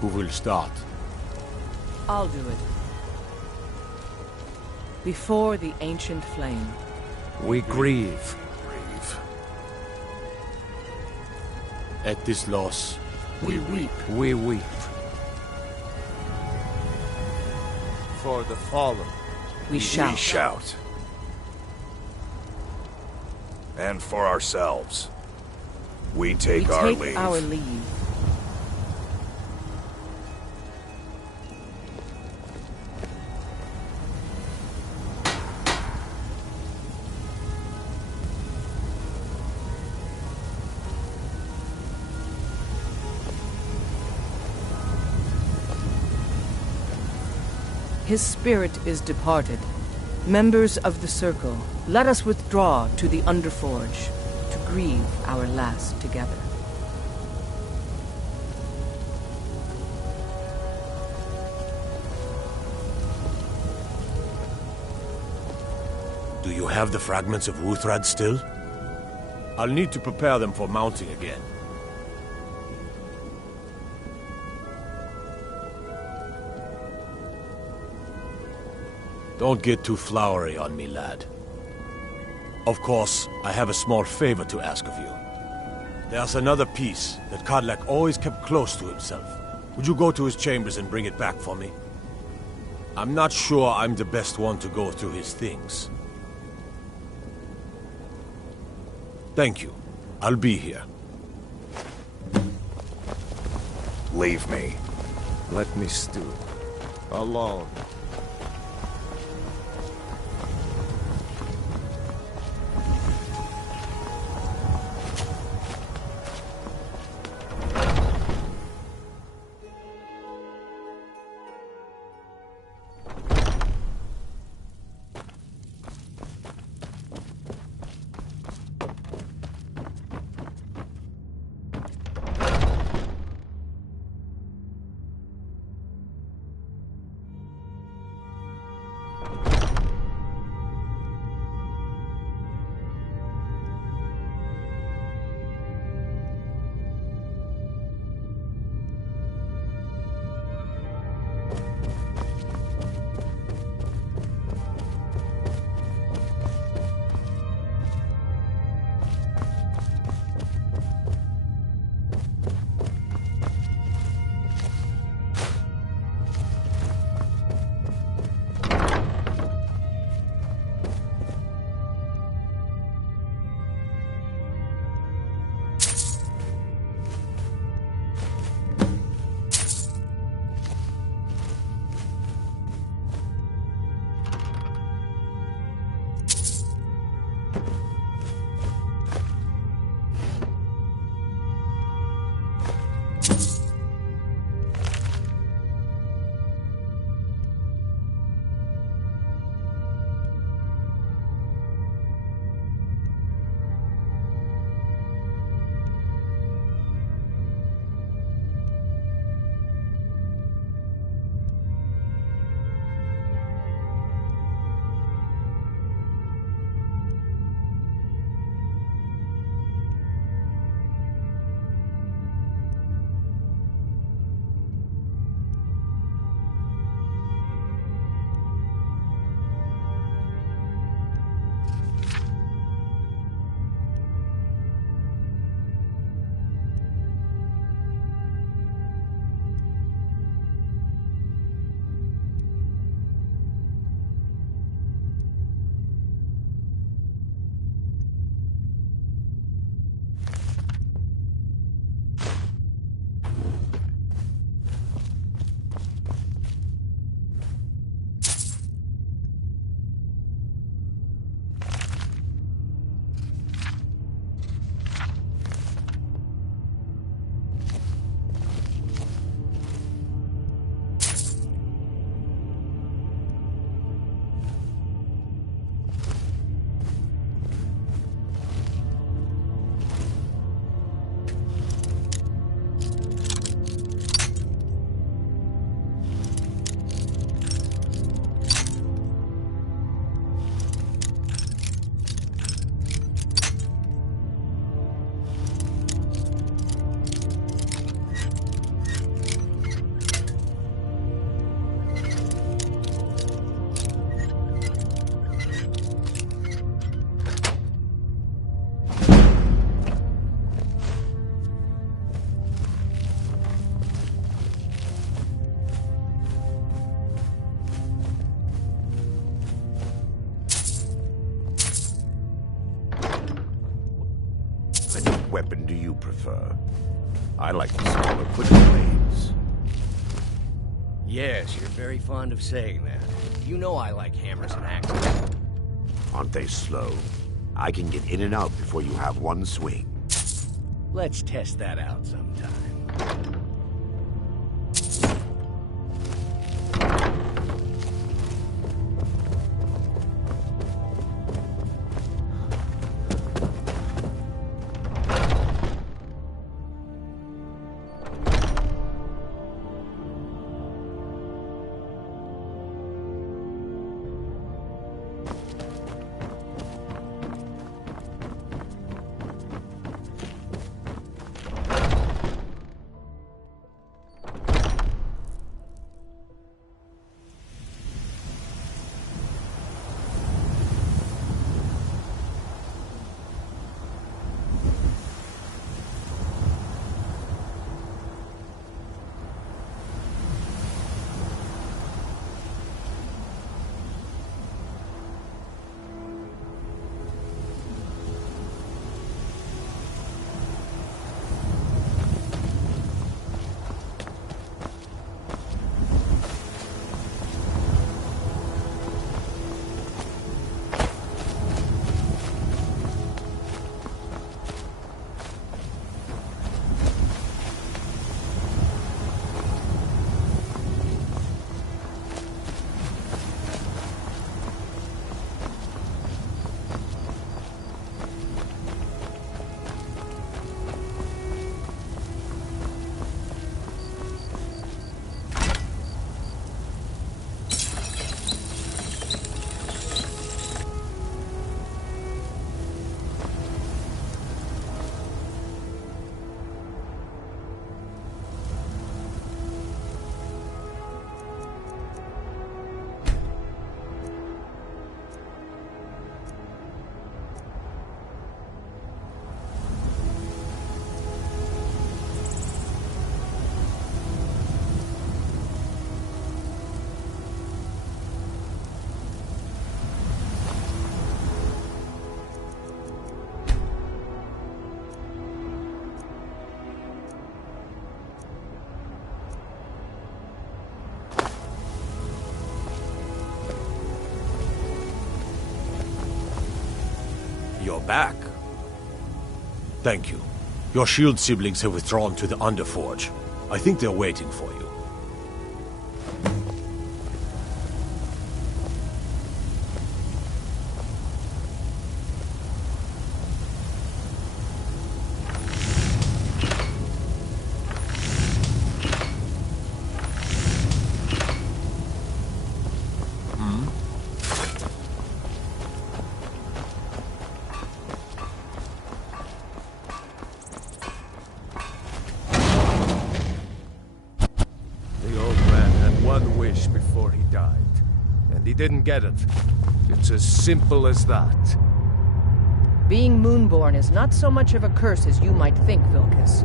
Who will start? I'll do it. Before the ancient flame. We grieve. At this loss, We weep. We weep. For the fallen. We shout. We shout. And for ourselves, we take our leave. Our leave. His spirit is departed. Members of the Circle, let us withdraw to the Underforge to grieve our last together. do you have the fragments of Wuthrad still? I'll need to prepare them for mounting again. Don't get too flowery on me, lad. Of course, I have a small favor to ask of you. There's another piece that Kodlak always kept close to himself. Would you go to his chambers and bring it back for me? I'm not sure I'm the best one to go through his things. Thank you. I'll be here. Leave me. Let me stew. Alone. weapon do you prefer? I like the smaller quick blades. Yes, you're very fond of saying that. You know I like hammers and axes. Aren't they slow? I can get in and out before you have one swing. Let's test that out sometime. You're back. Thank you. Your shield siblings have withdrawn to the Underforge. I think they're waiting for you. Before he died, and he didn't get it. It's as simple as that. Being Moonborn is not so much of a curse as you might think, Vilkas.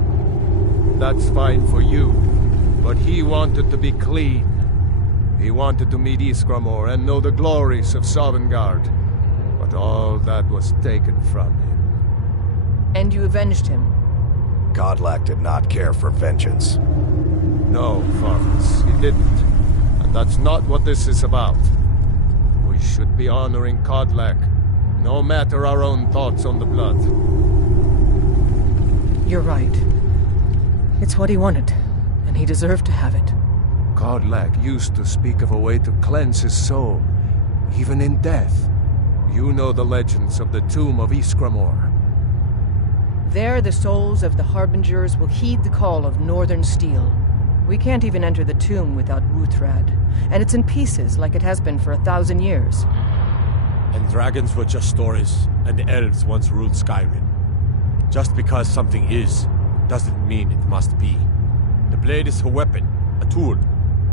That's fine for you, but he wanted to be clean. He wanted to meet Iskramor and know the glories of Sovngarde, but all that was taken from him. And you avenged him? Godlack did not care for vengeance. No, Farkas, he didn't. That's not what this is about. We should be honoring Kodlak, no matter our own thoughts on the blood. You're right. It's what he wanted, and he deserved to have it. Kodlak used to speak of a way to cleanse his soul, even in death. You know the legends of the tomb of Iskramor. There, the souls of the Harbingers will heed the call of Northern Steel. We can't even enter the tomb without Ruthrad, and it's in pieces like it has been for 1,000 years. And dragons were just stories, and the elves once ruled Skyrim. Just because something is, doesn't mean it must be. The blade is a weapon, a tool.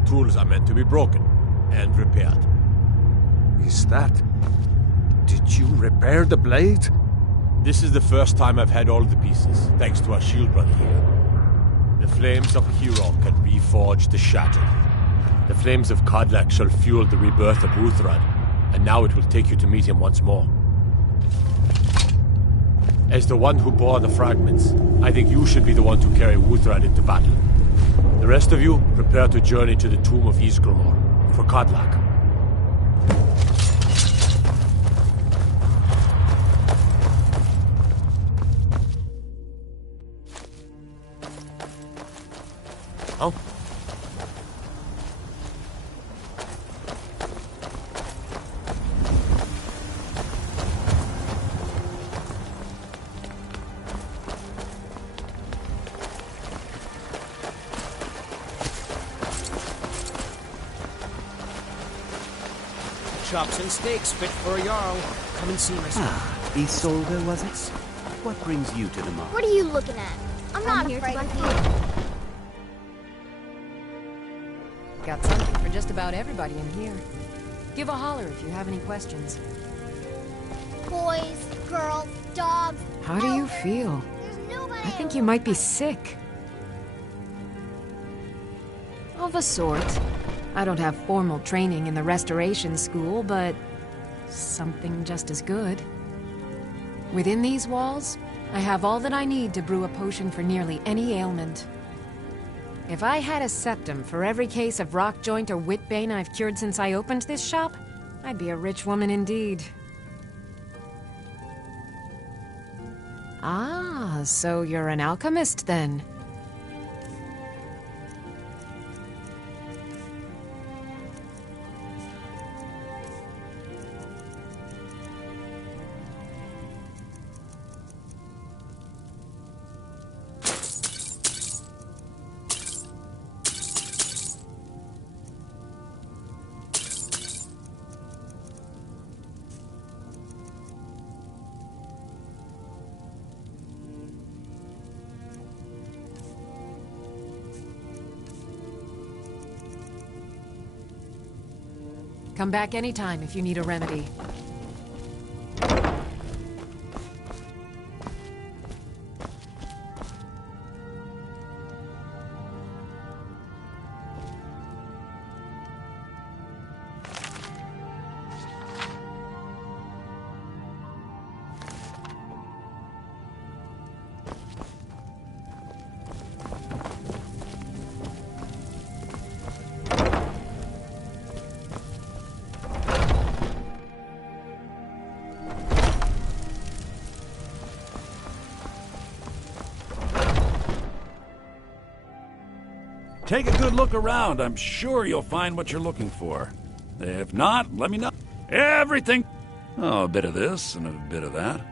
Tools are meant to be broken, and repaired. Is that... Did you repair the blade? This is the first time I've had all the pieces, thanks to our shield brother here. The flames of a hero can reforge the shattered. The flames of Kodlak shall fuel the rebirth of Ruthrad, and now it will take you to meet him once more. As the one who bore the fragments, I think you should be the one to carry Wuthrad into battle. The rest of you, prepare to journey to the tomb of Ysgramor, for Kodlak. Oh? Chops and steaks fit for a Jarl. Come and see my son. Isolde, was it? What brings you to the mark? What are you looking at? I'm not afraid of you. Got something for just about everybody in here. Give a holler if you have any questions. Boys, girls, dogs. How do you feel? There's nobody. I think you might be sick. Of a sort. I don't have formal training in the restoration school, but something just as good. Within these walls, I have all that I need to brew a potion for nearly any ailment. If I had a septum for every case of rock joint or whitbane I've cured since I opened this shop, I'd be a rich woman indeed. Ah, so you're an alchemist then? Come back anytime if you need a remedy. Take a good look around. I'm sure you'll find what you're looking for. If not, let me know. Everything! Oh, a bit of this and a bit of that.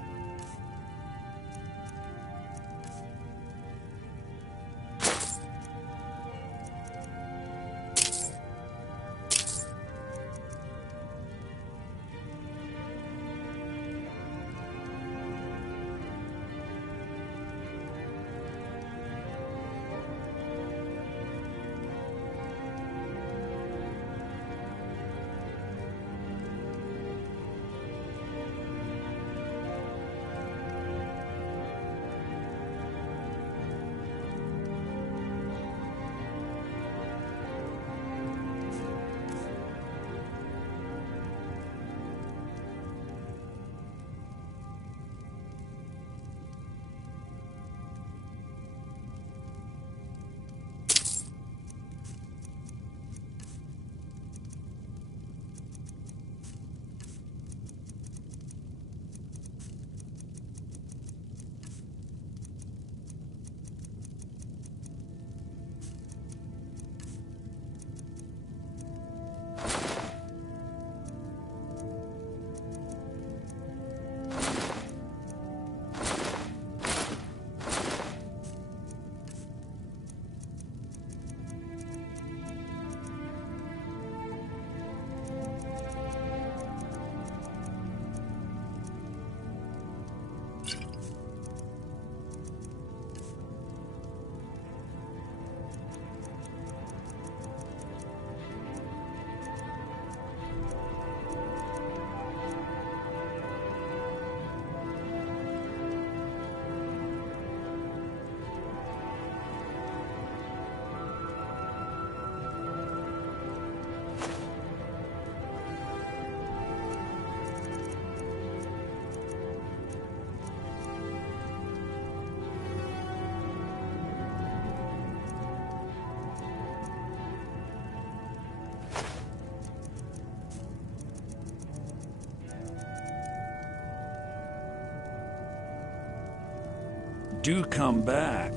do come back.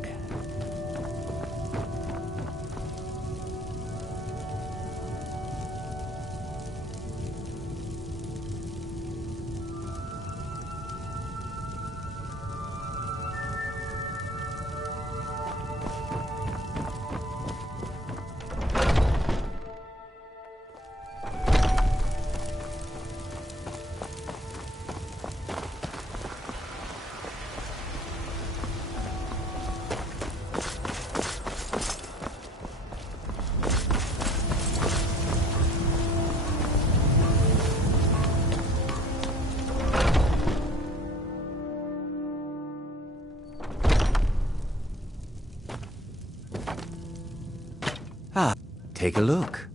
Ah, take a look.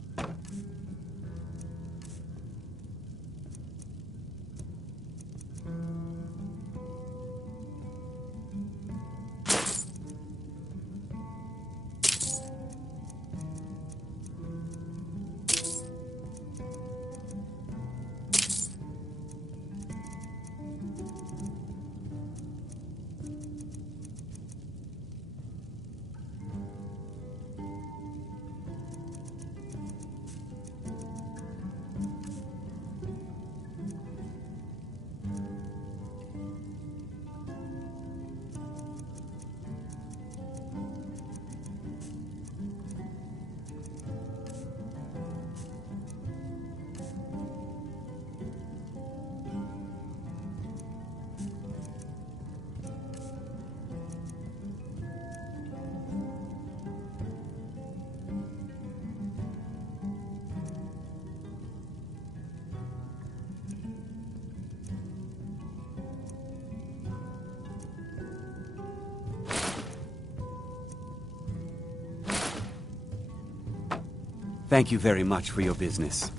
Thank you very much for your business.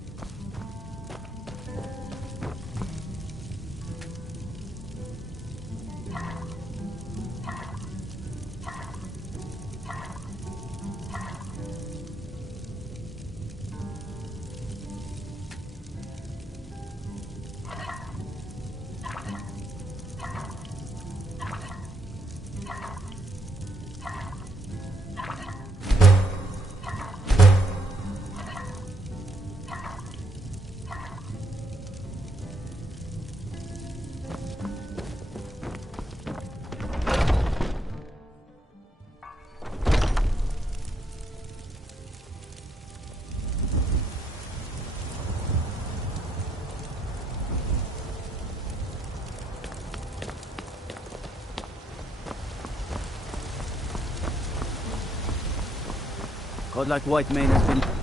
Godlike White Mane has been...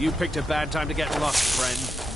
You picked a bad time to get lost, friend.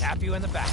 Tap you in the back.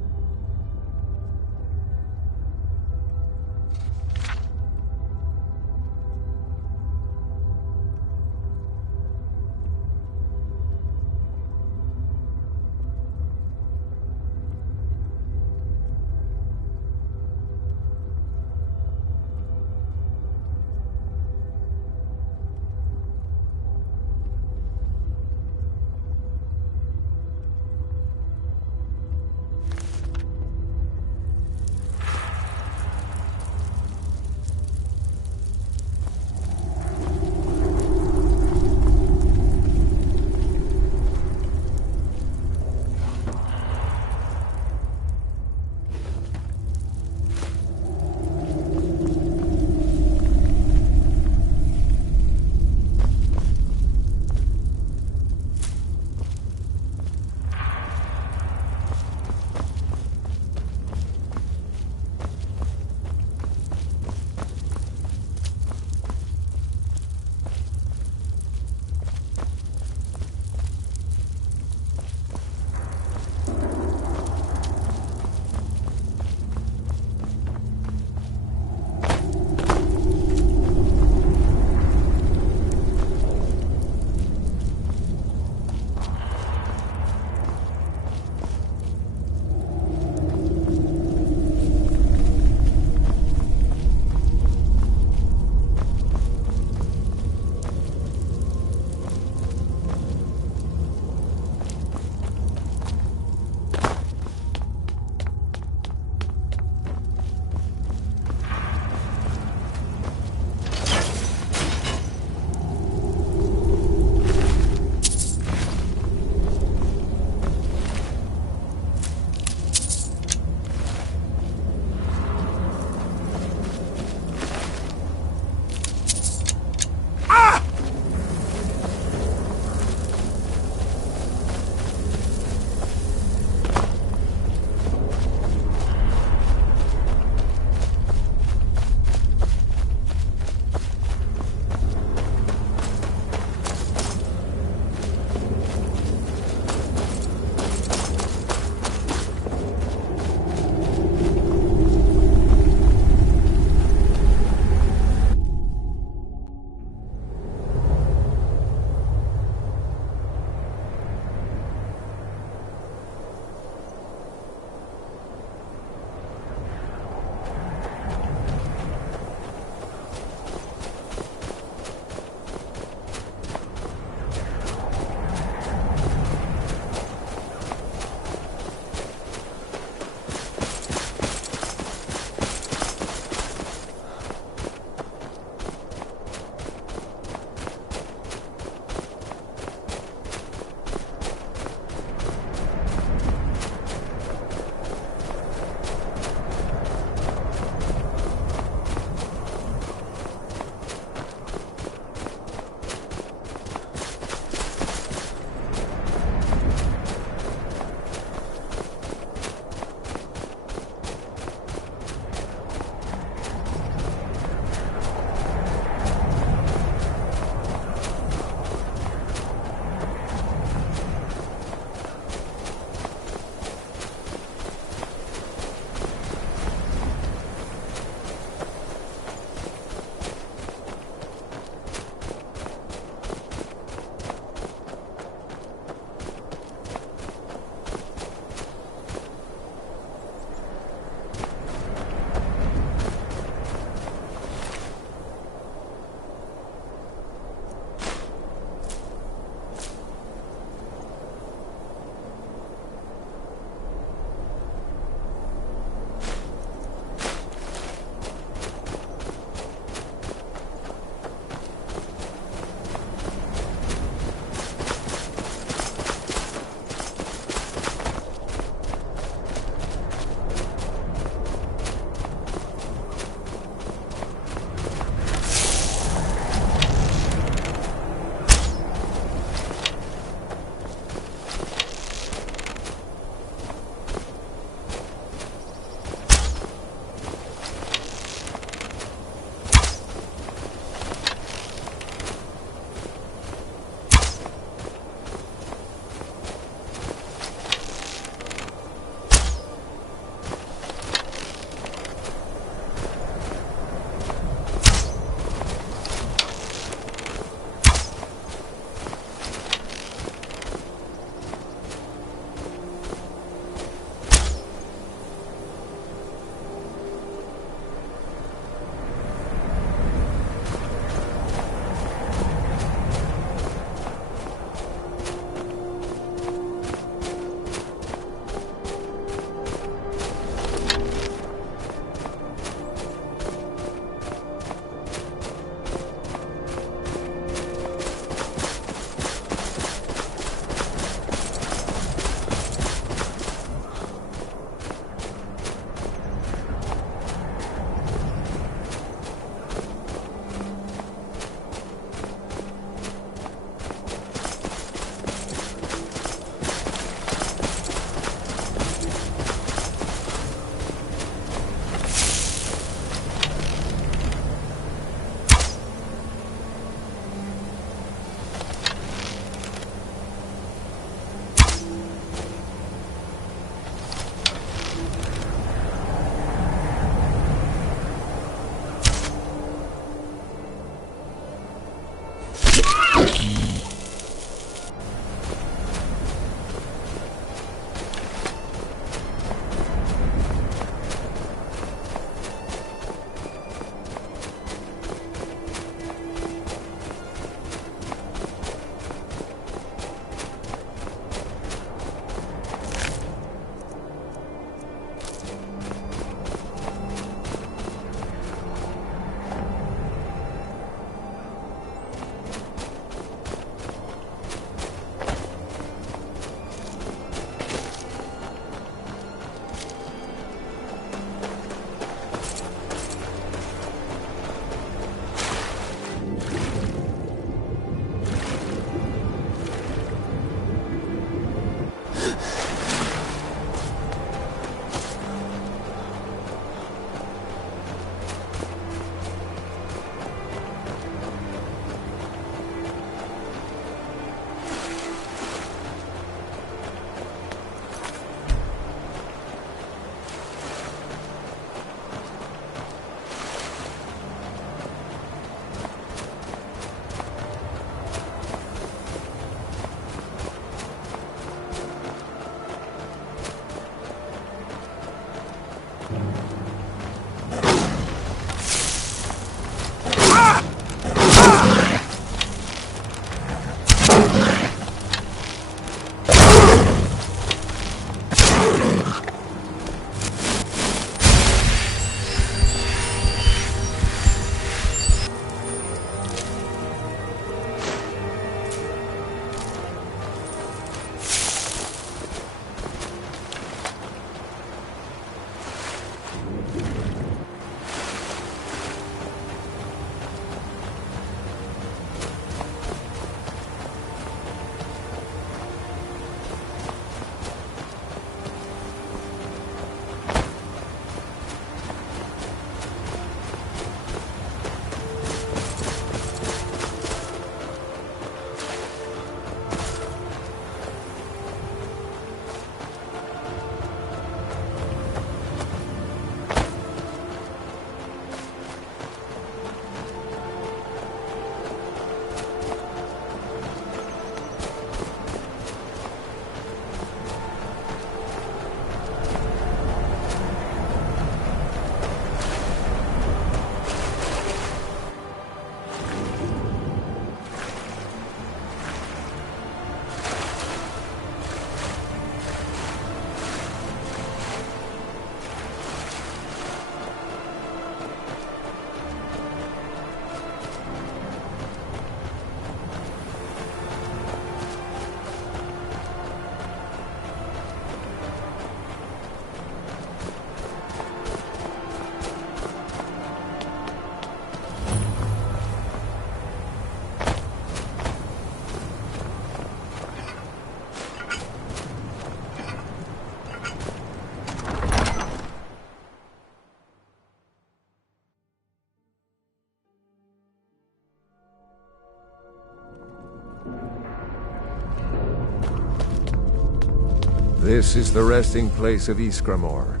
This is the resting place of Ysgramor,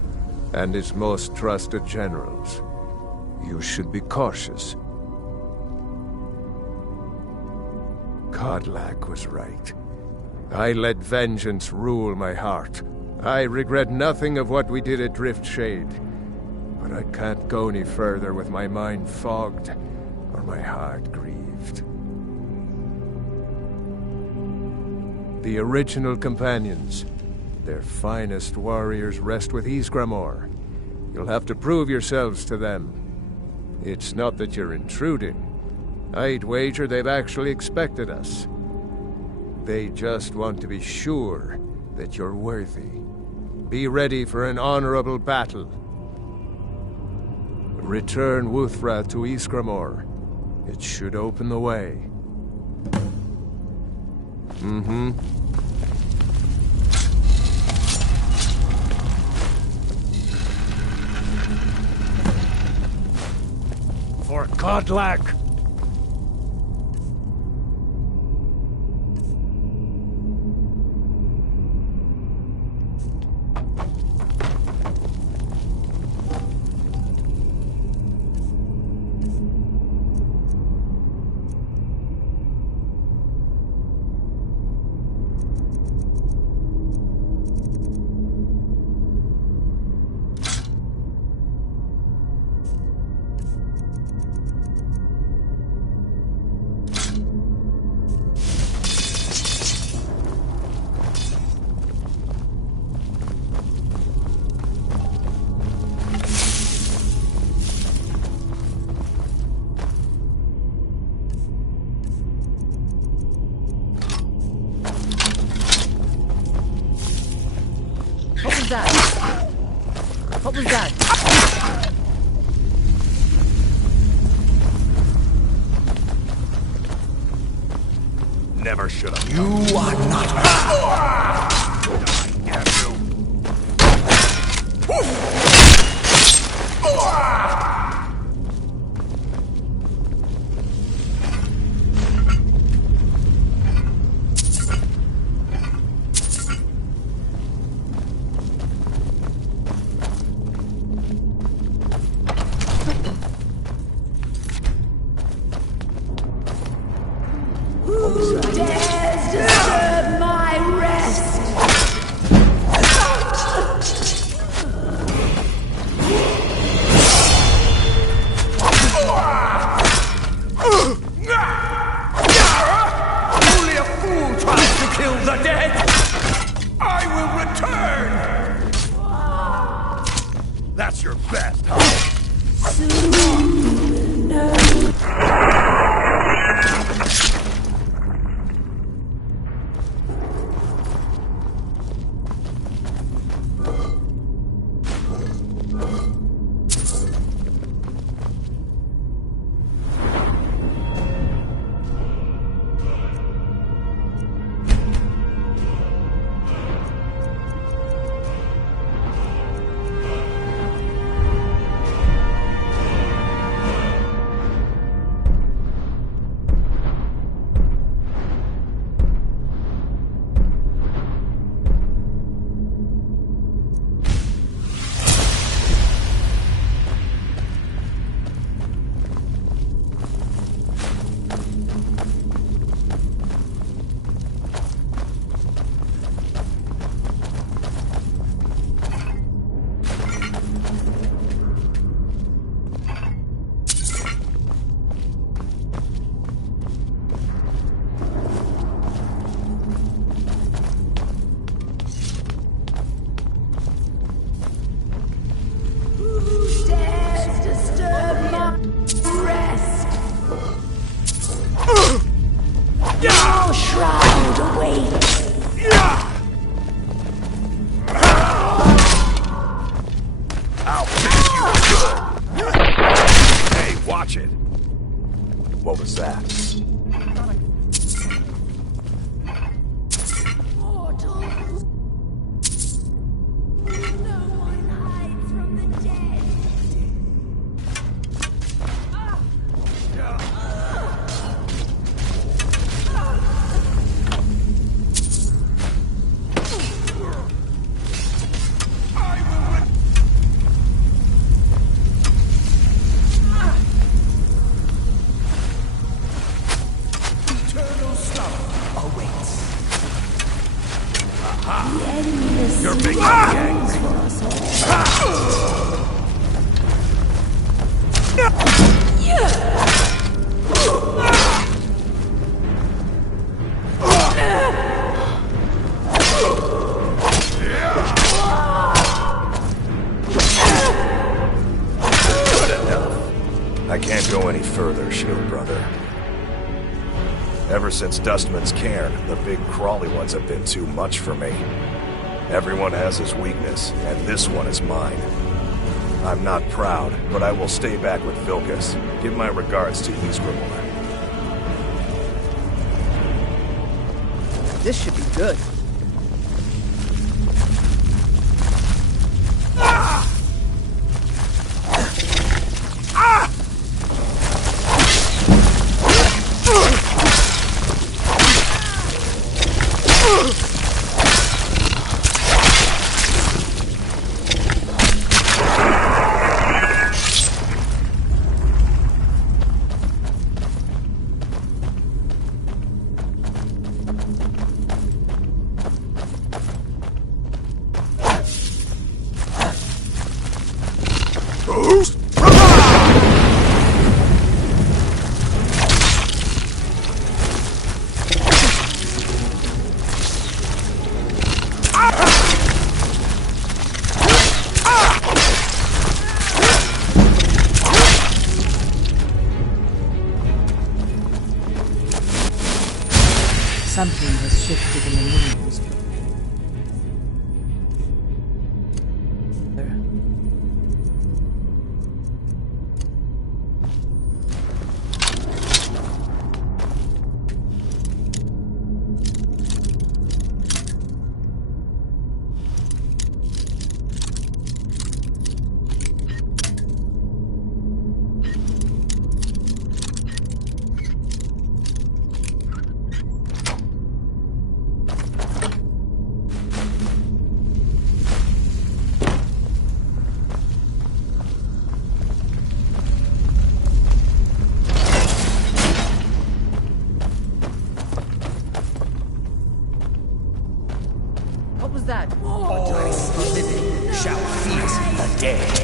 and its most trusted generals. You should be cautious. Kodlak was right. I let vengeance rule my heart. I regret nothing of what we did at Driftshade. But I can't go any further with my mind fogged, or my heart grieved. The original companions, their finest warriors, rest with Ysgramor. You'll have to prove yourselves to them. It's not that you're intruding. I'd wager they've actually expected us. They just want to be sure that you're worthy. Be ready for an honorable battle. Return Wuthra to Ysgramor. It should open the way. For Kodlak! that? What was that? Never should have. You are not. That's your best, huh? What was that? You're making me angry. Good enough. I can't go any further, Shield Brother. Ever since Dustman's Cairn, the big crawly ones have been too much for me. Everyone has his weakness, and this one is mine. I'm not proud, but I will stay back with Vilkas. Give my regards to Ysgramor. This should be good. Something has shifted in the news. was that? All the living shall feast the dead.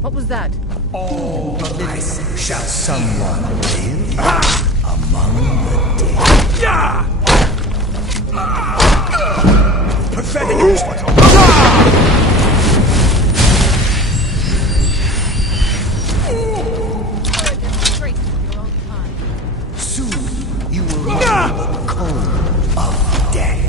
What was that? All the living shall someone live among the dead. Pathetic spectacle. Soon you will know the cold of death.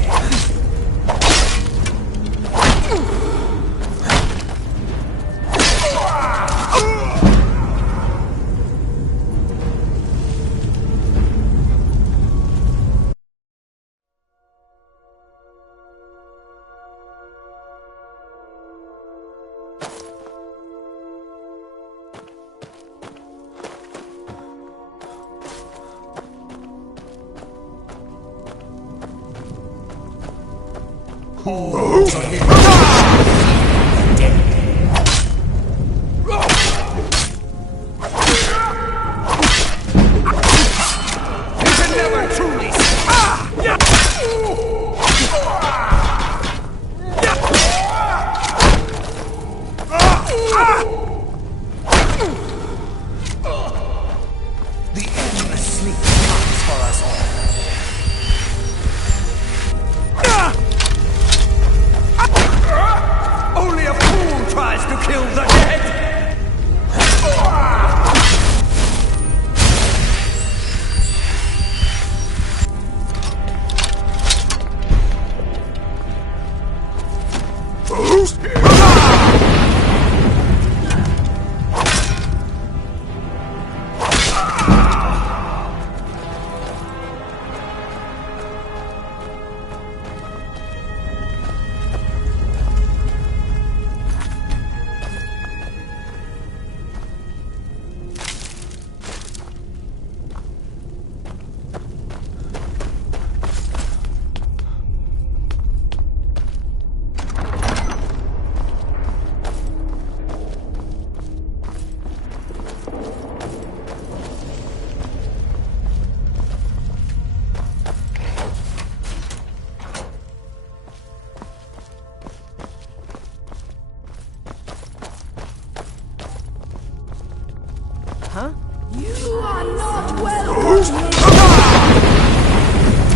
huh? You are not welcome here!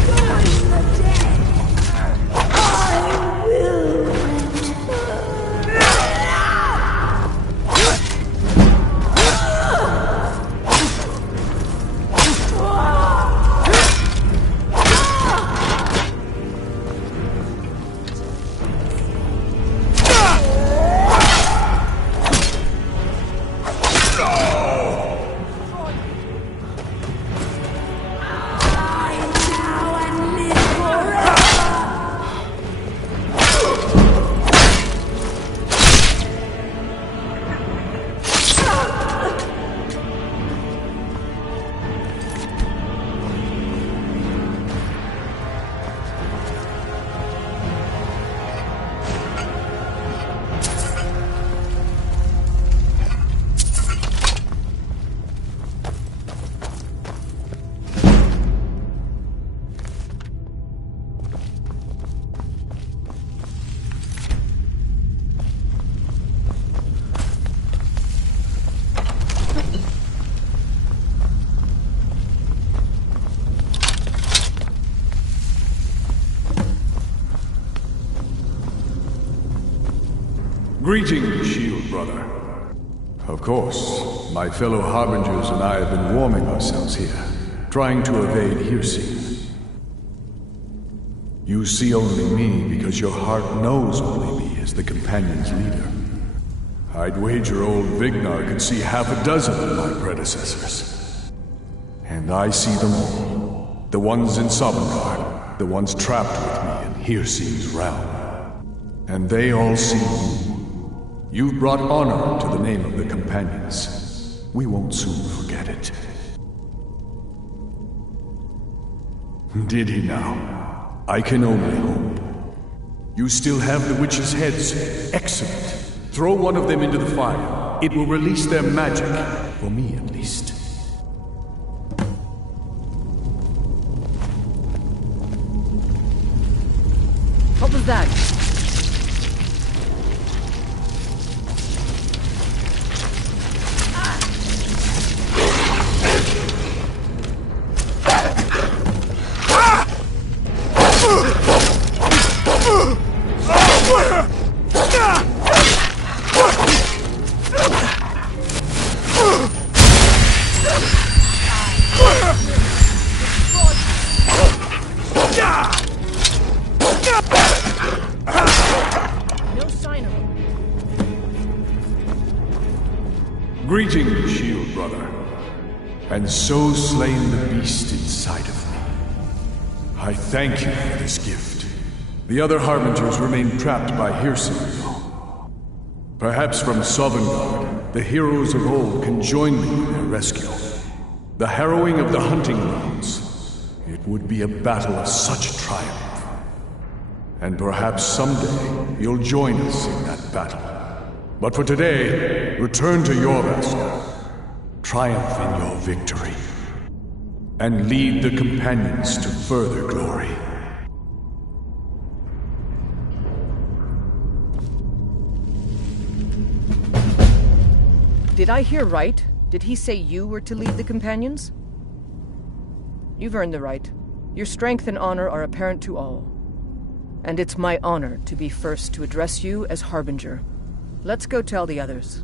Join the dead! I will Greetings, shield brother. Of course, my fellow harbingers and I have been warming ourselves here, trying to evade hearsay. You see only me because your heart knows only me as the companion's leader. I'd wager old Vignar could see half a dozen of my predecessors. And I see them all. The ones in Sovngarde, the ones trapped with me in Hearse's realm. And they all see you. You've brought honor to the name of the companions. We won't soon forget it. Did he now? I can only hope. You still have the witches' heads. Excellent. Throw one of them into the fire. It will release their magic. For me, at least. What was that? Greetings, shield brother. And so slain the beast inside of me. I thank you for this gift. The other harbingers remain trapped by hearsay. Perhaps from Sovngarde, the heroes of old can join me in their rescue. The harrowing of the hunting grounds. It would be a battle of such triumph. And perhaps someday you'll join us in that battle. But for today, return to Theobescash, triumph in your victory, and lead the companions to further glory. Did I hear right? Did he say you were to lead the companions? You've earned the right. Your strength and honor are apparent to all. And it's my honor to be first to address you as Harbinger. Let's go tell the others.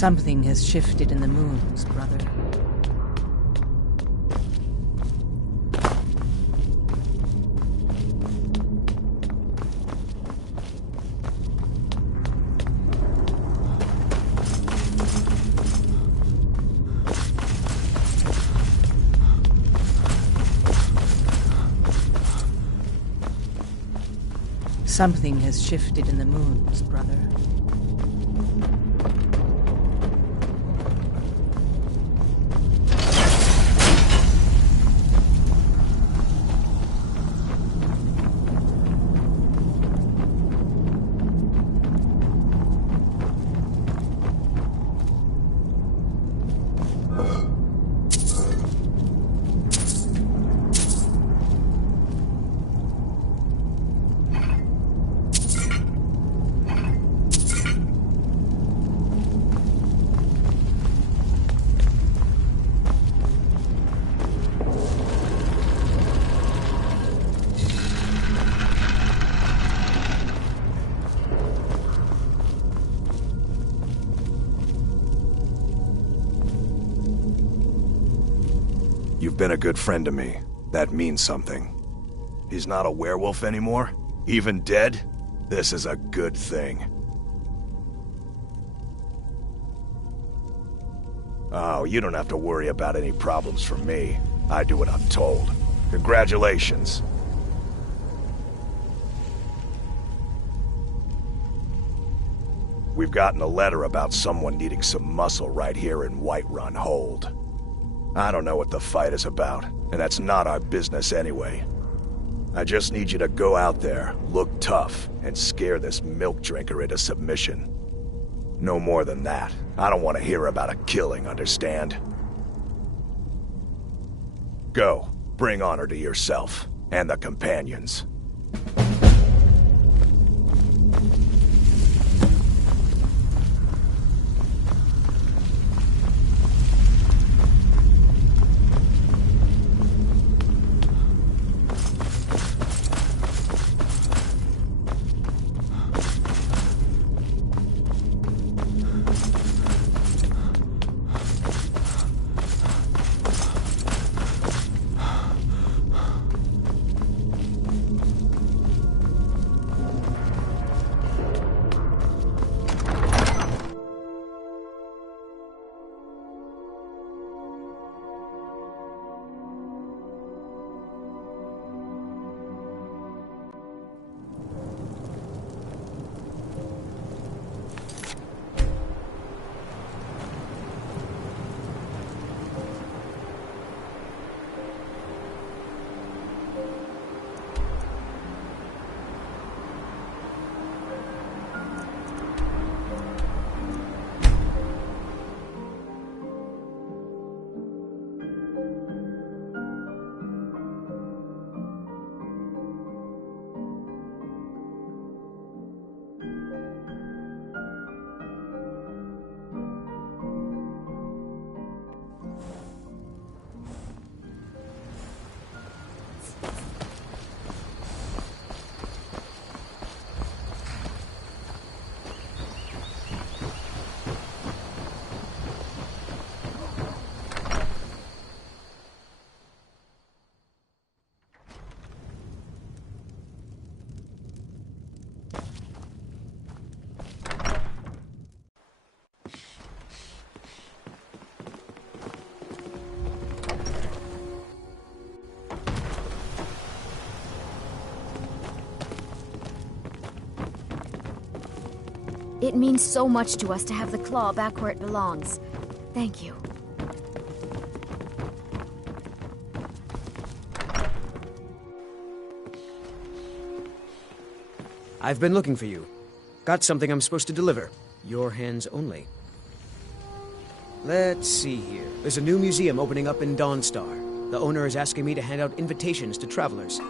Something has shifted in the moons, brother. Something has shifted in the moons, brother. You've been a good friend to me. That means something. He's not a werewolf anymore? Even dead? This is a good thing. Oh, you don't have to worry about any problems from me. I do what I'm told. Congratulations. We've gotten a letter about someone needing some muscle right here in Whiterun Hold. I don't know what the fight is about, and that's not our business anyway. I just need you to go out there, look tough, and scare this milk drinker into submission. No more than that. I don't want to hear about a killing, understand? Go. Bring honor to yourself, and the companions. It means so much to us to have the claw back where it belongs. Thank you. I've been looking for you. Got something I'm supposed to deliver. Your hands only. Let's see here. There's a new museum opening up in Dawnstar. The owner is asking me to hand out invitations to travelers.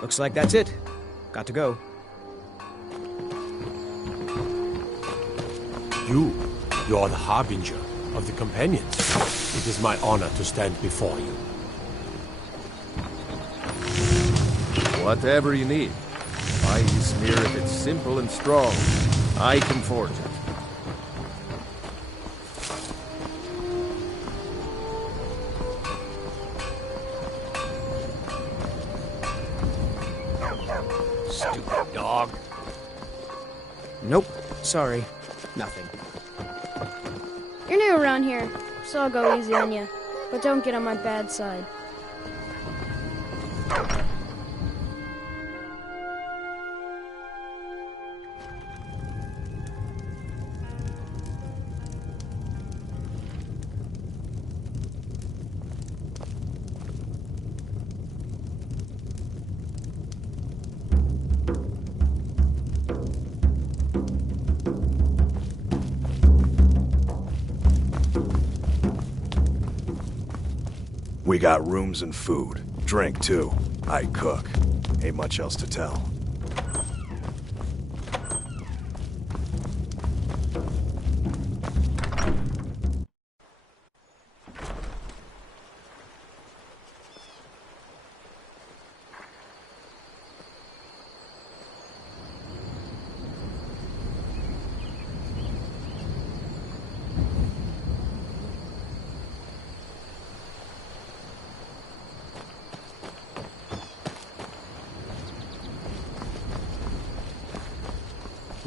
Looks like that's it. Got to go. You are the harbinger of the companions. It is my honor to stand before you. Whatever you need. My smear, if it's simple and strong, I can forge it. dog? Nope. Sorry. Nothing. You're new around here, so I'll go easy on you. But don't get on my bad side. We got rooms and food. Drink, too. I cook. Ain't much else to tell.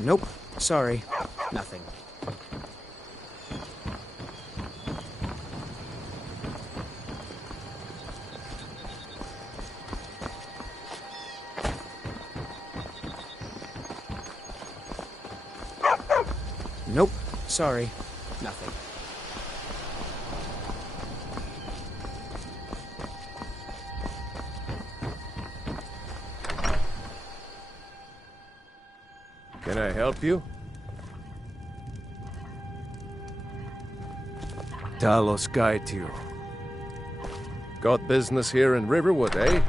Nope. Sorry. Nothing. Nope. Sorry. Nothing. Can I help you? Talos guide you. Got business here in Riverwood, eh?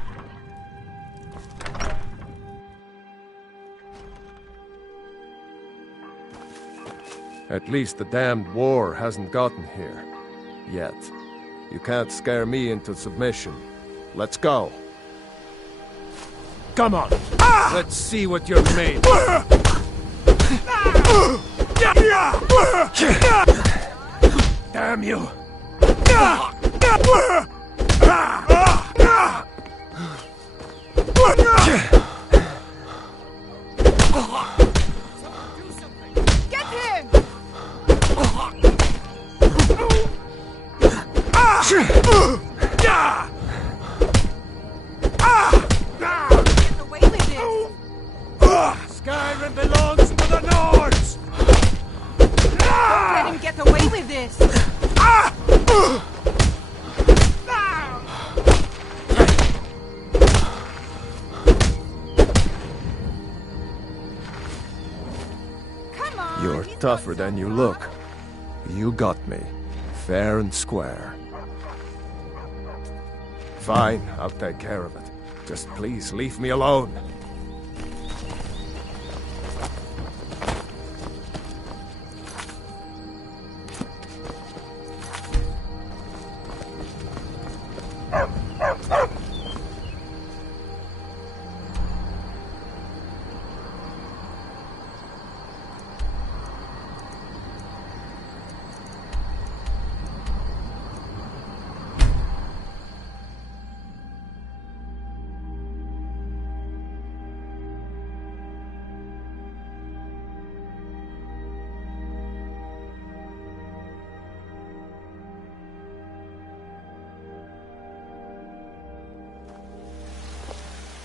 At least the damned war hasn't gotten here. Yet. You can't scare me into submission. Let's go. Come on! Let's see what you're made of. Damn you! Get him! Get away with this! Skyrim belongs to the Nords! Don't let him get away with this! Come on! You're tougher than you look. You got me. Fair and square. Fine, I'll take care of it. Just please leave me alone.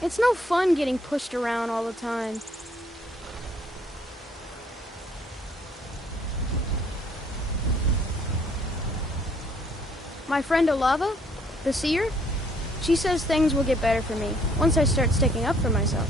It's no fun getting pushed around all the time. My friend Olava, the seer, she says things will get better for me once I start sticking up for myself.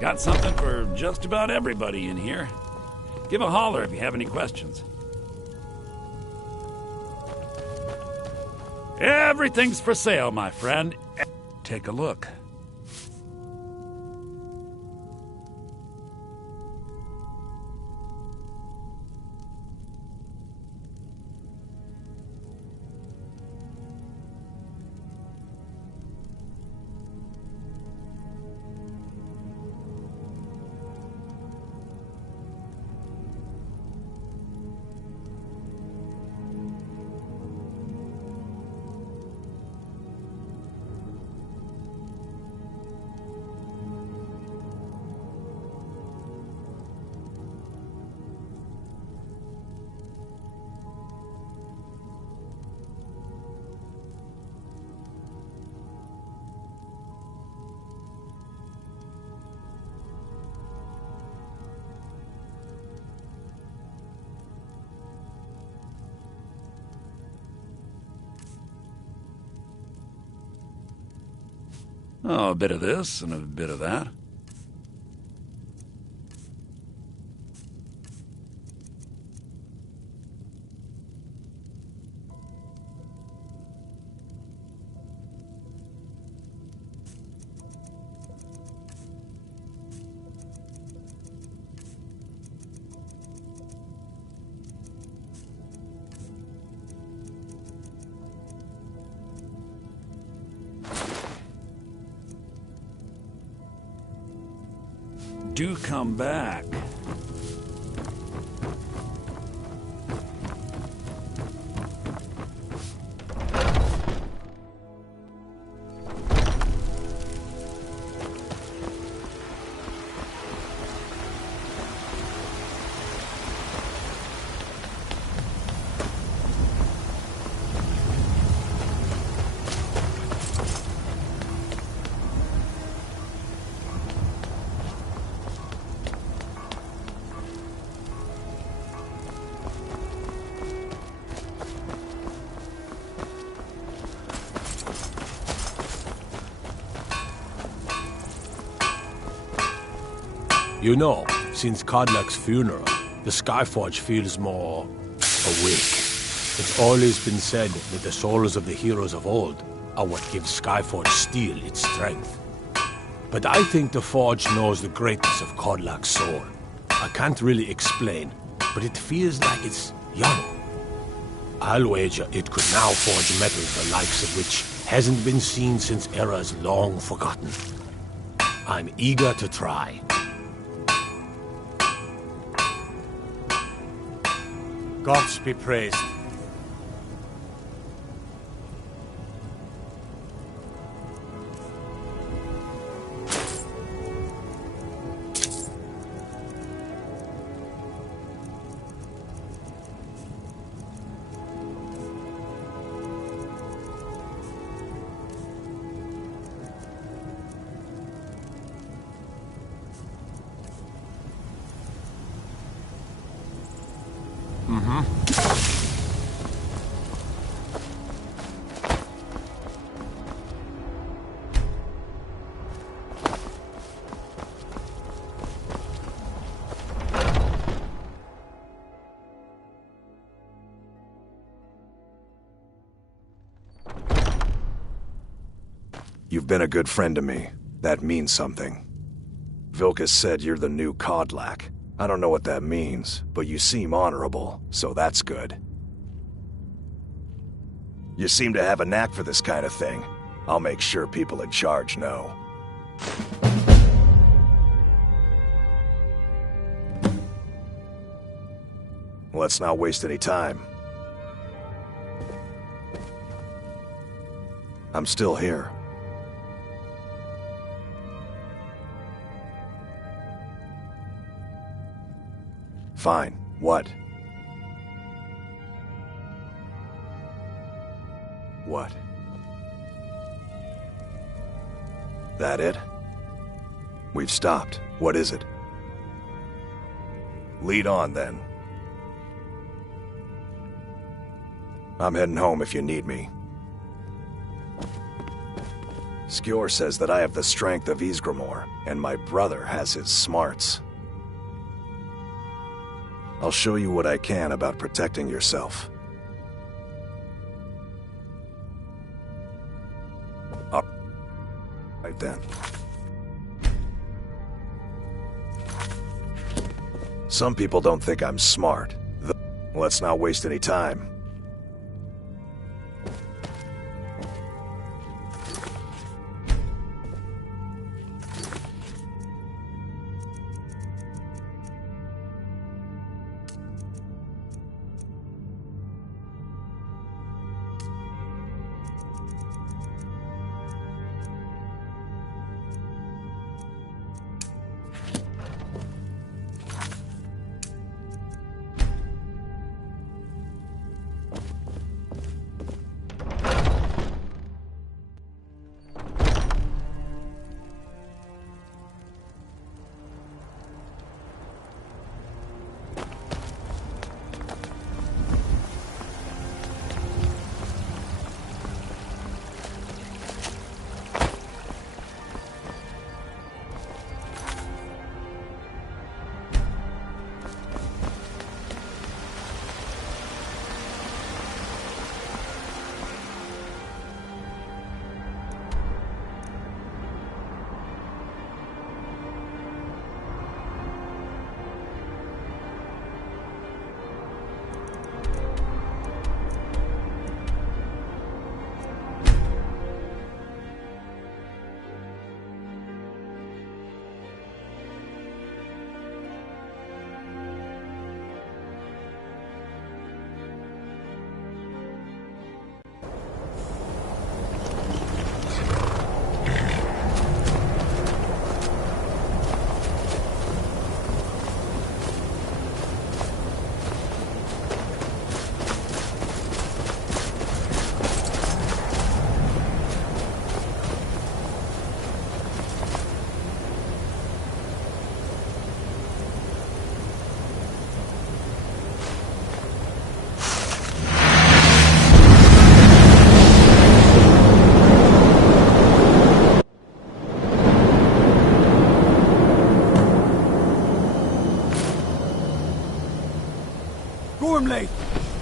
Got something for just about everybody in here. Give a holler if you have any questions. Everything's for sale, my friend. Take a look. Oh, a bit of this and a bit of that. Do come back. You know, since Kodlak's funeral, the Skyforge feels more awake. It's always been said that the souls of the heroes of old are what gives Skyforge steel its strength. But I think the Forge knows the greatness of Kodlak's soul. I can't really explain, but it feels like it's young. I'll wager it could now forge metal the likes of which hasn't been seen since eras long forgotten. I'm eager to try. Gods be praised. You've been a good friend to me. That means something. Vilkas said you're the new Kodlak. I don't know what that means, but you seem honorable, so that's good. You seem to have a knack for this kind of thing. I'll make sure people in charge know. Let's not waste any time. I'm still here. Fine. What? What? That it? We've stopped. What is it? Lead on, then. I'm heading home if you need me. Skjor says that I have the strength of Ysgramor, and my brother has his smarts. I'll show you what I can about protecting yourself. Right then. Some people don't think I'm smart. Let's not waste any time.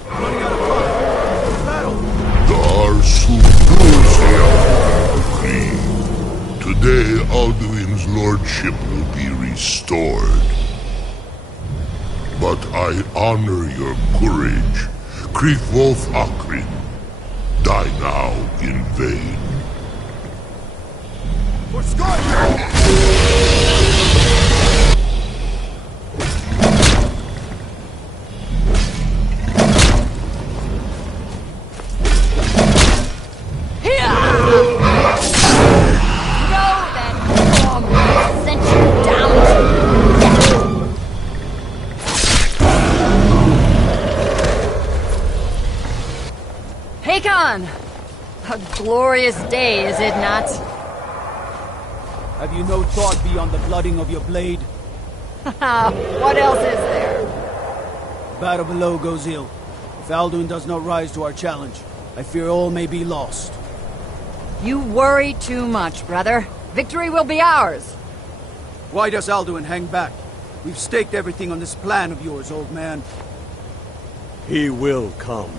Running out of time. Battle. Today, Alduin's lordship will be restored. But I honor your courage. Kriegwolf Akrin. Die now in vain. For Skyrim! A glorious day, is it not? Have you no thought beyond the blooding of your blade? What else is there? The battle below goes ill. If Alduin does not rise to our challenge, I fear all may be lost. You worry too much, brother. Victory will be ours. Why does Alduin hang back? We've staked everything on this plan of yours, old man. He will come.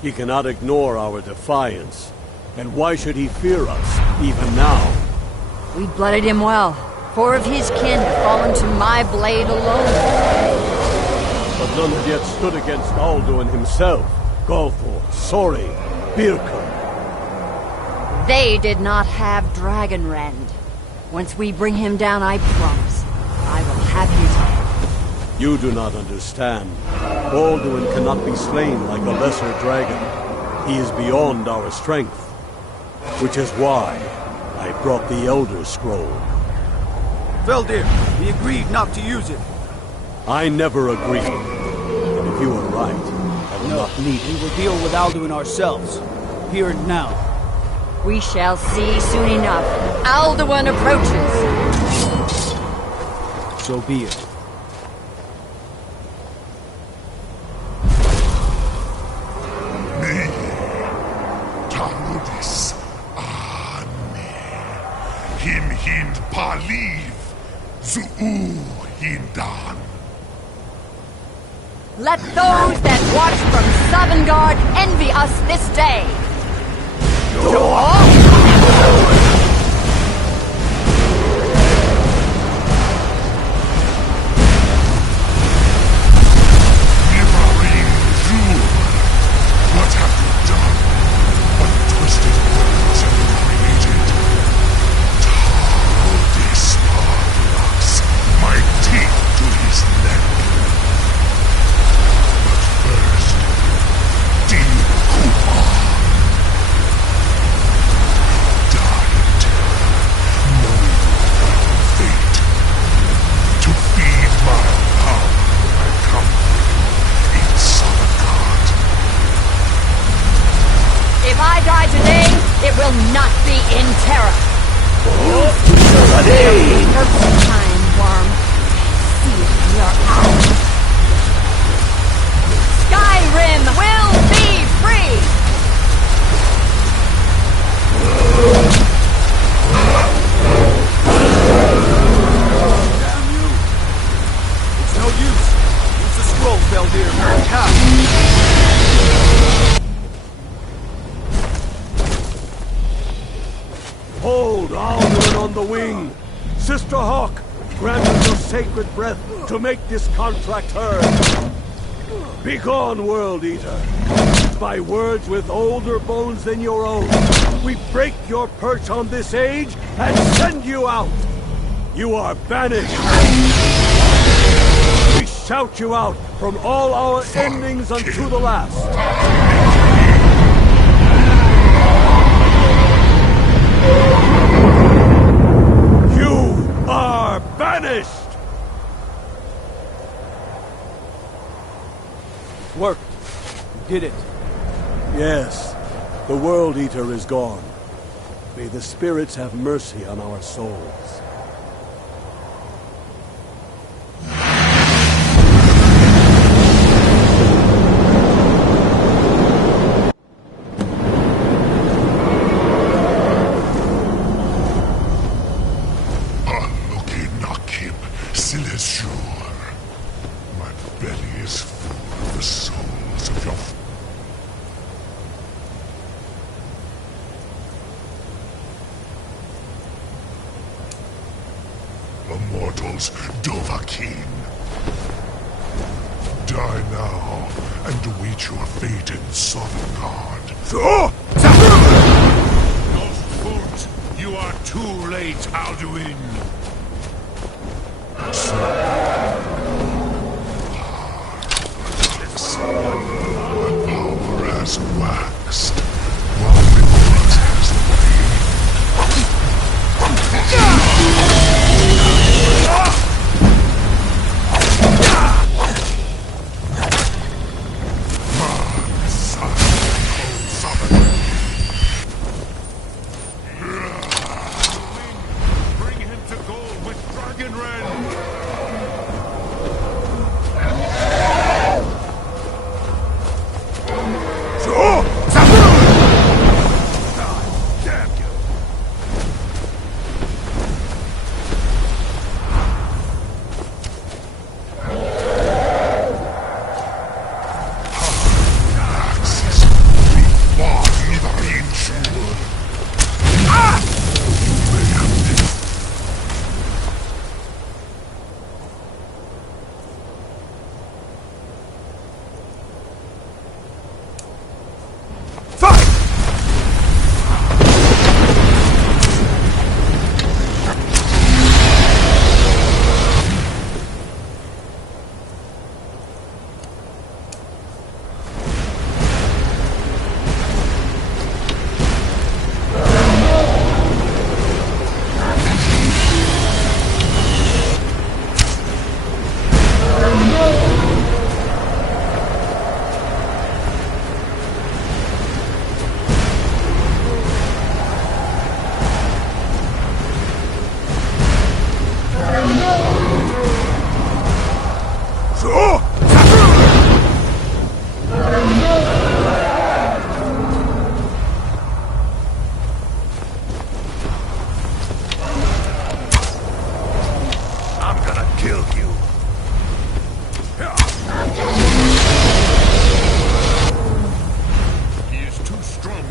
He cannot ignore our defiance. And why should he fear us, even now? We blooded him well. 4 of his kin have fallen to my blade alone. But none have yet stood against Alduin himself. Golthor, Sori, Birka. They did not have Dragonrend. Once we bring him down, I promise, I will have his head. You do not understand. Alduin cannot be slain like a lesser dragon. He is beyond our strength. Which is why I brought the Elder Scroll. Feldir, we agreed not to use it. I never agreed. And if you are right, I will not need We it. will deal with Alduin ourselves. Here and now. We shall see soon enough. Alduin approaches. So be it. Hind Paliv, Zuu Hindan. Let those that watch from Sovngarde envy us this day. What have you done? What twisted worlds have you created? Taldis my teeth to his neck. But first, Deep Kumar. Die in terror, knowing your final fate. To feed my power when I come for you in Sovngarde. If I die today, it will not be in terror. Perfect time, worm. See if you're out. Skyrim will be free! Damn you! It's no use. Use the scroll, Feldir. Cast. Hold Alduin on the wing! Sister Hawk, grant us your sacred breath to make this contract heard! Begone, World Eater! By words with older bones than your own, we break your perch on this age and send you out! You are banished! We shout you out from all our endings unto the last! Are banished! Worked. You did it. Yes, the World Eater is gone. May the spirits have mercy on our souls. My belly is full of the souls of your... Immortals, Dovahkiin. Die now, and await your fate in Sovngarde. Ghostfoot, you are too late, Alduin. My power has waxed, while yours has Bring him to gold with Dragonrend. Zabu!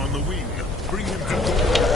on the wing. Bring him to...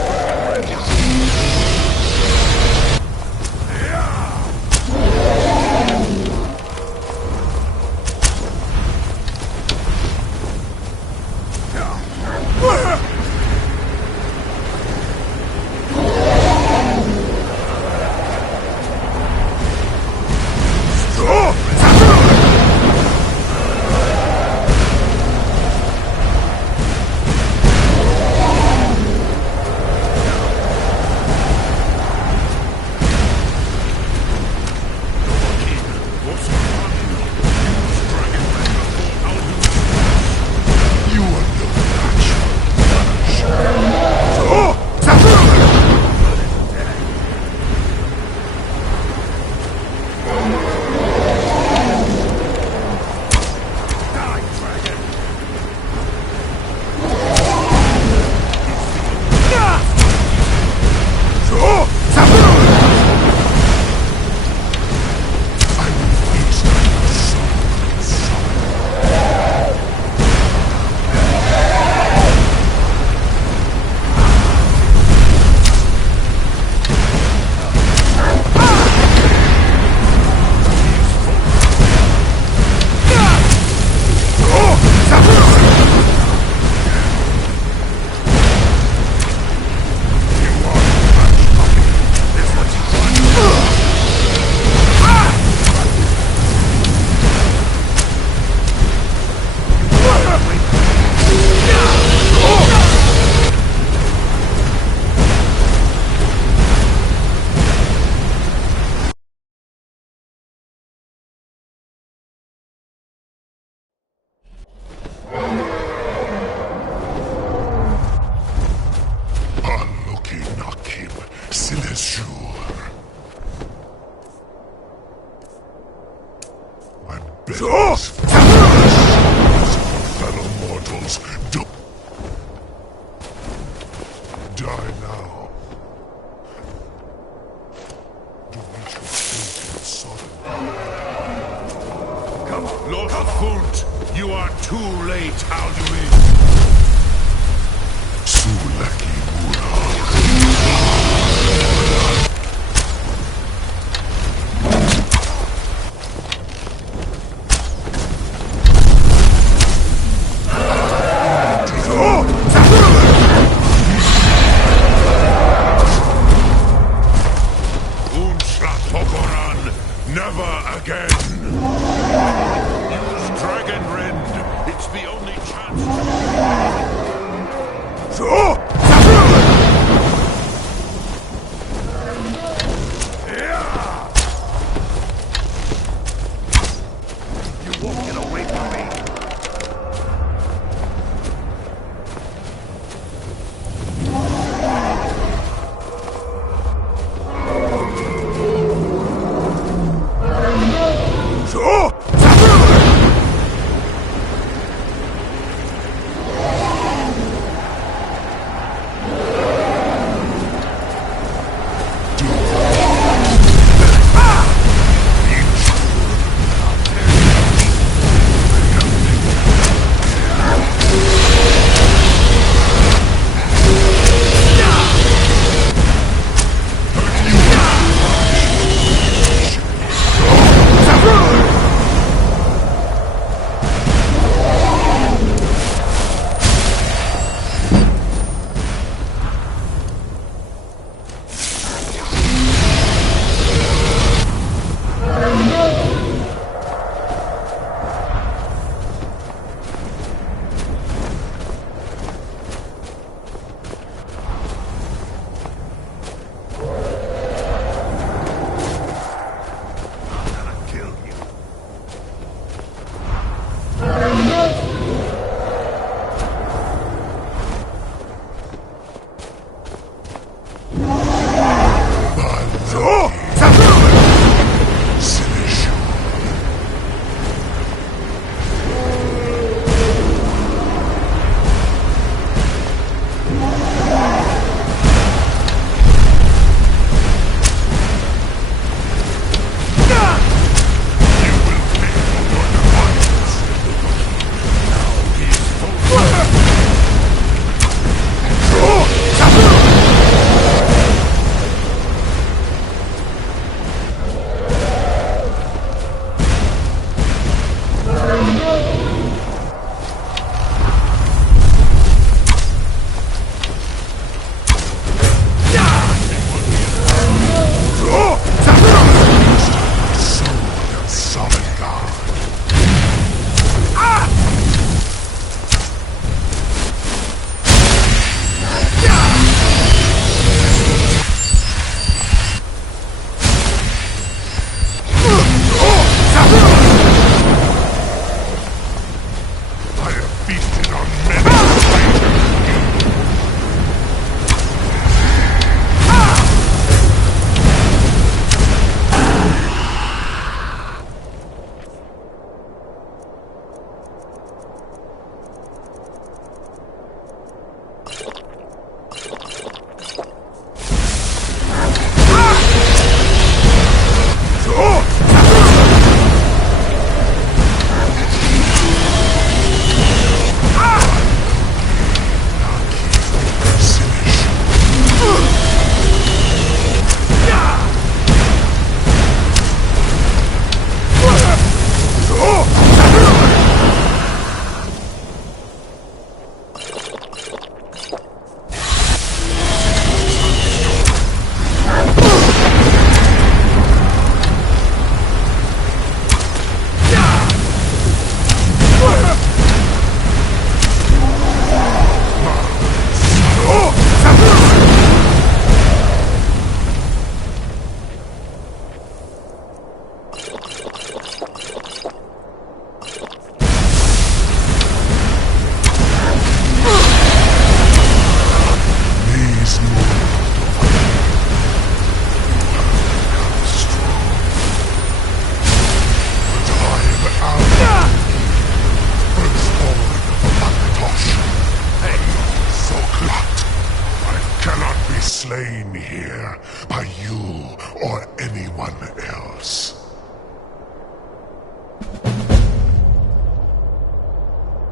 slain here by you or anyone else.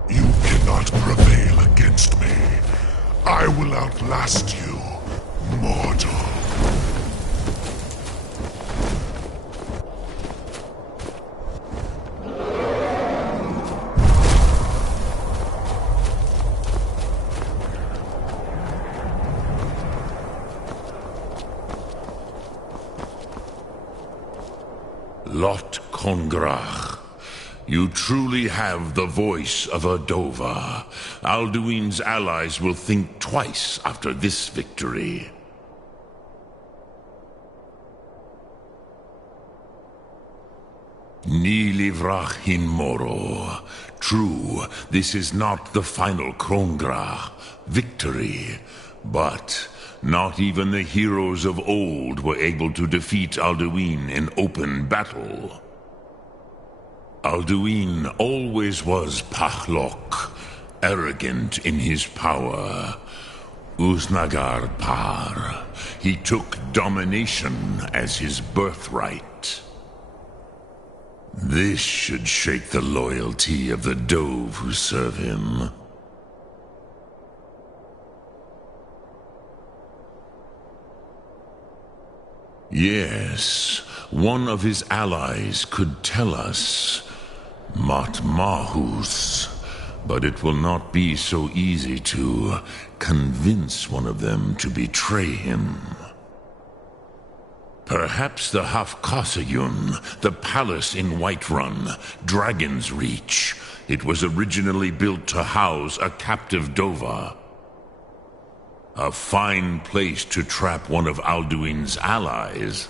You cannot prevail against me. I will outlast you, mortal. Lot Kongrach. You truly have the voice of a Dova. Alduin's allies will think twice after this victory. Ni livrach hin moro. True, this is not the final Krongrach victory, but not even the heroes of old were able to defeat Alduin in open battle. Alduin always was Pachlok, arrogant in his power. Uznagar Par. He took domination as his birthright. This should shake the loyalty of the Dove who serve him. Yes, one of his allies could tell us. Matmahus. But it will not be so easy to convince one of them to betray him. Perhaps the Hafkasayun, the palace in Whiterun, Dragon's Reach. It was originally built to house a captive Dova. A fine place to trap one of Alduin's allies,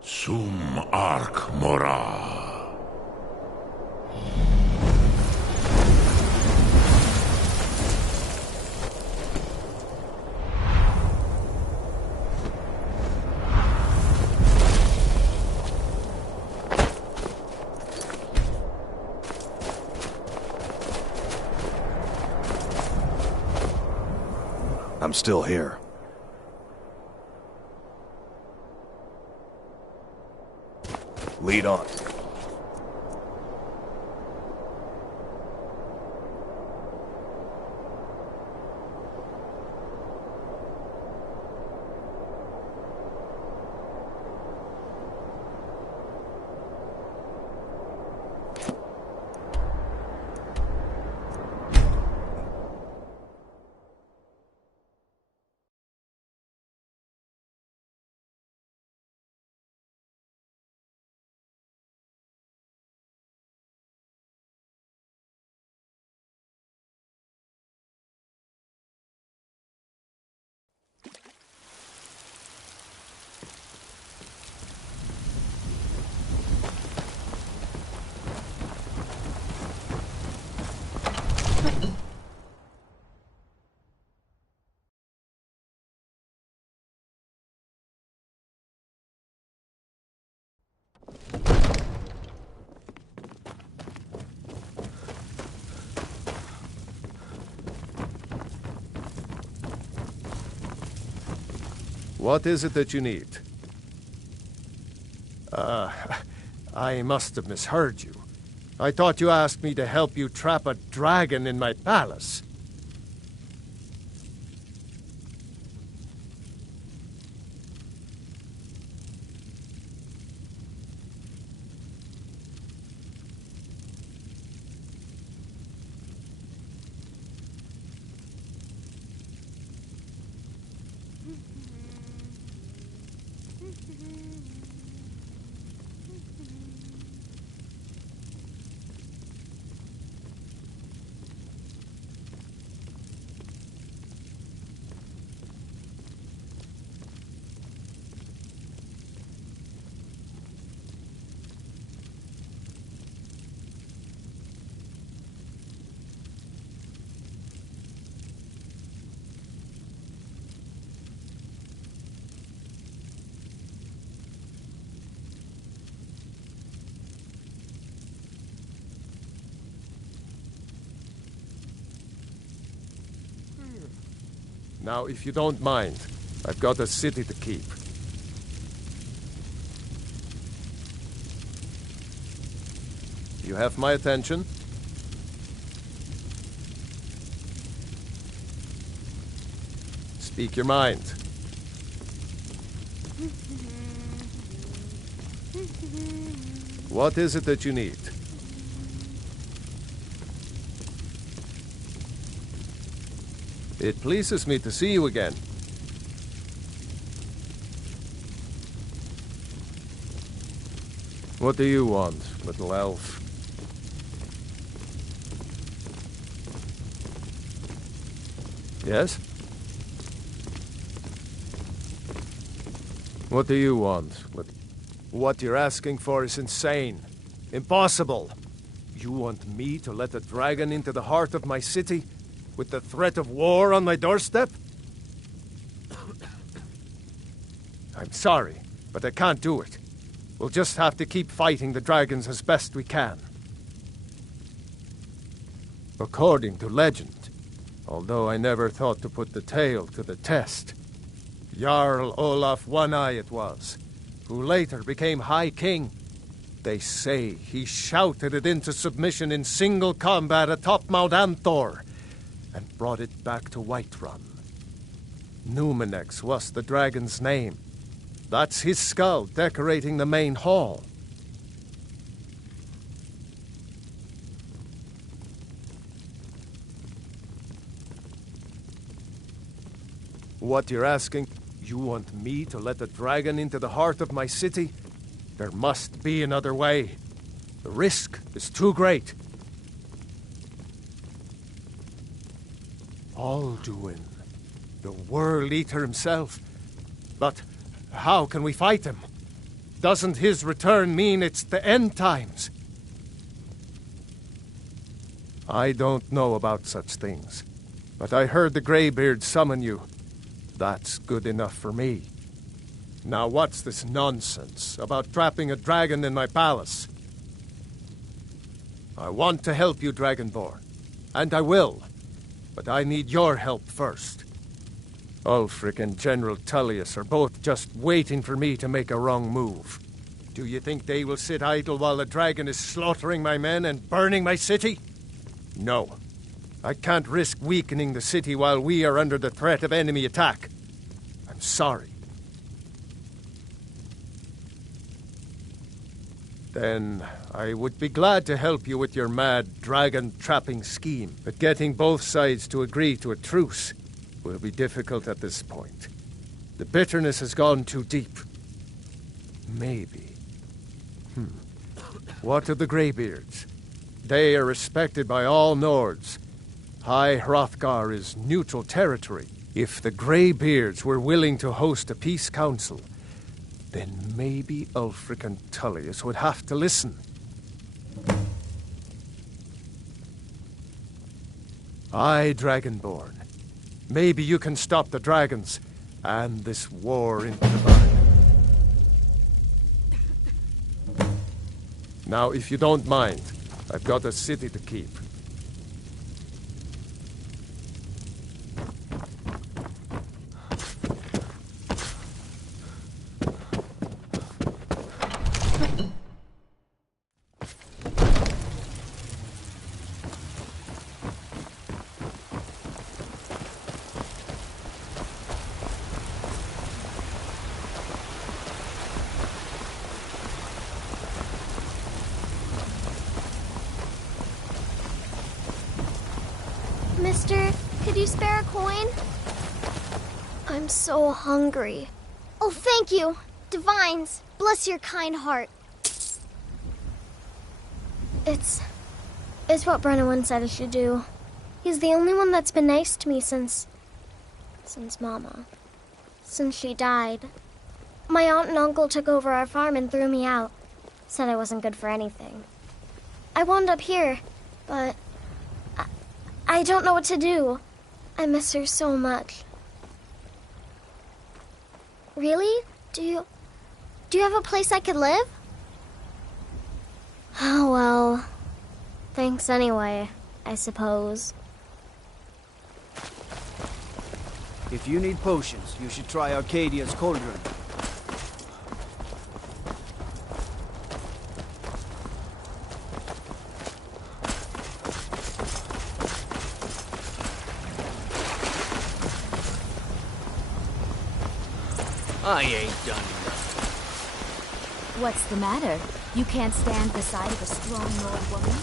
Sum Ark Mora. I'm still here. Lead on. What is it that you need? I must have misheard you. I thought you asked me to help you trap a dragon in my palace. Now, if you don't mind, I've got a city to keep. You have my attention? Speak your mind. What is it that you need? It pleases me to see you again. What do you want, little elf? Yes? What do you want? What you're asking for is insane. Impossible. You want me to let a dragon into the heart of my city? With the threat of war on my doorstep? I'm sorry, but I can't do it. We'll just have to keep fighting the dragons as best we can. According to legend, although I never thought to put the tale to the test, Jarl Olaf One-Eye it was, who later became High King. They say he shouted it into submission in single combat atop Mount Anthor, and brought it back to Whiterun. Numenex was the dragon's name. That's his skull decorating the main hall. What you're asking? You want me to let a dragon into the heart of my city? There must be another way. The risk is too great. Alduin, the World Eater himself. But how can we fight him? Doesn't his return mean it's the end times? I don't know about such things, but I heard the Greybeard summon you. That's good enough for me. Now what's this nonsense about trapping a dragon in my palace? I want to help you, Dragonborn, and I will. But I need your help first. Ulfric and General Tullius are both just waiting for me to make a wrong move. Do you think they will sit idle while the dragon is slaughtering my men and burning my city? No. I can't risk weakening the city while we are under the threat of enemy attack. I'm sorry. Then I would be glad to help you with your mad dragon-trapping scheme. But getting both sides to agree to a truce will be difficult at this point. The bitterness has gone too deep. Maybe. What of the Greybeards? They are respected by all Nords. High Hrothgar is neutral territory. If the Greybeards were willing to host a peace council, then maybe Ulfric and Tullius would have to listen. Aye, Dragonborn. Maybe you can stop the dragons and this war into the bargain. Now, if you don't mind, I've got a city to keep. Mister, could you spare a coin? I'm so hungry. Oh, thank you. Divines, bless your kind heart. It's what Brennan said I should do. He's the only one that's been nice to me since Mama. Since she died. My aunt and uncle took over our farm and threw me out. Said I wasn't good for anything. I wound up here, but I don't know what to do. I miss her so much. Really? Do you have a place I could live? Oh, well. Thanks anyway, I suppose. If you need potions, you should try Arcadia's cauldron. I ain't done nothing. What's the matter? You can't stand the sight of a strong Lord woman?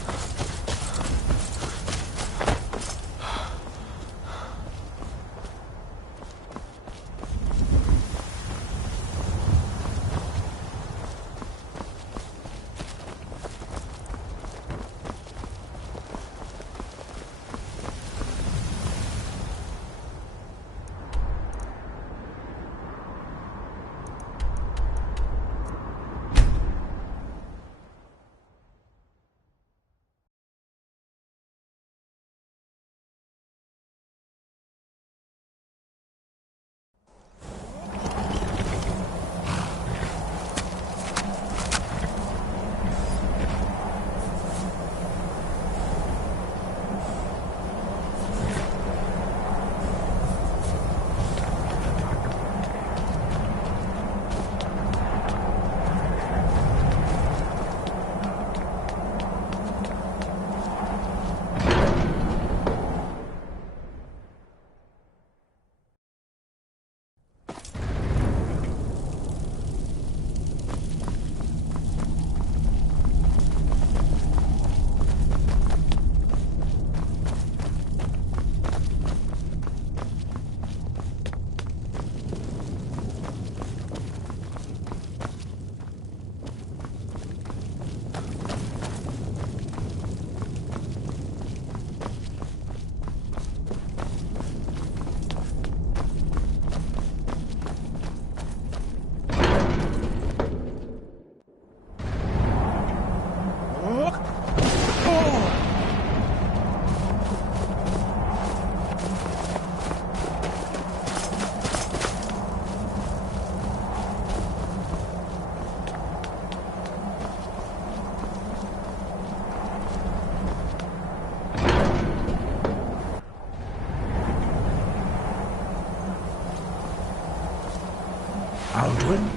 Alduin?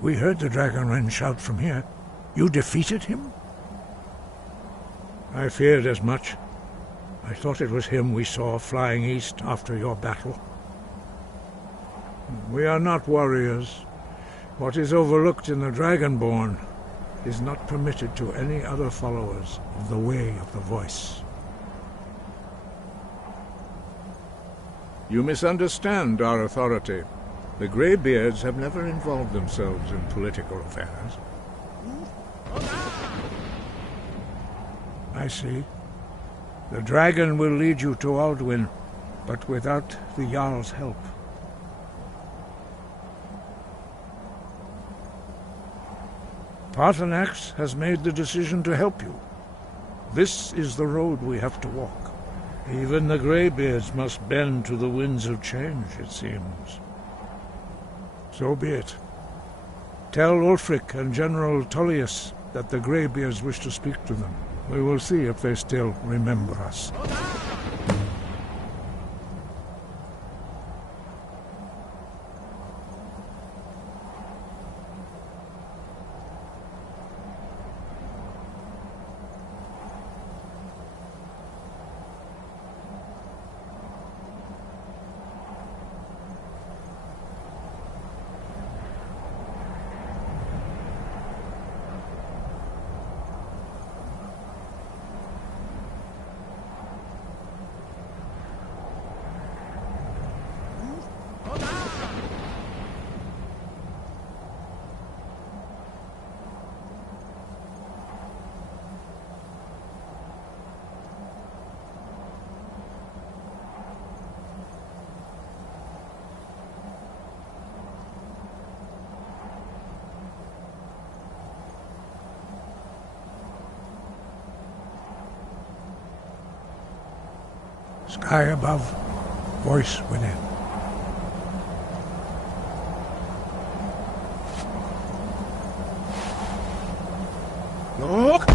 We heard the Dragonren shout from here. You defeated him? I feared as much. I thought it was him we saw flying east after your battle. We are not warriors. What is overlooked in the Dragonborn is not permitted to any other followers of the Way of the Voice. You misunderstand our authority. The Greybeards have never involved themselves in political affairs. I see. The dragon will lead you to Alduin, but without the Jarl's help. Paarthurnax has made the decision to help you. This is the road we have to walk. Even the Greybeards must bend to the winds of change, it seems. So be it. Tell Ulfric and General Tullius that the Greybeards wish to speak to them. We will see if they still remember us. Sky above, voice within. Look!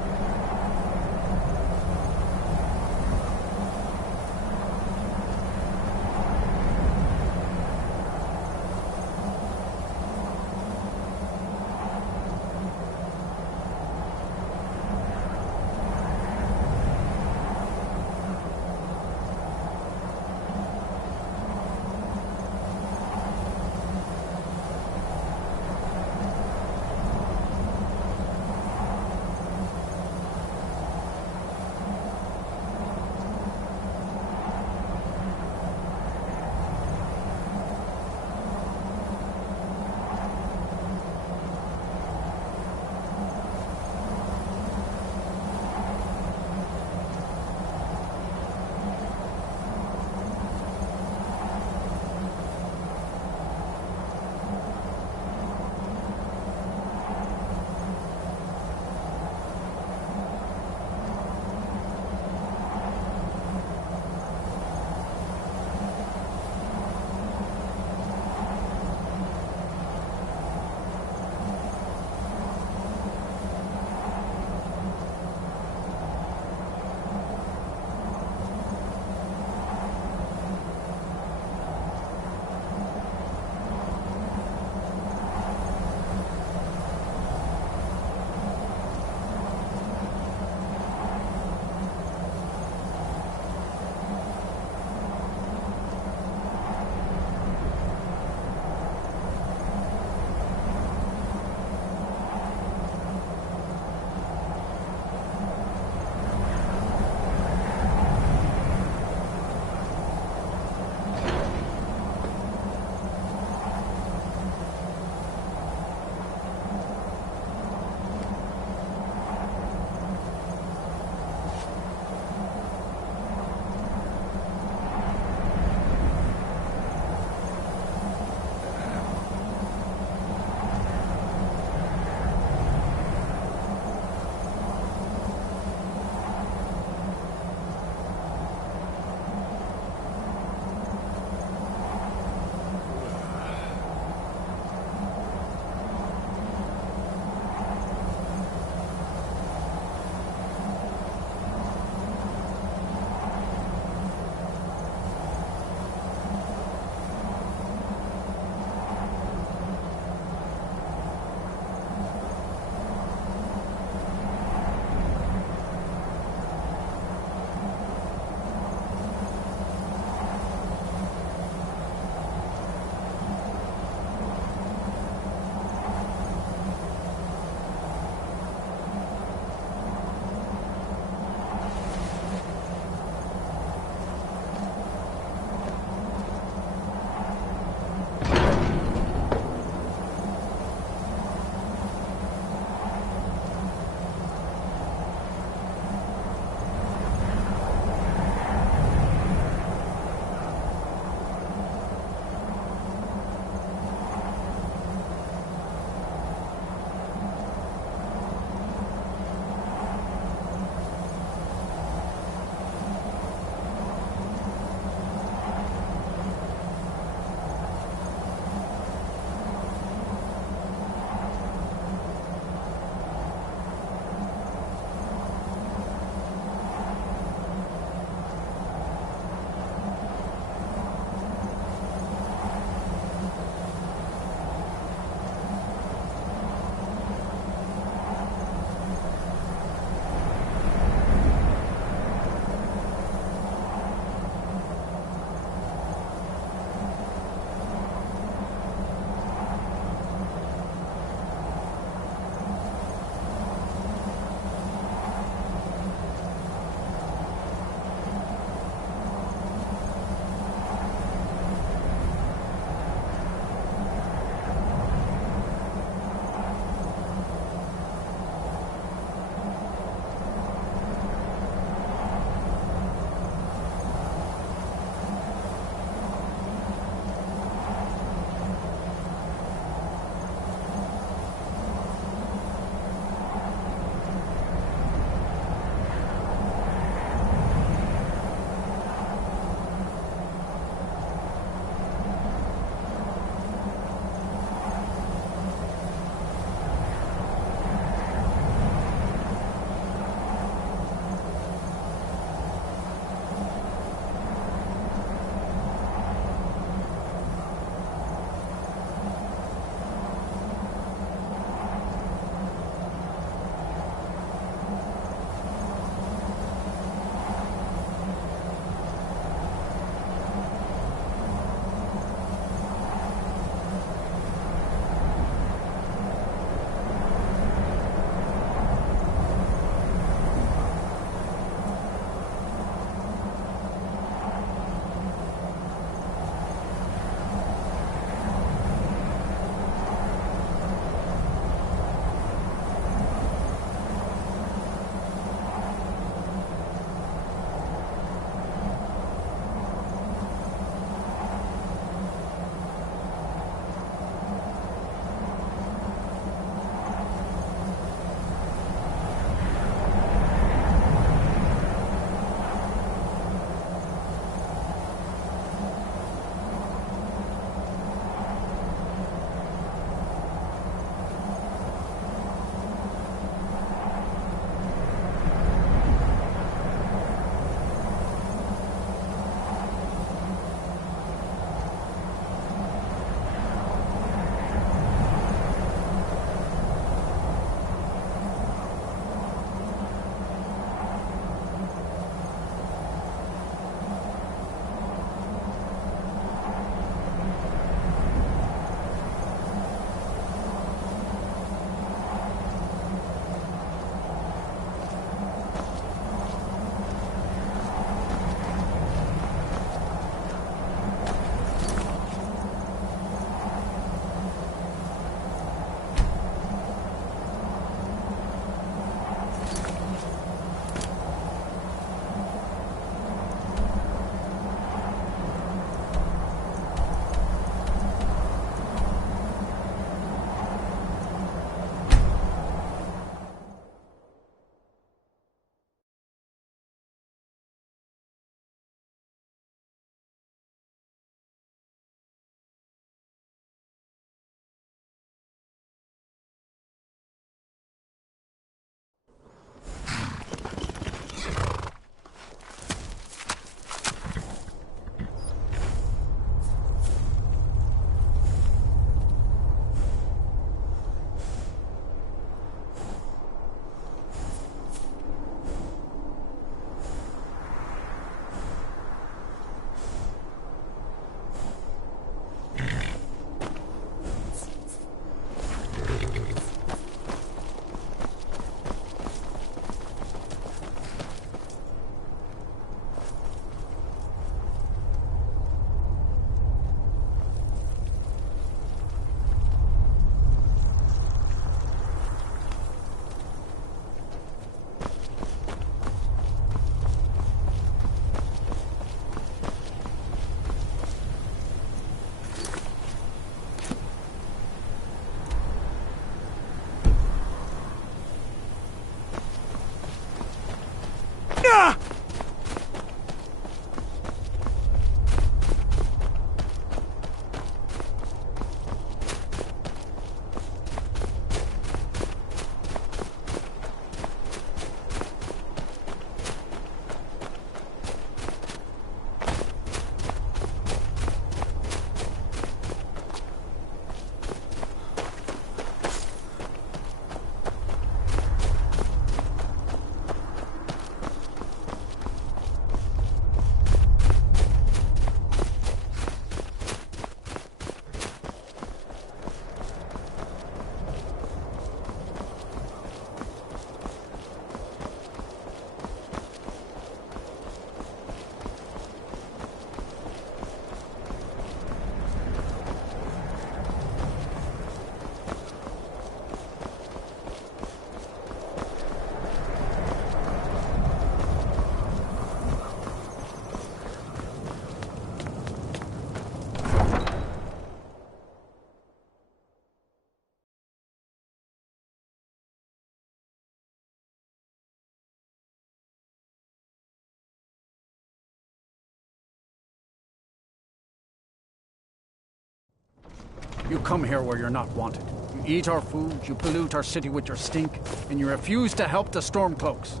You come here where you're not wanted. You eat our food, you pollute our city with your stink, and you refuse to help the Stormcloaks.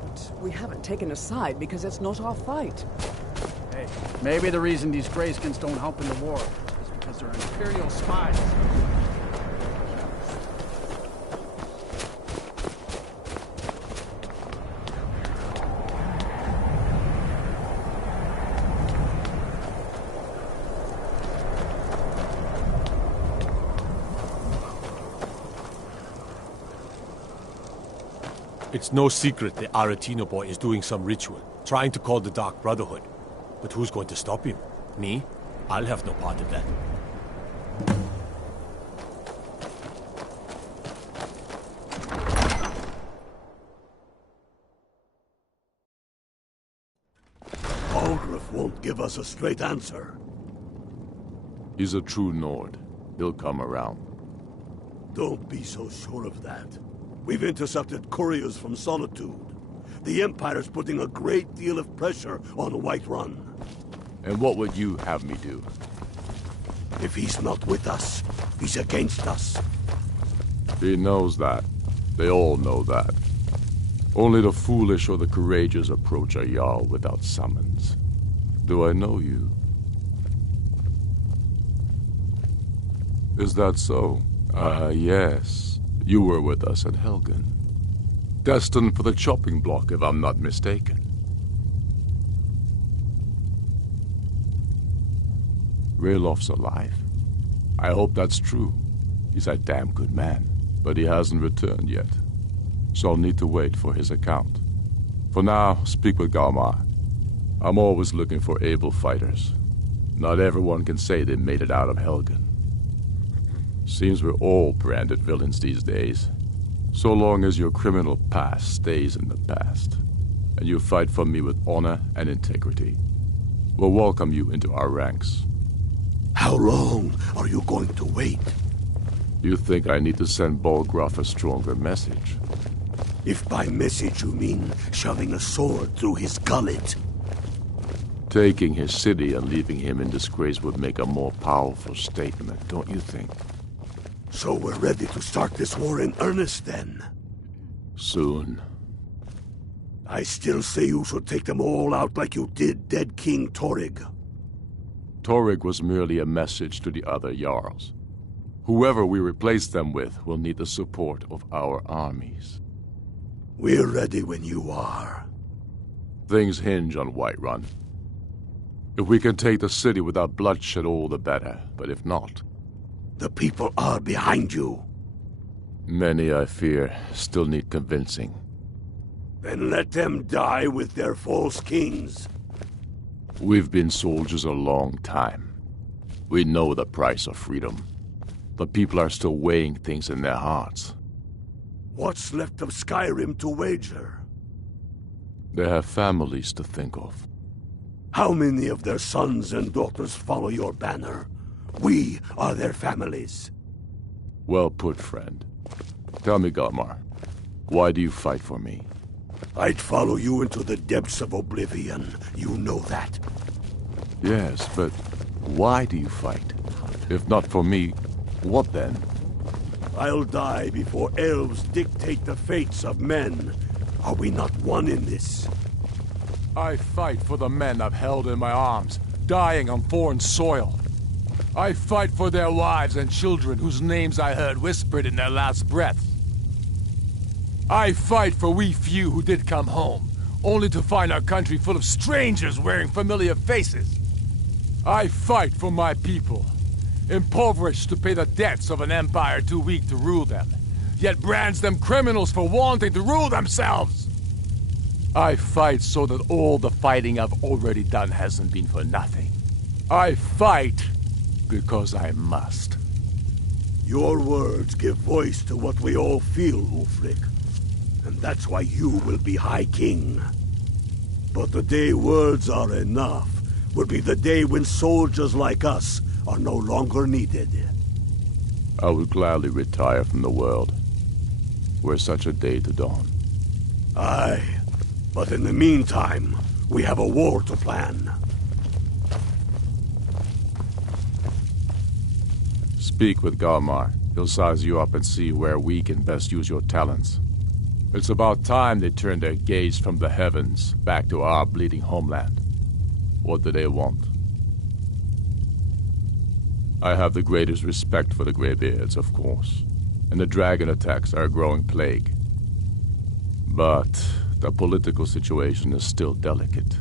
But we haven't taken a side because it's not our fight. Hey, maybe the reason these Greyskins don't help in the war is because they're Imperial spies. It's no secret the Aretino boy is doing some ritual, trying to call the Dark Brotherhood. But who's going to stop him? Me? I'll have no part of that. Algrif won't give us a straight answer. He's a true Nord. He'll come around. Don't be so sure of that. We've intercepted couriers from Solitude. The Empire's putting a great deal of pressure on Whiterun. And what would you have me do? If he's not with us, he's against us. He knows that. They all know that. Only the foolish or the courageous approach a Jarl without summons. Do I know you? Is that so? Yes. You were with us at Helgen. Destined for the chopping block, if I'm not mistaken. Raylof's alive. I hope that's true. He's a damn good man, but he hasn't returned yet. So I'll need to wait for his account. For now, speak with Galmar. I'm always looking for able fighters. Not everyone can say they made it out of Helgen. Seems we're all branded villains these days. So long as your criminal past stays in the past, and you fight for me with honor and integrity, we'll welcome you into our ranks. How long are you going to wait? You think I need to send Bolgraf a stronger message? If by message you mean shoving a sword through his gullet. Taking his city and leaving him in disgrace would make a more powerful statement, don't you think? So we're ready to start this war in earnest, then? Soon. I still say you should take them all out like you did dead King Torrig. Torrig was merely a message to the other Jarls. Whoever we replace them with will need the support of our armies. We're ready when you are. Things hinge on Whiterun. If we can take the city without bloodshed, all the better. But if not... The people are behind you. Many, I fear, still need convincing. Then let them die with their false kings. We've been soldiers a long time. We know the price of freedom. The people are still weighing things in their hearts. What's left of Skyrim to wager? They have families to think of. How many of their sons and daughters follow your banner? We are their families. Well put, friend. Tell me, Galmar, why do you fight for me? I'd follow you into the depths of oblivion. You know that. Yes, but why do you fight? If not for me, what then? I'll die before elves dictate the fates of men. Are we not one in this? I fight for the men I've held in my arms, dying on foreign soil. I fight for their wives and children whose names I heard whispered in their last breaths. I fight for we few who did come home, only to find our country full of strangers wearing familiar faces. I fight for my people, impoverished to pay the debts of an empire too weak to rule them, yet brands them criminals for wanting to rule themselves. I fight so that all the fighting I've already done hasn't been for nothing. I fight because I must. Your words give voice to what we all feel, Ulfric. And that's why you will be High King. But the day words are enough will be the day when soldiers like us are no longer needed. I would gladly retire from the world, were such a day to dawn. Aye, but in the meantime, we have a war to plan. Speak with Galmar. He'll size you up and see where we can best use your talents. It's about time they turned their gaze from the heavens back to our bleeding homeland. What do they want? I have the greatest respect for the Greybeards, of course, and the dragon attacks are a growing plague. But the political situation is still delicate.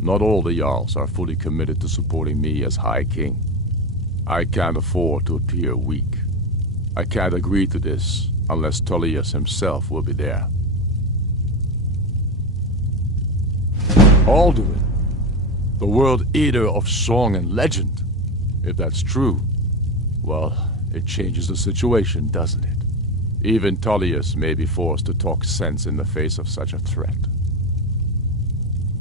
Not all the Jarls are fully committed to supporting me as High King. I can't afford to appear weak. I can't agree to this unless Tullius himself will be there. Alduin, the World Eater of song and legend. If that's true, well, it changes the situation, doesn't it? Even Tullius may be forced to talk sense in the face of such a threat.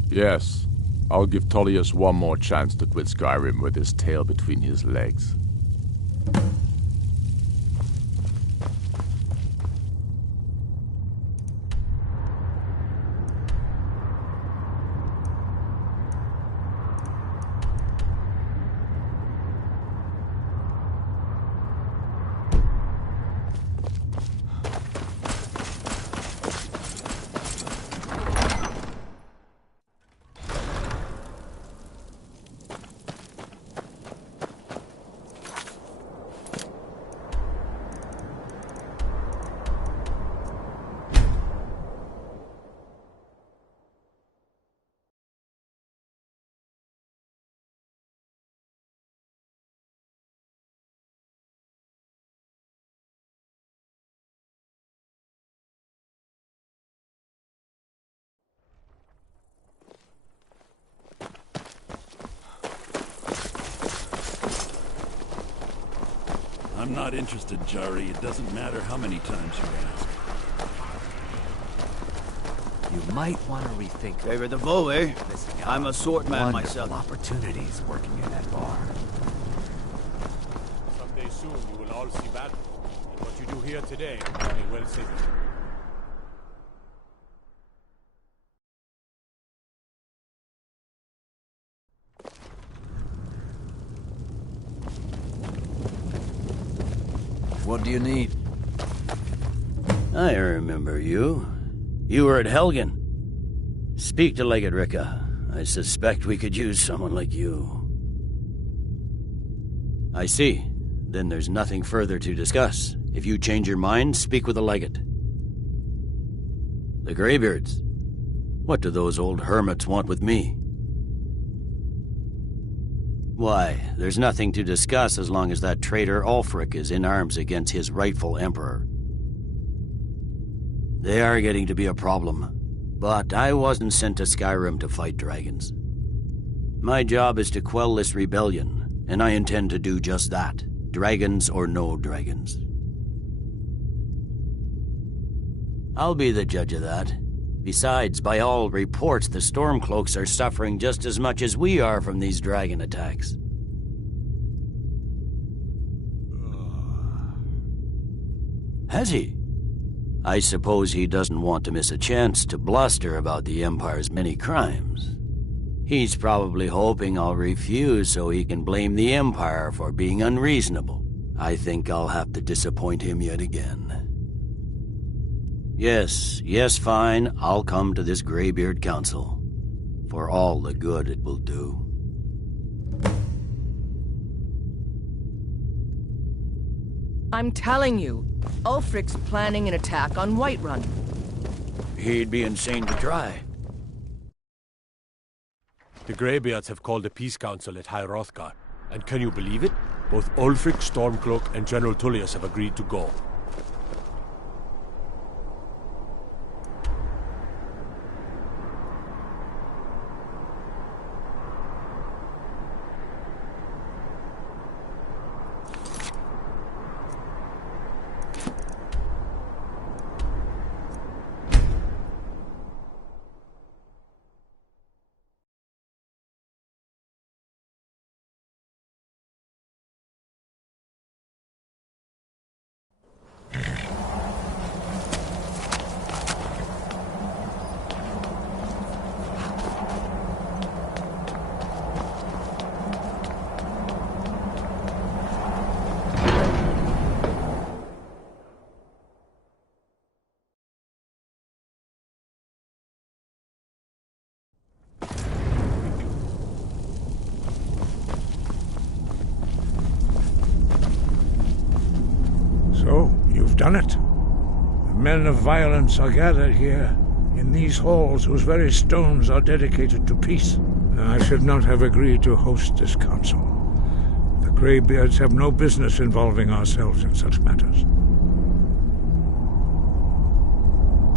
Yes, I'll give Tullius one more chance to quit Skyrim with his tail between his legs. I'm not interested, Jari. It doesn't matter how many times you ask. You might want to rethink. Favor the bow, eh? I'm a sword man myself. Opportunities working in that bar. Someday soon you will all see battle. And what you do here today may well save you. What do you need? I remember you. You were at Helgen. Speak to Legate Ricka. I suspect we could use someone like you. I see. Then there's nothing further to discuss. If you change your mind, speak with the Legate. The Greybeards. What do those old hermits want with me? Why, there's nothing to discuss as long as that traitor Ulfric is in arms against his rightful emperor. They are getting to be a problem, but I wasn't sent to Skyrim to fight dragons. My job is to quell this rebellion, and I intend to do just that, dragons or no dragons. I'll be the judge of that. Besides, by all reports, the Stormcloaks are suffering just as much as we are from these dragon attacks. Has he? I suppose he doesn't want to miss a chance to bluster about the Empire's many crimes. He's probably hoping I'll refuse so he can blame the Empire for being unreasonable. I think I'll have to disappoint him yet again. Yes, fine. I'll come to this Greybeard Council. For all the good it will do. I'm telling you, Ulfric's planning an attack on Whiterun. He'd be insane to try. The Greybeards have called a peace council at High Hrothgar. And can you believe it? Both Ulfric, Stormcloak, and General Tullius have agreed to go. done it. The men of violence are gathered here, in these halls whose very stones are dedicated to peace. I should not have agreed to host this council. The Greybeards have no business involving ourselves in such matters.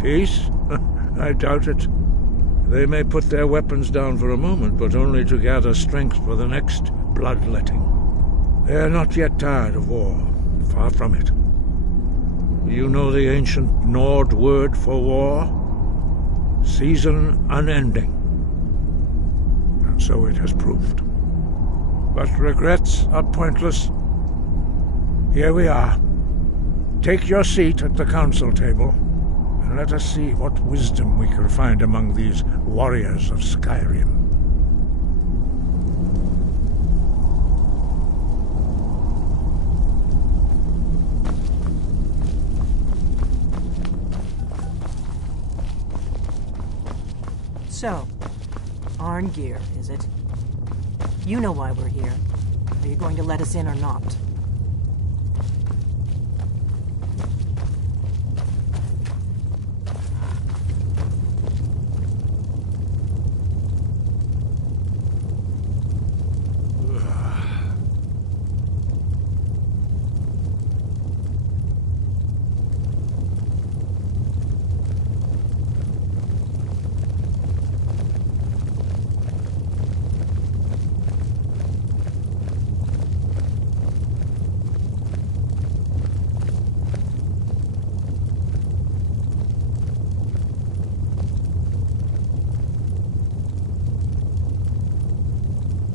Peace? I doubt it. They may put their weapons down for a moment, but only to gather strength for the next bloodletting. They are not yet tired of war. Far from it. You know the ancient Nord word for war? Season unending. And so it has proved. But regrets are pointless. Here we are. Take your seat at the council table, and let us see what wisdom we can find among these warriors of Skyrim. So, Arngeir, is it? You know why we're here. Are you going to let us in or not?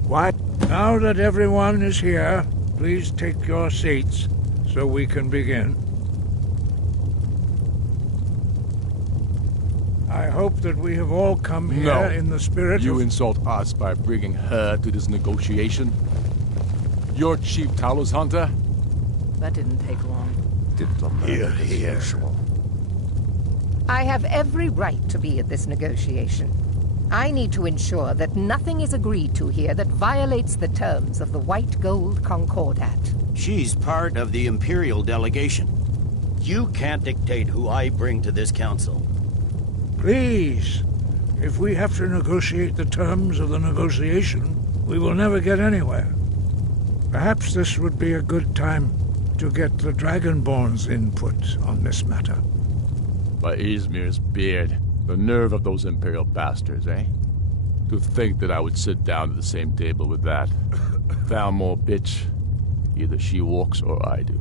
Why? Now that everyone is here, please take your seats so we can begin. I hope that we have all come here in the spirit You of... insult us by bringing her to this negotiation? You're Chief Talos Hunter? That didn't take long. Here. I have every right to be at this negotiation. I need to ensure that nothing is agreed to here that violates the terms of the White Gold Concordat. She's part of the Imperial delegation. You can't dictate who I bring to this council. Please, if we have to negotiate the terms of the negotiation, we will never get anywhere. Perhaps this would be a good time to get the Dragonborn's input on this matter. By Izmir's beard. The nerve of those Imperial bastards, eh? To think that I would sit down at the same table with that. Thalmor bitch. Either she walks or I do.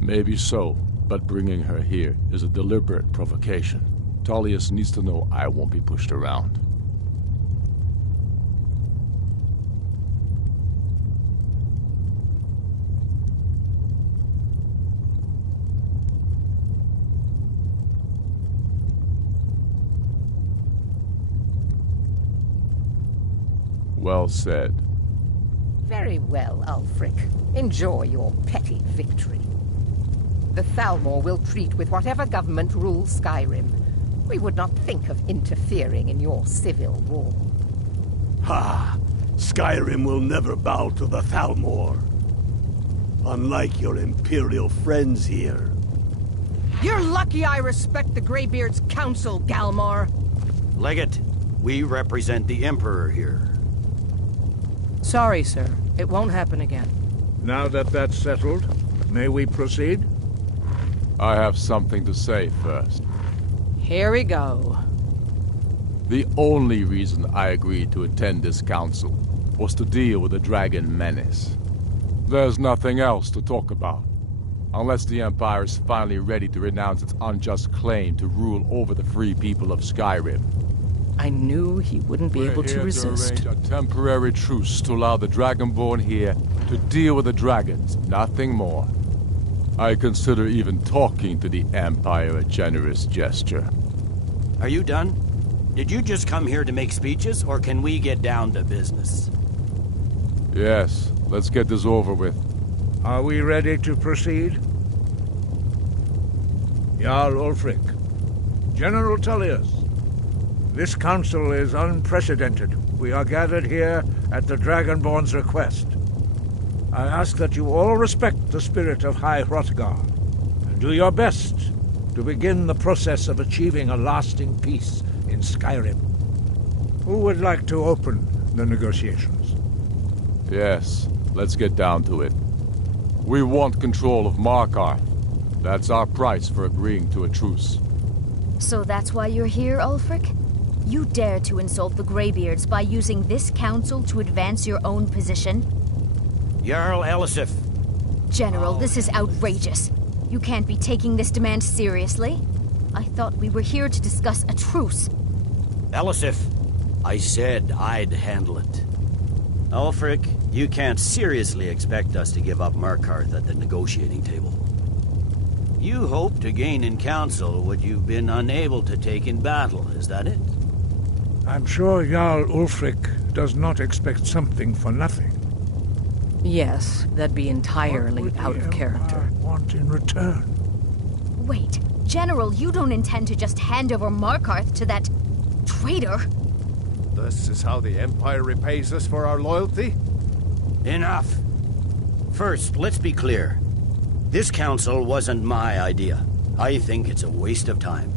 Maybe so, but bringing her here is a deliberate provocation. Tullius needs to know I won't be pushed around. Well said. Very well, Ulfric. Enjoy your petty victory. The Thalmor will treat with whatever government rules Skyrim. We would not think of interfering in your civil war. Ha! Skyrim will never bow to the Thalmor. Unlike your Imperial friends here. You're lucky I respect the Greybeard's council, Galmar. Legate, we represent the Emperor here. Sorry, sir. It won't happen again. Now that that's settled, may we proceed? I have something to say first. Here we go. The only reason I agreed to attend this council was to deal with the dragon menace. There's nothing else to talk about. Unless the Empire is finally ready to renounce its unjust claim to rule over the free people of Skyrim. I knew he wouldn't be able to resist. To arrange a temporary truce to allow the Dragonborn here to deal with the dragons, nothing more. I consider even talking to the Empire a generous gesture. Are you done? Did you just come here to make speeches, or can we get down to business? Yes, let's get this over with. Are we ready to proceed? Jarl Ulfric, General Tullius, this council is unprecedented. We are gathered here at the Dragonborn's request. I ask that you all respect the spirit of High Hrothgar, and do your best to begin the process of achieving a lasting peace in Skyrim. Who would like to open the negotiations? Yes, let's get down to it. We want control of Markarth. That's our price for agreeing to a truce. So that's why you're here, Ulfric? You dare to insult the Greybeards by using this council to advance your own position? Jarl Elisif. General, this is outrageous. You can't be taking this demand seriously. I thought we were here to discuss a truce. Elisif, I said I'd handle it. Ulfric, you can't seriously expect us to give up Markarth at the negotiating table. You hope to gain in council what you've been unable to take in battle, is that it? I'm sure Jarl Ulfric does not expect something for nothing. Yes, that'd be entirely out of character. Want in return? Wait, General, you don't intend to just hand over Markarth to that traitor? This is how the Empire repays us for our loyalty? Enough. First, let's be clear. This council wasn't my idea. I think it's a waste of time.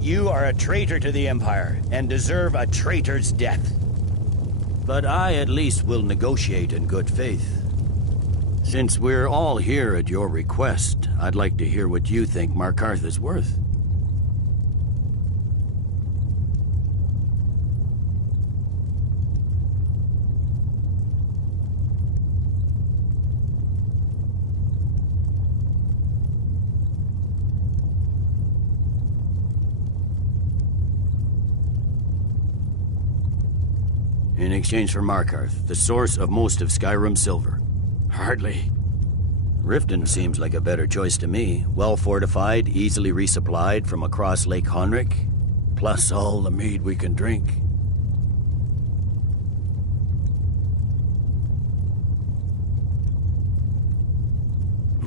You are a traitor to the Empire, and deserve a traitor's death. But I at least will negotiate in good faith. Since we're all here at your request, I'd like to hear what you think Markarth is worth. In exchange for Markarth, the source of most of Skyrim's silver. Hardly. Riften seems like a better choice to me. Well fortified, easily resupplied from across Lake Honric, plus all the mead we can drink.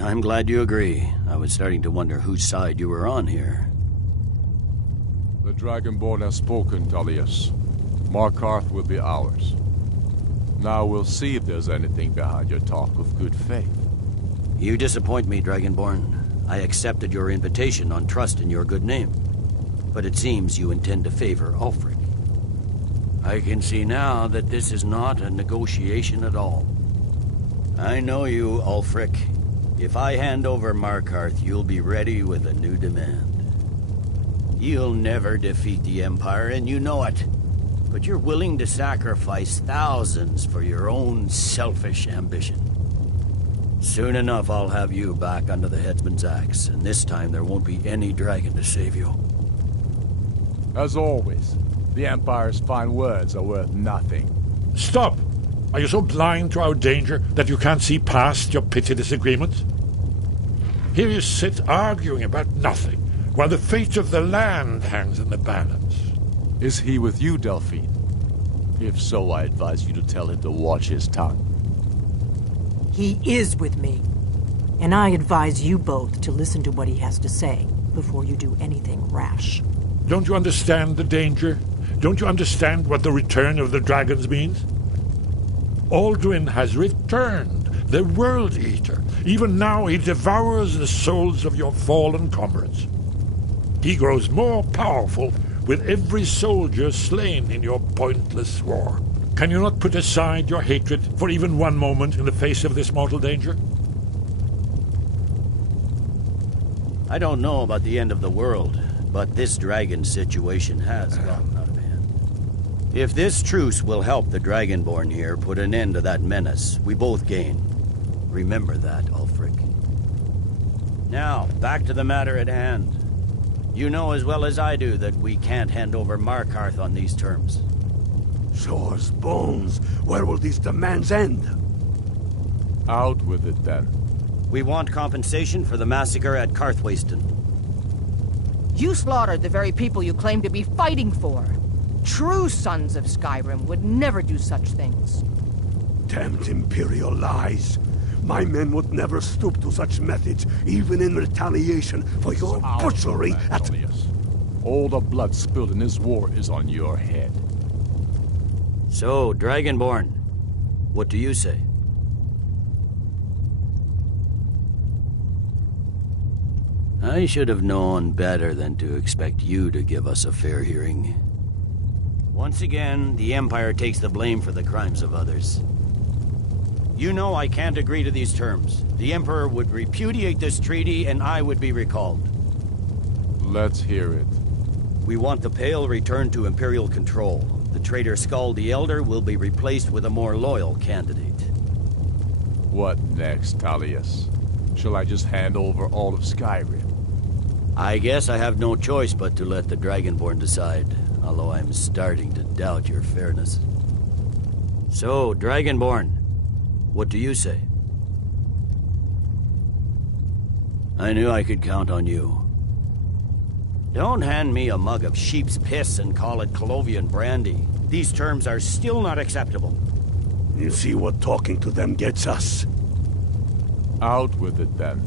I'm glad you agree. I was starting to wonder whose side you were on here. The Dragonborn has spoken, Tullius. Markarth will be ours. Now we'll see if there's anything behind your talk of good faith. You disappoint me, Dragonborn. I accepted your invitation on trust in your good name. But it seems you intend to favor Ulfric. I can see now that this is not a negotiation at all. I know you, Ulfric. If I hand over Markarth, you'll be ready with a new demand. You'll never defeat the Empire, and you know it. But you're willing to sacrifice thousands for your own selfish ambition. Soon enough, I'll have you back under the headsman's axe, and this time there won't be any dragon to save you. As always, the Empire's fine words are worth nothing. Stop! Are you so blind to our danger that you can't see past your petty disagreements? Here you sit arguing about nothing, while the fate of the land hangs in the balance. Is he with you, Delphine? If so, I advise you to tell him to watch his tongue. He is with me. And I advise you both to listen to what he has to say before you do anything rash. Don't you understand the danger? Don't you understand what the return of the dragons means? Alduin has returned, the World Eater. Even now he devours the souls of your fallen comrades. He grows more powerful with every soldier slain in your pointless war. Can you not put aside your hatred for even one moment in the face of this mortal danger? I don't know about the end of the world, but this dragon situation has gotten out of hand. If this truce will help the Dragonborn here put an end to that menace, we both gain. Remember that, Ulfric. Now, back to the matter at hand. You know as well as I do that we can't hand over Markarth on these terms. Shores, bones, where will these demands end? Out with it, then. We want compensation for the massacre at Carthwayston. You slaughtered the very people you claim to be fighting for. True sons of Skyrim would never do such things. Damned Imperial lies. My men would never stoop to such methods, even in retaliation for your butchery at... All the blood spilled in this war is on your head. So, Dragonborn, what do you say? I should have known better than to expect you to give us a fair hearing. Once again, the Empire takes the blame for the crimes of others. You know I can't agree to these terms. The Emperor would repudiate this treaty and I would be recalled. Let's hear it. We want the Pale returned to Imperial control. The traitor Skull the Elder will be replaced with a more loyal candidate. What next, Tullius? Shall I just hand over all of Skyrim? I guess I have no choice but to let the Dragonborn decide, although I'm starting to doubt your fairness. So, Dragonborn, what do you say? I knew I could count on you. Don't hand me a mug of sheep's piss and call it Colovian brandy. These terms are still not acceptable. You see what talking to them gets us? Out with it, then.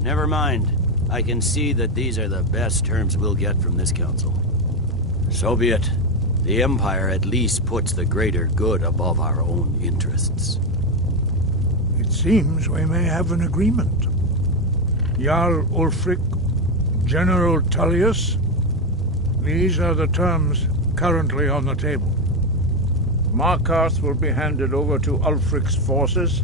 Never mind. I can see that these are the best terms we'll get from this council. So be it. The Empire at least puts the greater good above our own interests. It seems we may have an agreement. Jarl Ulfric, General Tullius, these are the terms currently on the table. Markarth will be handed over to Ulfric's forces,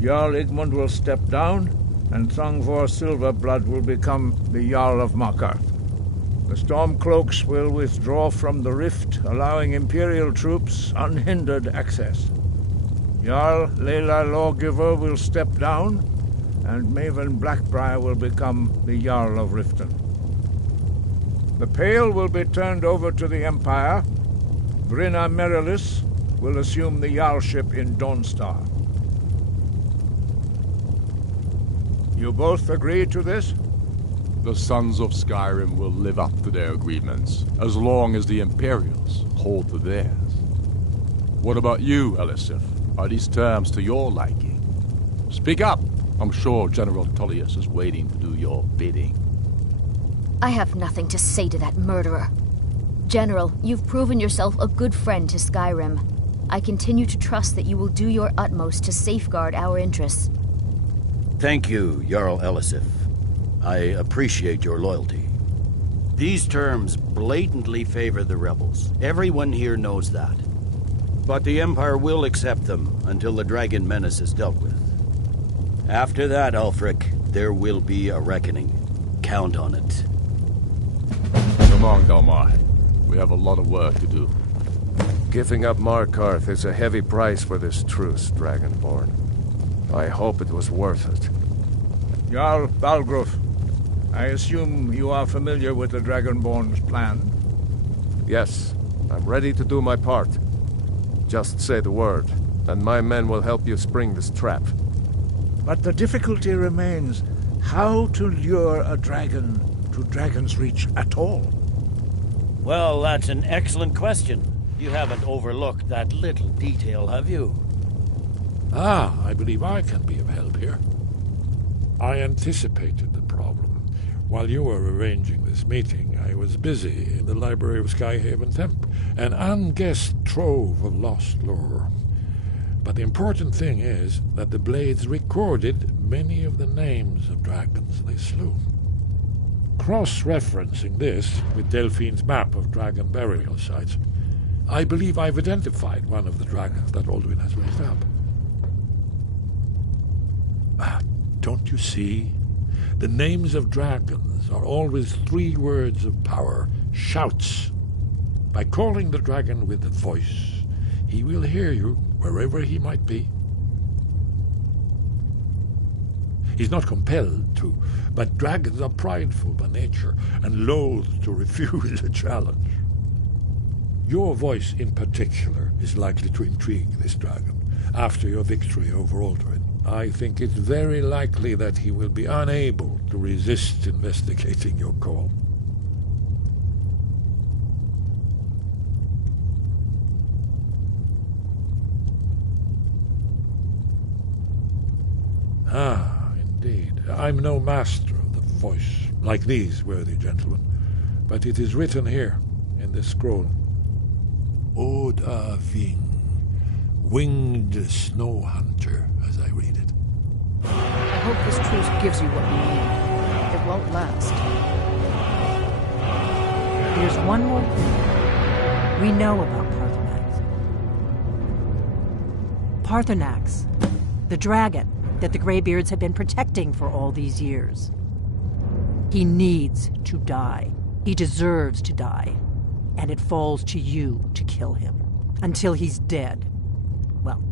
Jarl Igmund will step down, and Thongvor Silverblood will become the Jarl of Markarth. The Stormcloaks will withdraw from the rift, allowing Imperial troops unhindered access. Jarl Leila Lawgiver will step down, and Maven Blackbriar will become the Jarl of Riften. The Pale will be turned over to the Empire. Brinna Merilis will assume the Jarlship in Dawnstar. You both agree to this? The Sons of Skyrim will live up to their agreements, as long as the Imperials hold to theirs. What about you, Elisif? Are these terms to your liking? Speak up! I'm sure General Tullius is waiting to do your bidding. I have nothing to say to that murderer. General, you've proven yourself a good friend to Skyrim. I continue to trust that you will do your utmost to safeguard our interests. Thank you, Jarl Elisif. I appreciate your loyalty. These terms blatantly favor the rebels. Everyone here knows that. But the Empire will accept them until the dragon menace is dealt with. After that, Ulfric, there will be a reckoning. Count on it. Come on, Dalmar. We have a lot of work to do. Giving up Markarth is a heavy price for this truce, Dragonborn. I hope it was worth it. Jarl Balgruf, I assume you are familiar with the Dragonborn's plan? Yes, I'm ready to do my part. Just say the word, and my men will help you spring this trap. But the difficulty remains how to lure a dragon to Dragon's Reach at all. Well, that's an excellent question. You haven't overlooked that little detail, have you? Ah, I believe I can be of help here. I anticipated the problem. While you were arranging this meeting, I was busy in the library of Skyhaven Temp, an unguessed trove of lost lore. But the important thing is that the Blades recorded many of the names of dragons they slew. Cross-referencing this with Delphine's map of dragon burial sites, I believe I've identified one of the dragons that Alduin has raised up. Don't you see? The names of dragons are always 3 words of power, shouts. By calling the dragon with a voice, he will hear you wherever he might be. He's not compelled to, but dragons are prideful by nature and loath to refuse a challenge. Your voice in particular is likely to intrigue this dragon after your victory over Alduin. I think it's very likely that he will be unable to resist investigating your call. Ah, indeed. I'm no master of the voice, like these worthy gentlemen, but it is written here, in this scroll. Oda Ving, winged snow hunter, as I read it. I hope this truce gives you what you need. It won't last. There's one more thing we know about Parthenax. Parthenax, the dragon that the Greybeards have been protecting for all these years. He needs to die. He deserves to die. And it falls to you to kill him. Until he's dead. Well,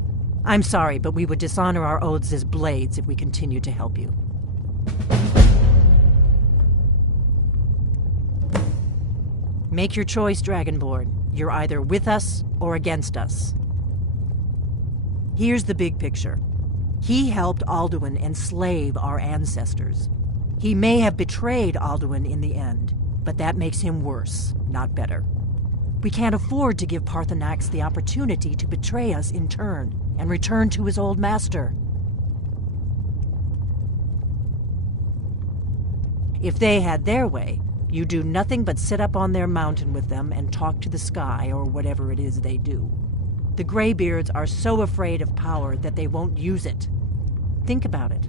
I'm sorry, but we would dishonor our oaths as blades if we continued to help you. Make your choice, Dragonborn. You're either with us or against us. Here's the big picture. He helped Alduin enslave our ancestors. He may have betrayed Alduin in the end, but that makes him worse, not better. We can't afford to give Parthenax the opportunity to betray us in turn and return to his old master. If they had their way, you do nothing but sit up on their mountain with them and talk to the sky or whatever it is they do. The Greybeards are so afraid of power that they won't use it. Think about it.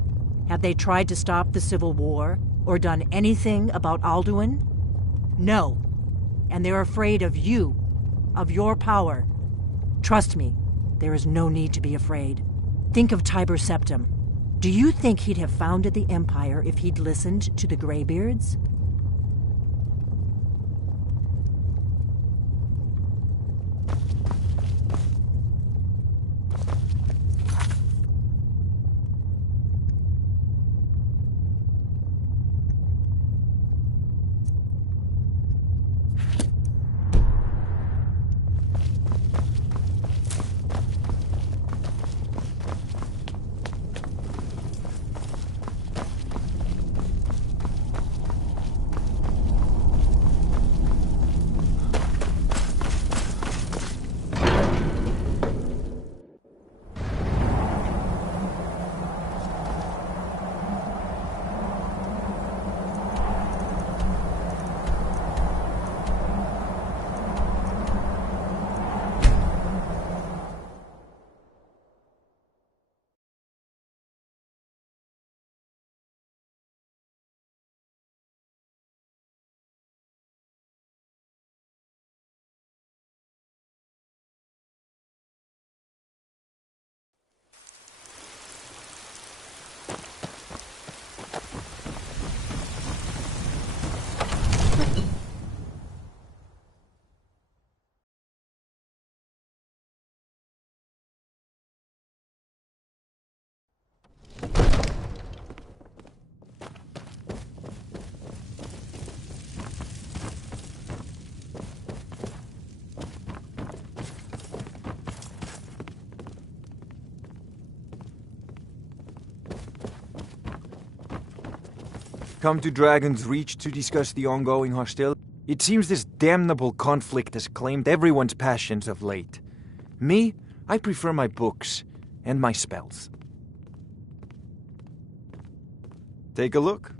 Have they tried to stop the Civil War or done anything about Alduin? No. And they're afraid of you, of your power. Trust me, there is no need to be afraid. Think of Tiber Septim. Do you think he'd have founded the Empire if he'd listened to the Greybeards? Come to Dragon's Reach to discuss the ongoing hostility? It seems this damnable conflict has claimed everyone's passions of late. Me, I prefer my books and my spells. Take a look.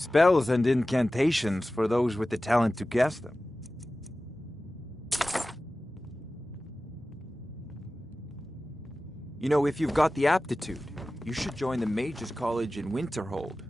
Spells and incantations for those with the talent to cast them. You know, if you've got the aptitude, you should join the Mages College in Winterhold.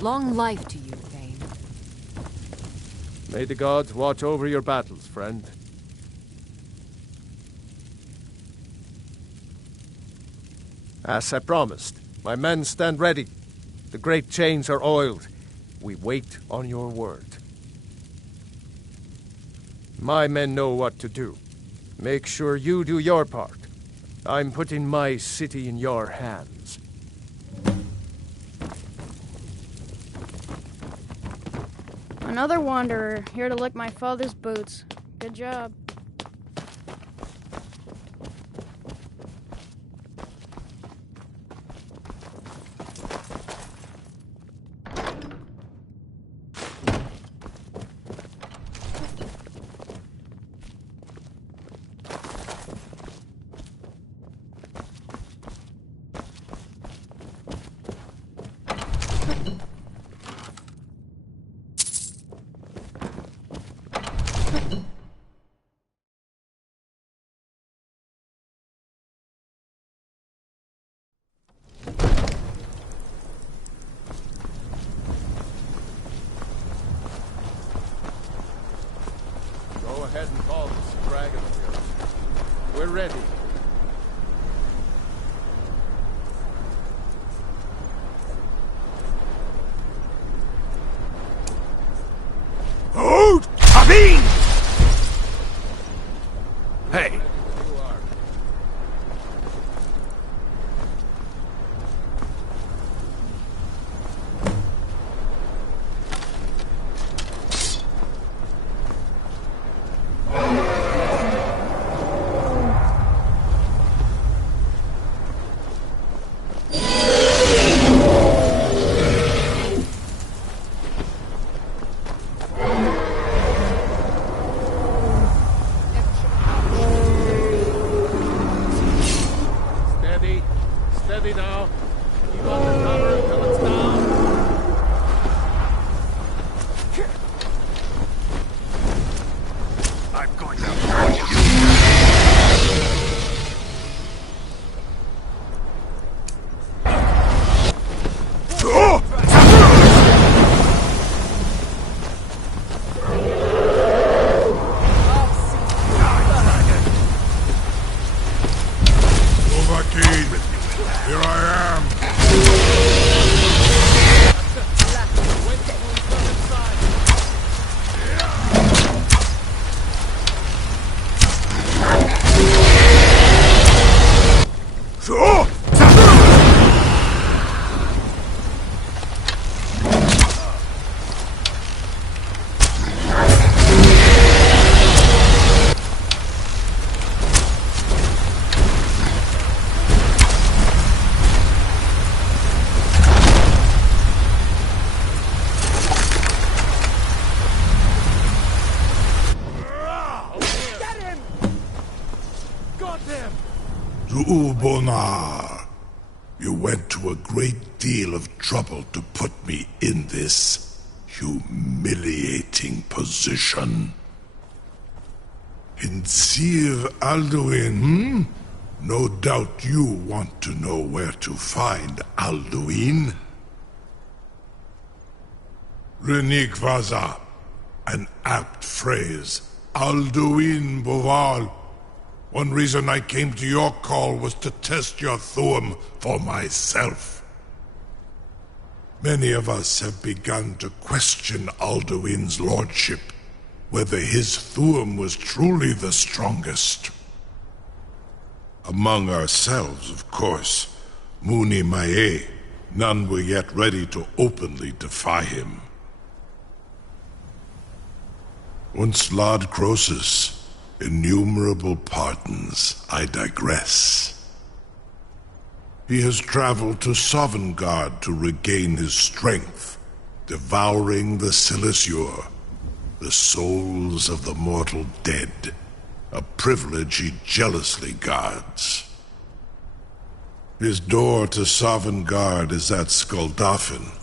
Long life to you, Thane. May the gods watch over your battles, friend. As I promised, my men stand ready. The great chains are oiled. We wait on your word. My men know what to do. Make sure you do your part. I'm putting my city in your hands. Another wanderer, here to lick my father's boots. Good job. Go ahead and call us Dragonborn. We're ready. Hold! Abin! Hey! Steady now. Keep on the cover until it's down. I'm going to hurt you. Here I am. Ubonar, you went to a great deal of trouble to put me in this humiliating position. In Sir Alduin, No doubt you want to know where to find Alduin. Renik Vaza, an apt phrase. Alduin Boval. One reason I came to your call was to test your Thuum for myself. Many of us have begun to question Alduin's lordship, whether his Thuum was truly the strongest. Among ourselves, of course, Muni Mae, none were yet ready to openly defy him. Once Lord Croesus, innumerable pardons, I digress. He has traveled to Sovngarde to regain his strength, devouring the Silesure, the souls of the mortal dead, a privilege he jealously guards. His door to Sovngarde is at Skuldafn,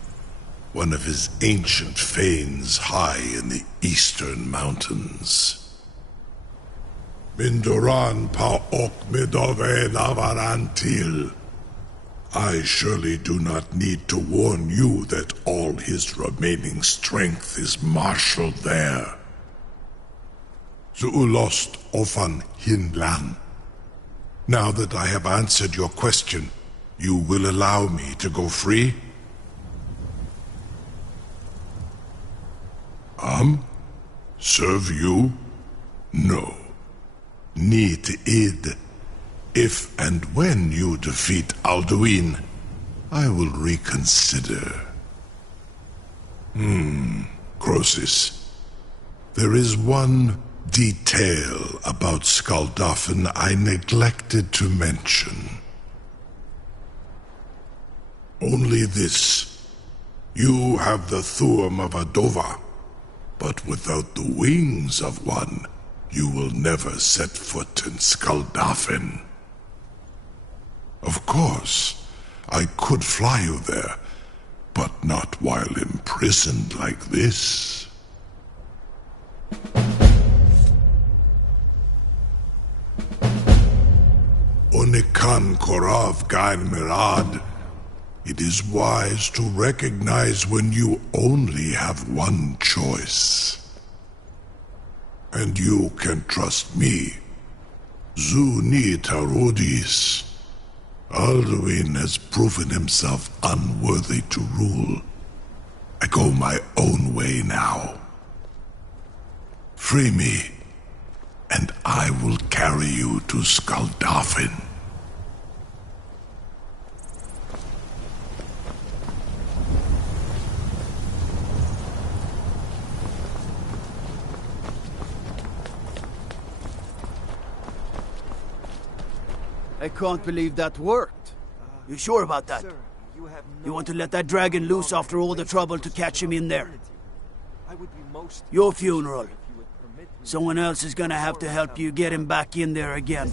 one of his ancient fanes high in the eastern mountains. Mindoran pa ok midove navarantil. I surely do not need to warn you that all his remaining strength is marshaled there. Zuulost ofan hinlan. Now that I have answered your question, you will allow me to go free? Serve you? No. Need id. If and when you defeat Alduin, I will reconsider. Croesus. There is one detail about Skaldafn I neglected to mention. Only this. You have the Thuum of a Dova, but without the wings of one, you will never set foot in Skaldafn. Of course, I could fly you there, but not while imprisoned like this. Onikan Korav Gair Mirad. It is wise to recognize when you only have one choice. And you can trust me. Zuni Tarodis. Alduin has proven himself unworthy to rule. I go my own way now. Free me, and I will carry you to Skaldafn. I can't believe that worked. You sure about that? You want to let that dragon loose after all the trouble to catch him in there? Your funeral. Someone else is gonna have to help you get him back in there again.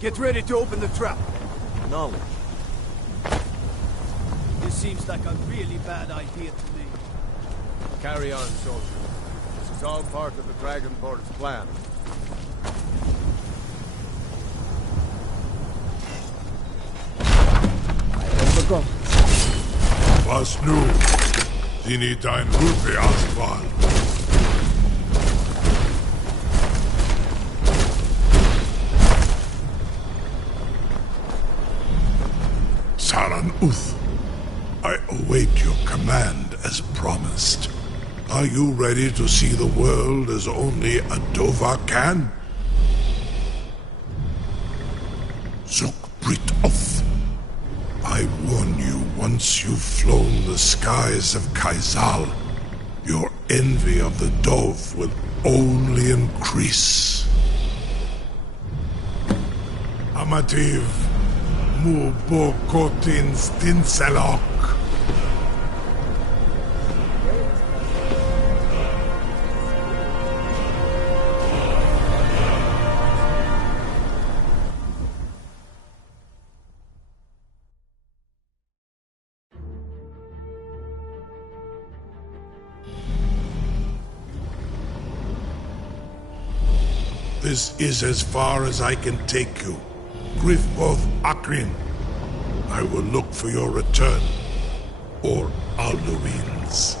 Get ready to open the trap. Knowledge. This seems like a really bad idea to me. Carry on, soldier. This is all part of the Dragonborn's plan. Was nu? Sini dein Rufe Asphalt. Saran Uth, I await your command as promised. Are you ready to see the world as only a Dova can? Zuk Brit Oth. I warn you, once you've flown the skies of Kaizal, your envy of the Dove will only increase. Amativ, Mubokotin Stinselok. This is as far as I can take you. Grifoth Akrin. I will look for your return. Or Alduin's.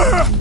Yeah!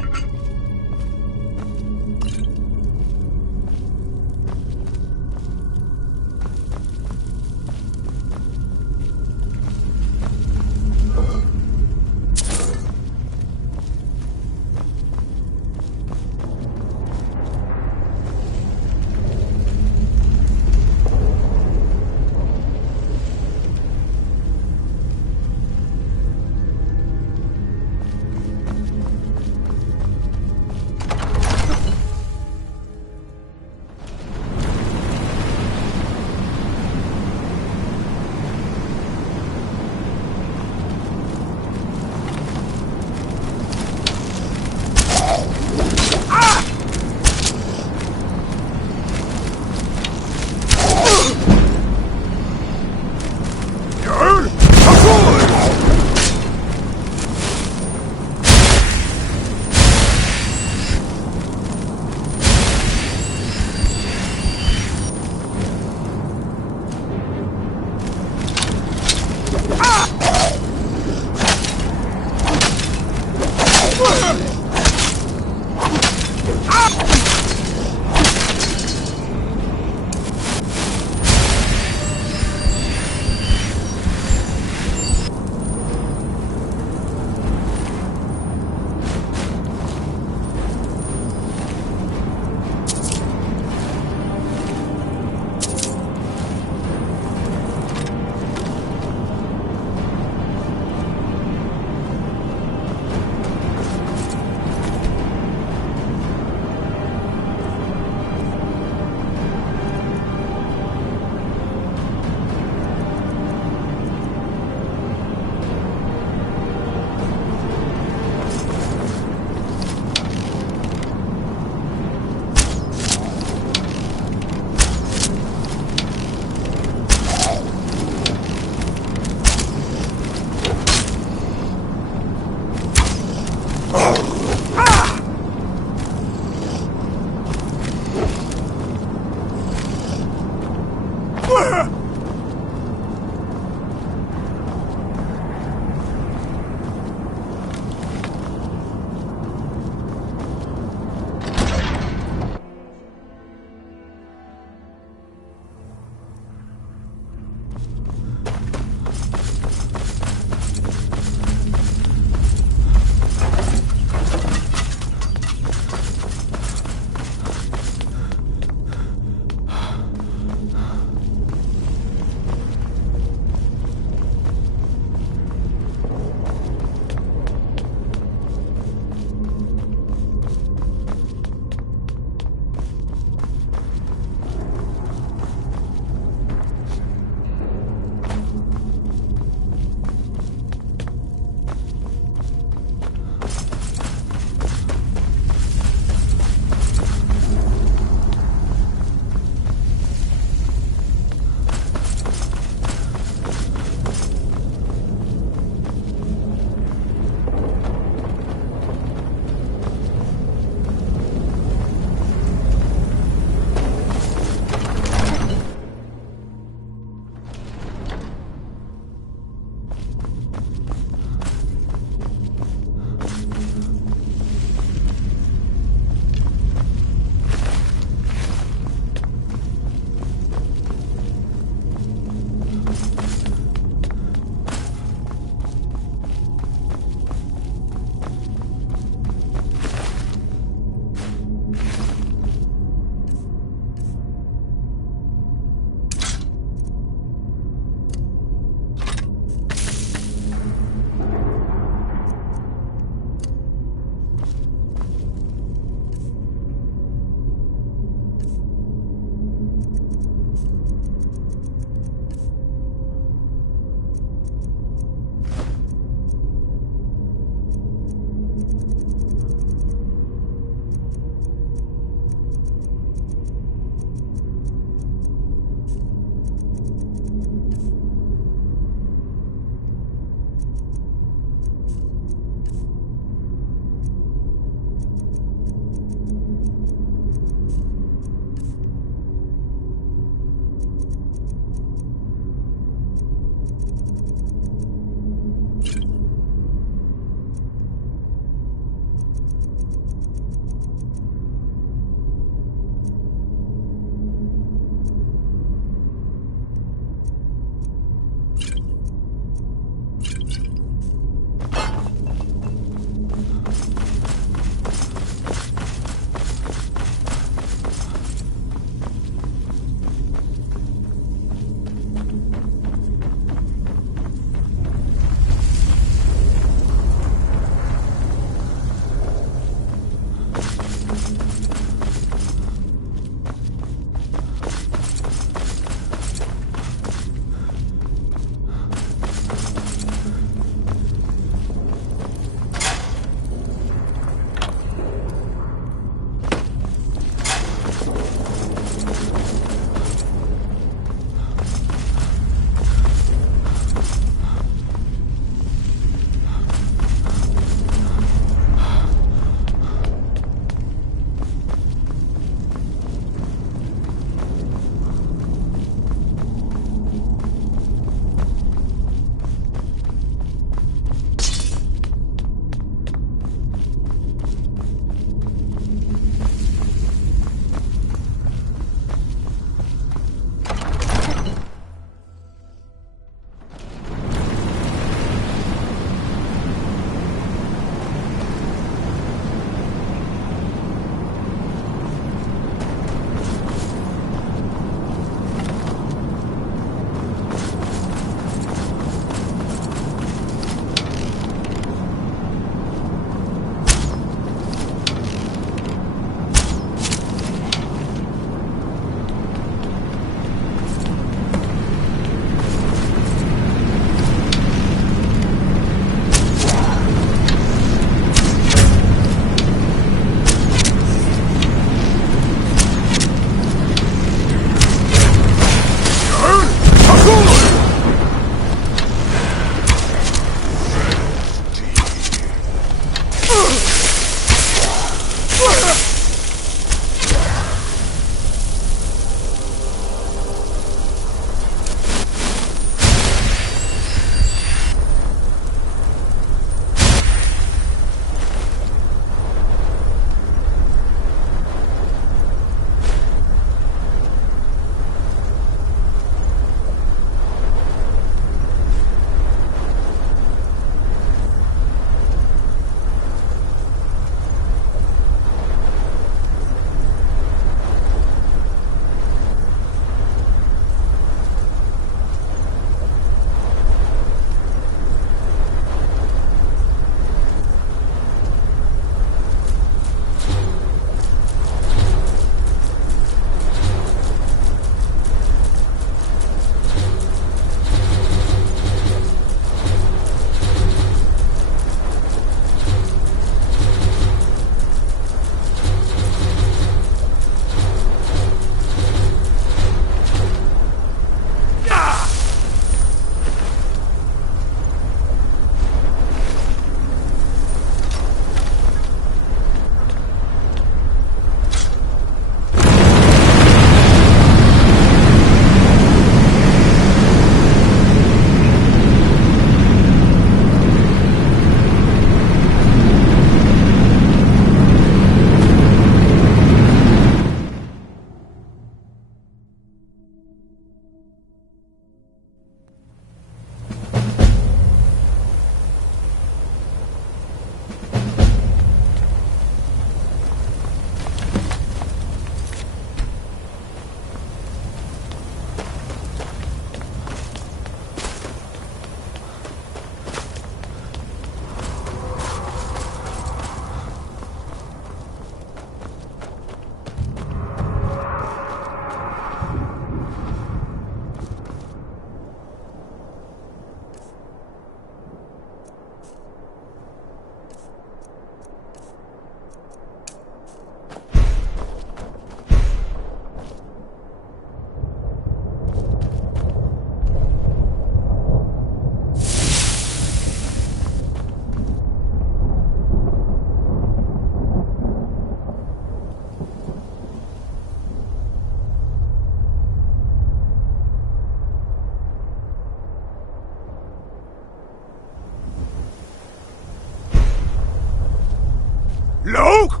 Look!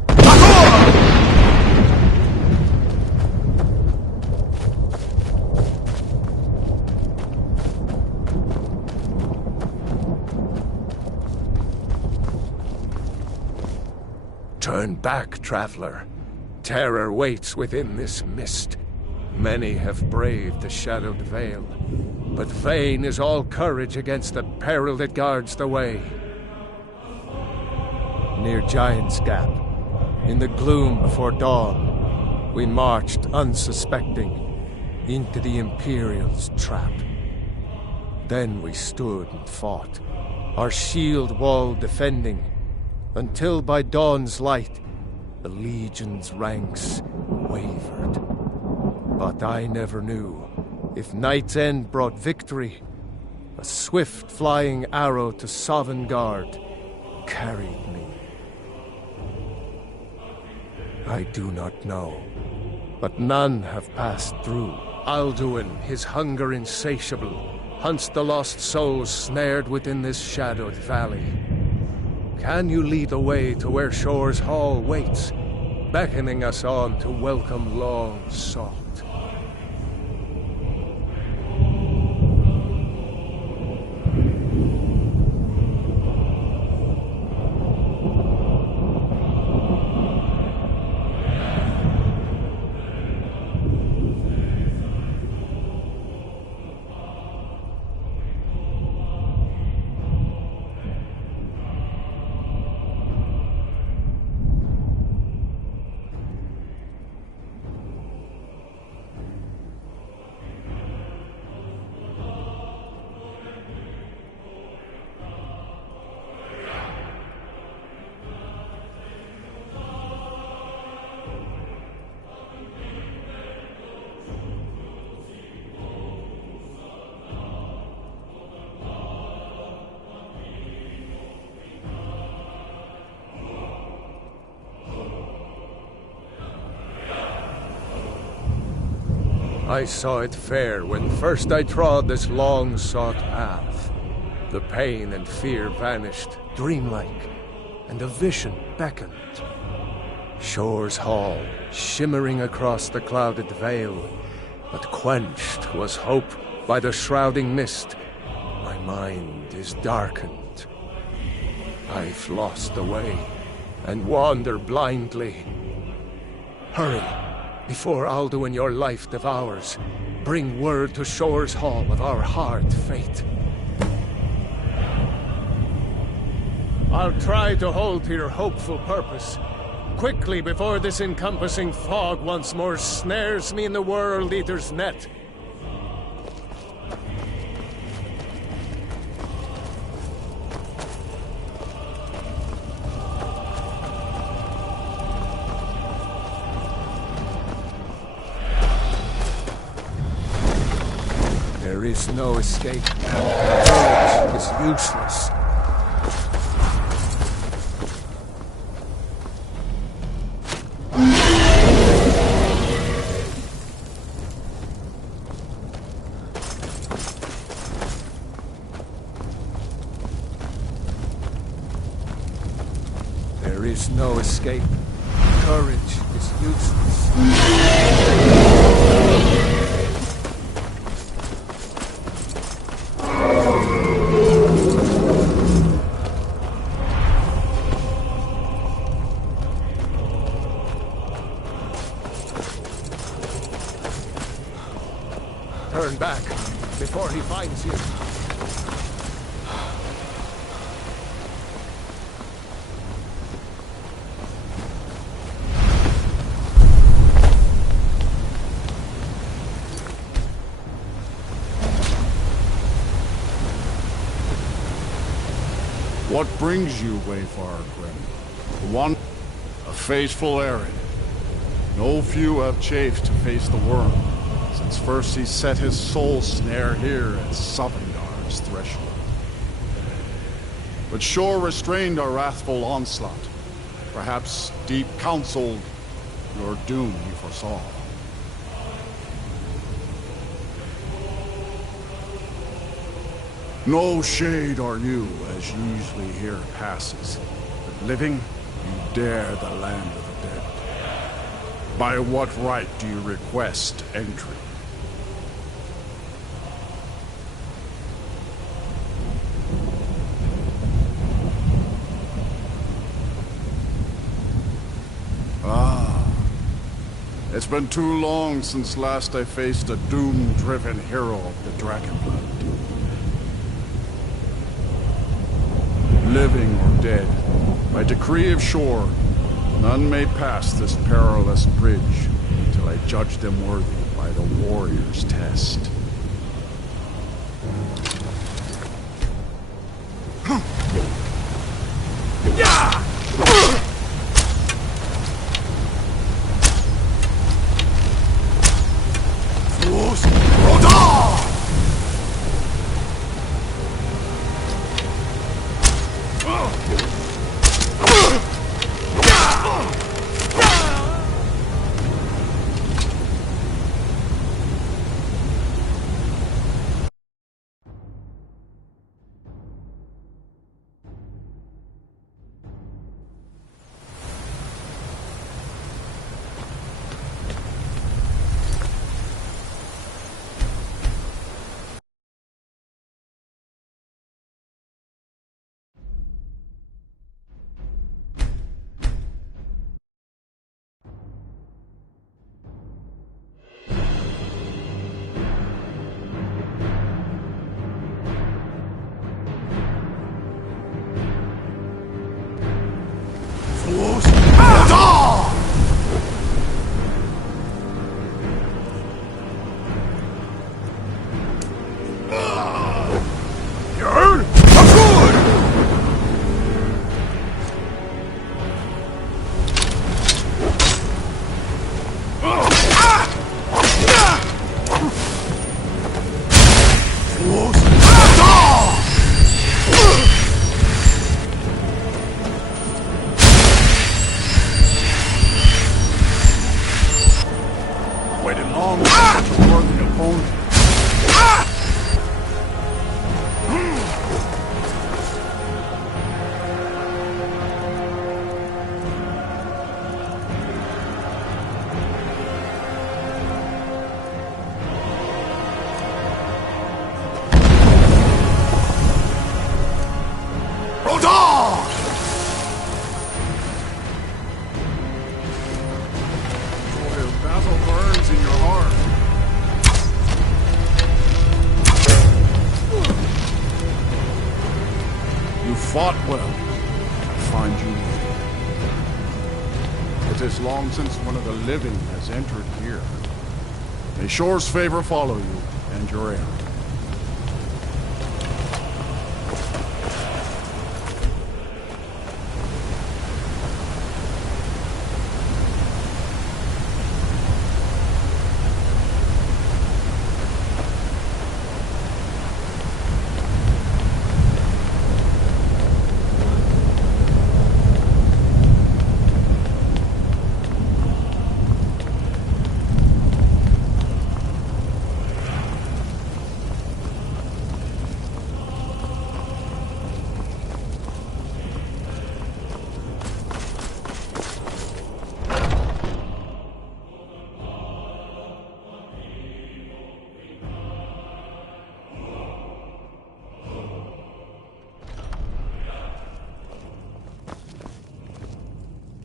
Turn back, traveler. Terror waits within this mist. Many have braved the shadowed vale, but vain is all courage against the peril that guards the way. Near Giant's Gap, in the gloom before dawn, we marched unsuspecting into the Imperial's trap. Then we stood and fought, our shield wall defending, until by dawn's light, the Legion's ranks wavered. But I never knew if Night's End brought victory, a swift flying arrow to Sovngarde carried me. I do not know, but none have passed through. Alduin, his hunger insatiable, hunts the lost souls snared within this shadowed valley. Can you lead the way to where Shore's Hall waits, beckoning us on to welcome long sought? I saw it fair when first I trod this long-sought path. The pain and fear vanished, dreamlike, and a vision beckoned. Shore's Hall, shimmering across the clouded vale, but quenched was hope by the shrouding mist. My mind is darkened. I've lost the way, and wander blindly. Hurry! Before Alduin your life devours, bring word to Shore's Hall of our hard fate. I'll try to hold to your hopeful purpose, quickly before this encompassing fog once more snares me in the World Eater's net. There is no escape. Courage is useless. There is no escape. Courage is useless. Turn back before he finds you. What brings you, Wayfarer Grim? One, a faithful errand. No few have chafed to face the worm, since first he set his soul snare here at Sovngarde's threshold. But Shore restrained our wrathful onslaught. Perhaps deep counseled your doom you foresaw. No shade are you, as usually here passes, but living You dare the land of the dead. By what right do you request entry? It's been too long since last I faced a doom-driven hero of the Dragonborn. Living or dead, by decree of Shore, none may pass this perilous bridge until I judge them worthy by the warrior's test. Fought well. I find you weak. It is long since one of the living has entered here. May Shore's favor follow you and your errand.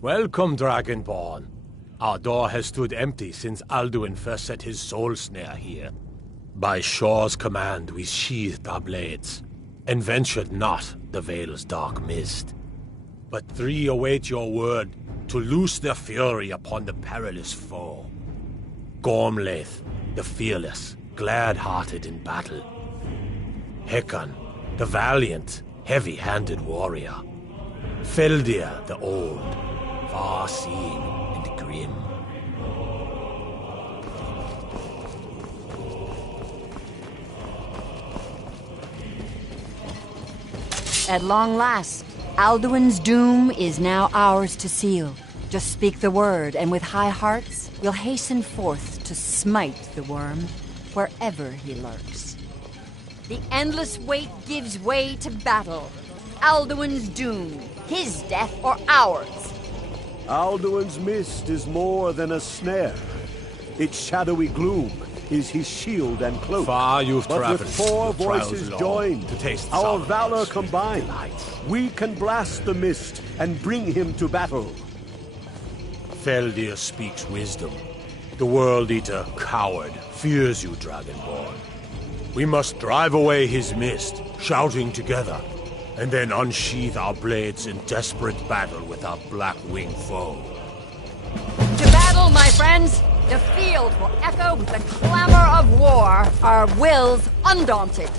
Welcome, Dragonborn. Our door has stood empty since Alduin first set his soul snare here. By Shore's command, we sheathed our blades, and ventured not the Vale's dark mist. But three await your word to loose their fury upon the perilous foe. Gormlaith, the fearless, glad-hearted in battle. Hekon, the valiant, heavy-handed warrior. Feldir, the old, far-seeing and grim. At long last, Alduin's doom is now ours to seal. Just speak the word, and with high hearts, we'll hasten forth to smite the worm wherever he lurks. The endless wait gives way to battle. Alduin's doom, his death or ours. Alduin's mist is more than a snare. Its shadowy gloom is his shield and cloak. Far you've but traveled, with 4 your trials voices long, joined, to taste our Sovngarde's valor sweet combined, delights. we can blast the mist and bring him to battle. Feldir speaks wisdom. The World Eater, coward, fears you, Dragonborn. We must drive away his mist, shouting together, and then unsheath our blades in desperate battle with our black-winged foe. To battle, my friends! The field will echo with the clamor of war, our wills undaunted.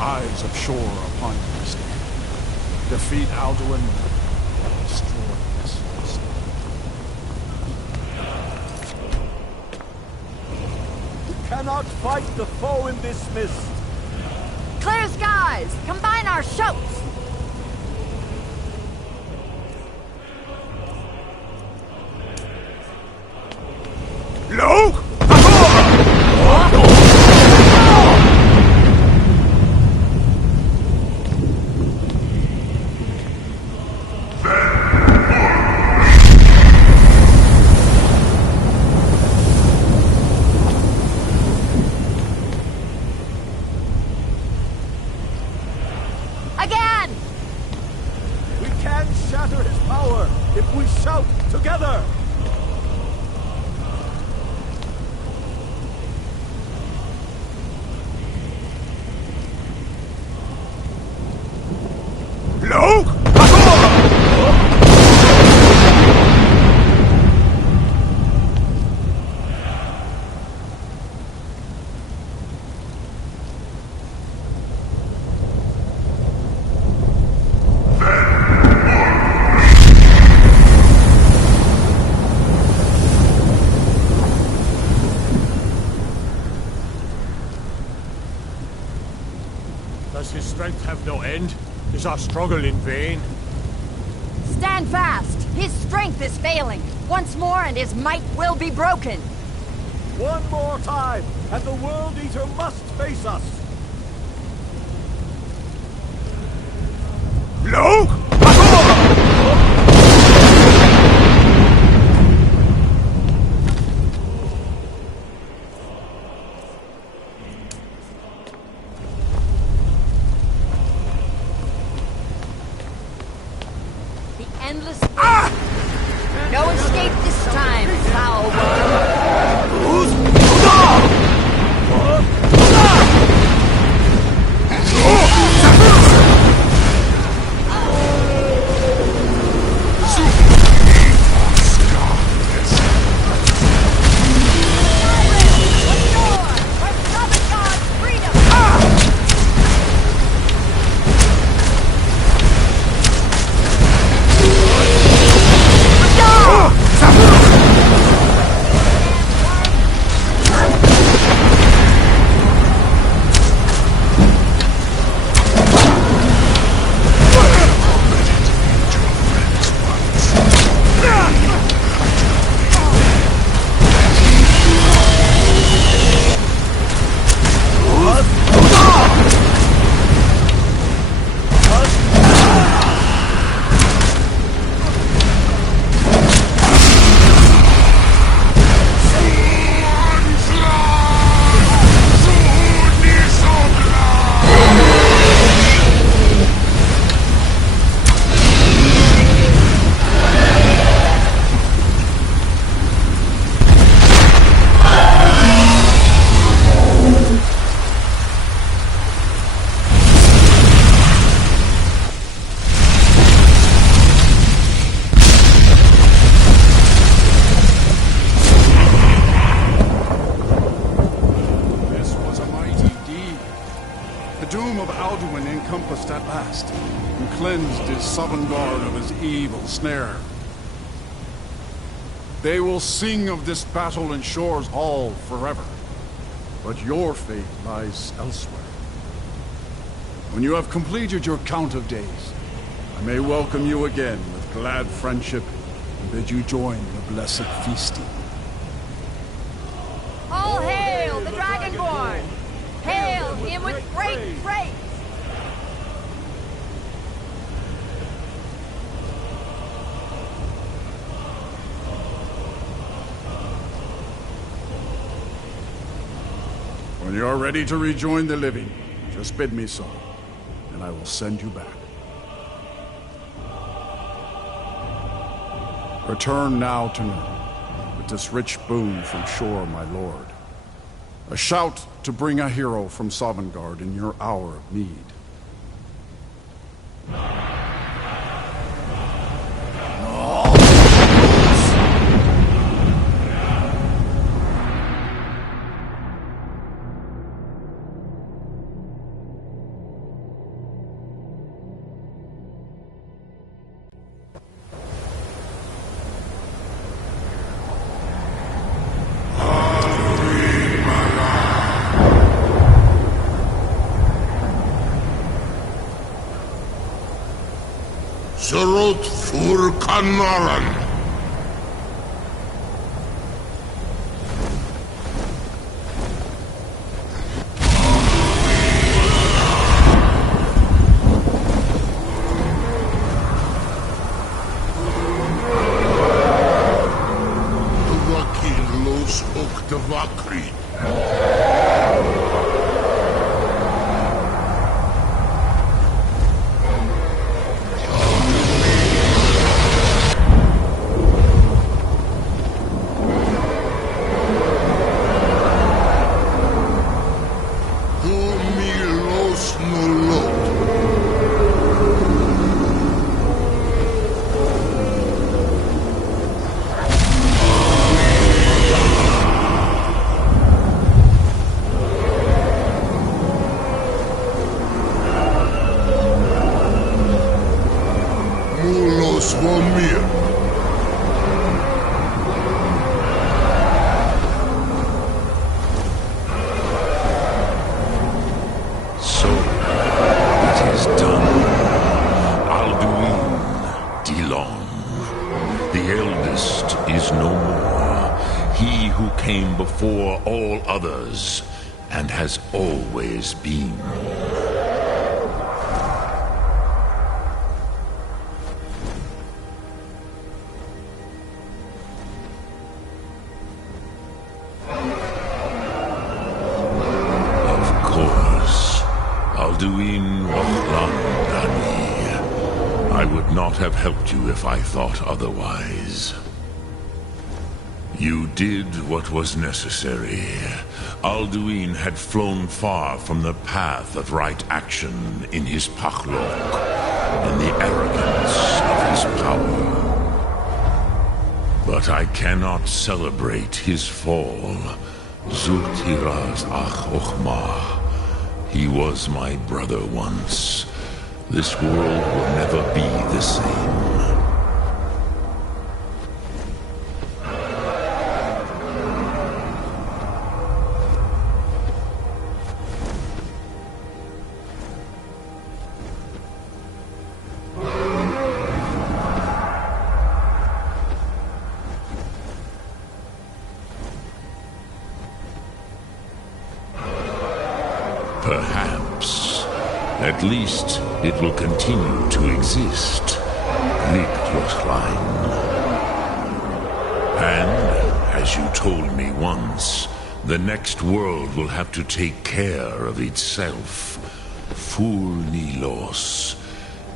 Eyes of shore upon you stand. Defeat Alduin, destroy this city. We cannot fight the foe in this mist. Clear skies! Combine our shouts! Look! Again! We can shatter his power if we shout together. Look! Does his strength have no end? Is our struggle in vain? Stand fast! His strength is failing. Once more and his might will be broken. One more time, and the World Eater must face us. Look! endless... No escape this time, foul worm. Snare. They will sing of this battle in Shore's Hall forever, but your fate lies elsewhere. When you have completed your count of days, I may welcome you again with glad friendship and bid you join the blessed feasting. All hail the Dragonborn! Hail him with great praise! When you are ready to rejoin the living, just bid me so, and I will send you back. Return now to Nurgle, with this rich boon from Shore, my lord. A shout to bring a hero from Sovngarde in your hour of need. Surut fur Kanaran. Dvakin los ok Dvakri. Before all others, and has always been. Of course, Alduin Wahlan Dani. I would not have helped you if I thought otherwise. You did what was necessary. Alduin had flown far from the path of right action in his Pachlok, in the arrogance of his power. But I cannot celebrate his fall. Zultiraz ach ochma. He was my brother once. This world will never be the same. Perhaps. At least it will continue to exist. Lichtlochlein. And, as you told me once, the next world will have to take care of itself. Ful Nilos.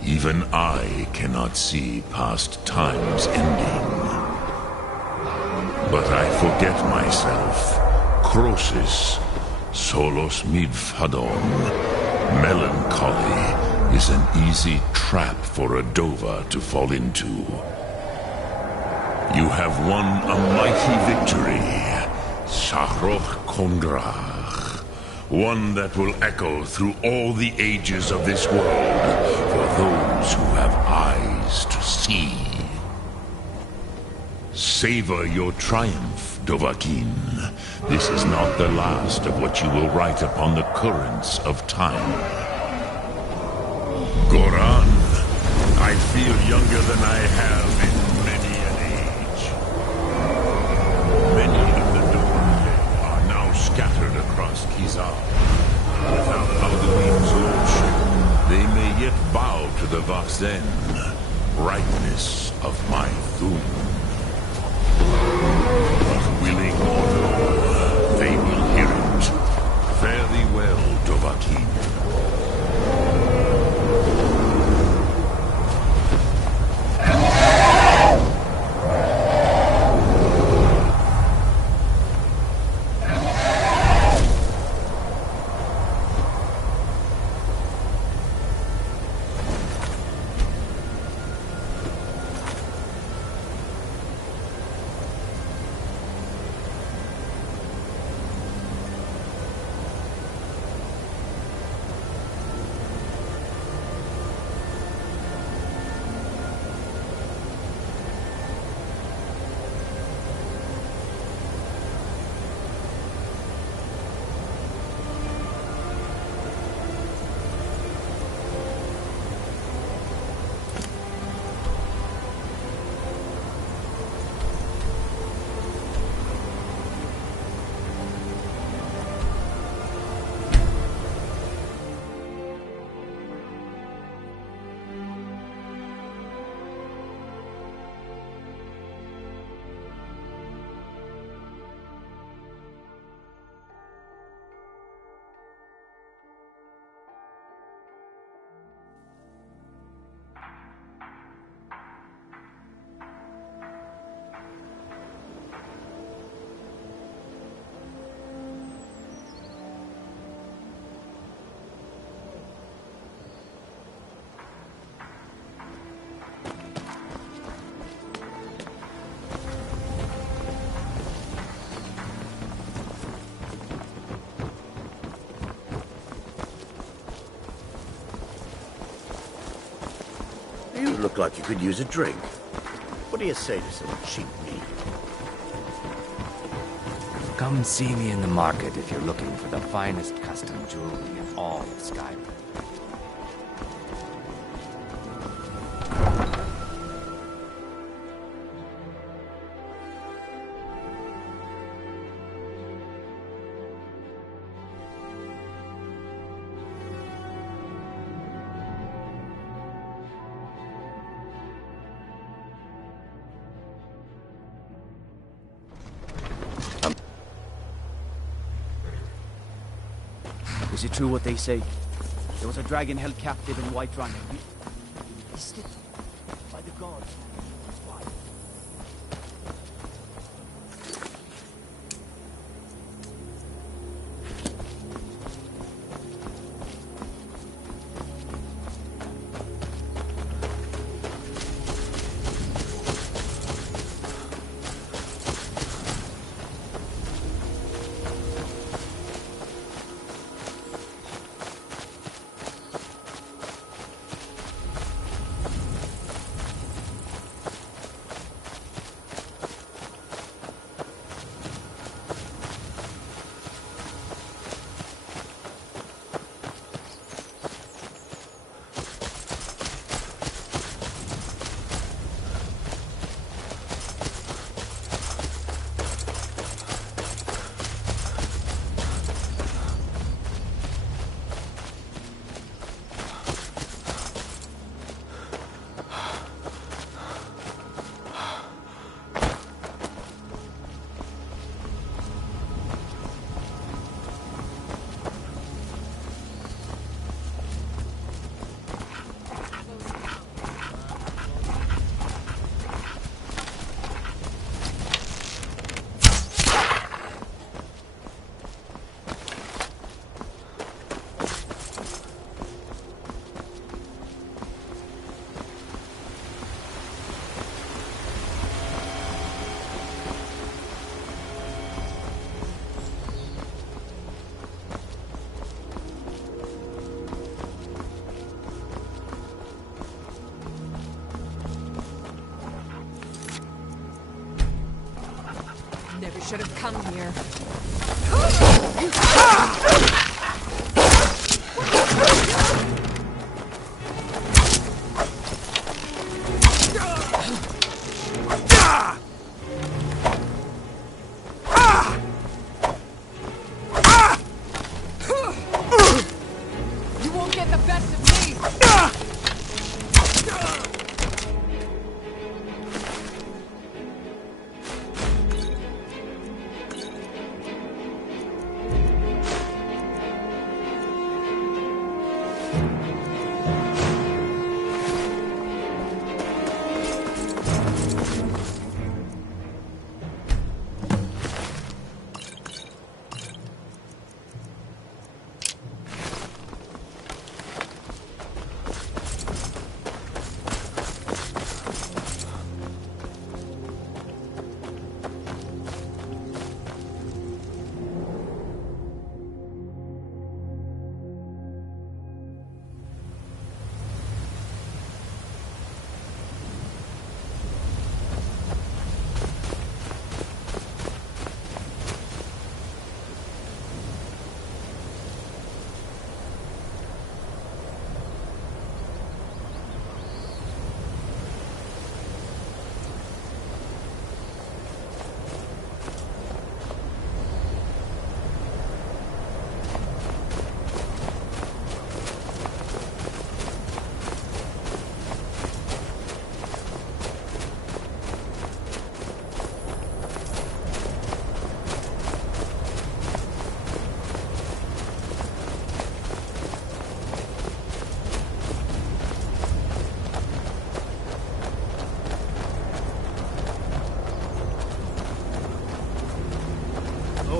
Even I cannot see past time's ending. But I forget myself. Crosis. Solos midfadon. Melancholy is an easy trap for a Dova to fall into. You have won a mighty victory. Shahroch Kondrach. One that will echo through all the ages of this world for those who have eyes to see. Savor your triumph, Dovahkiin. This is not the last of what you will write upon the currents of time. Goran, I feel younger than I have in many an age. Many of the Dovahkiin are now scattered across Kizar. Without Alduin's lordship, they may yet bow to the Vaxen, brightness of my Thum. But willing or no, they will hear it. Fare thee well, Dovahkiin. You look like you could use a drink. What do you say to some cheap meat? Come see me in the market if you're looking for the finest custom jewelry in all of Skyrim. Is it true what they say? There was a dragon held captive in Whiterun. Never should have come here. You won't get the best of me!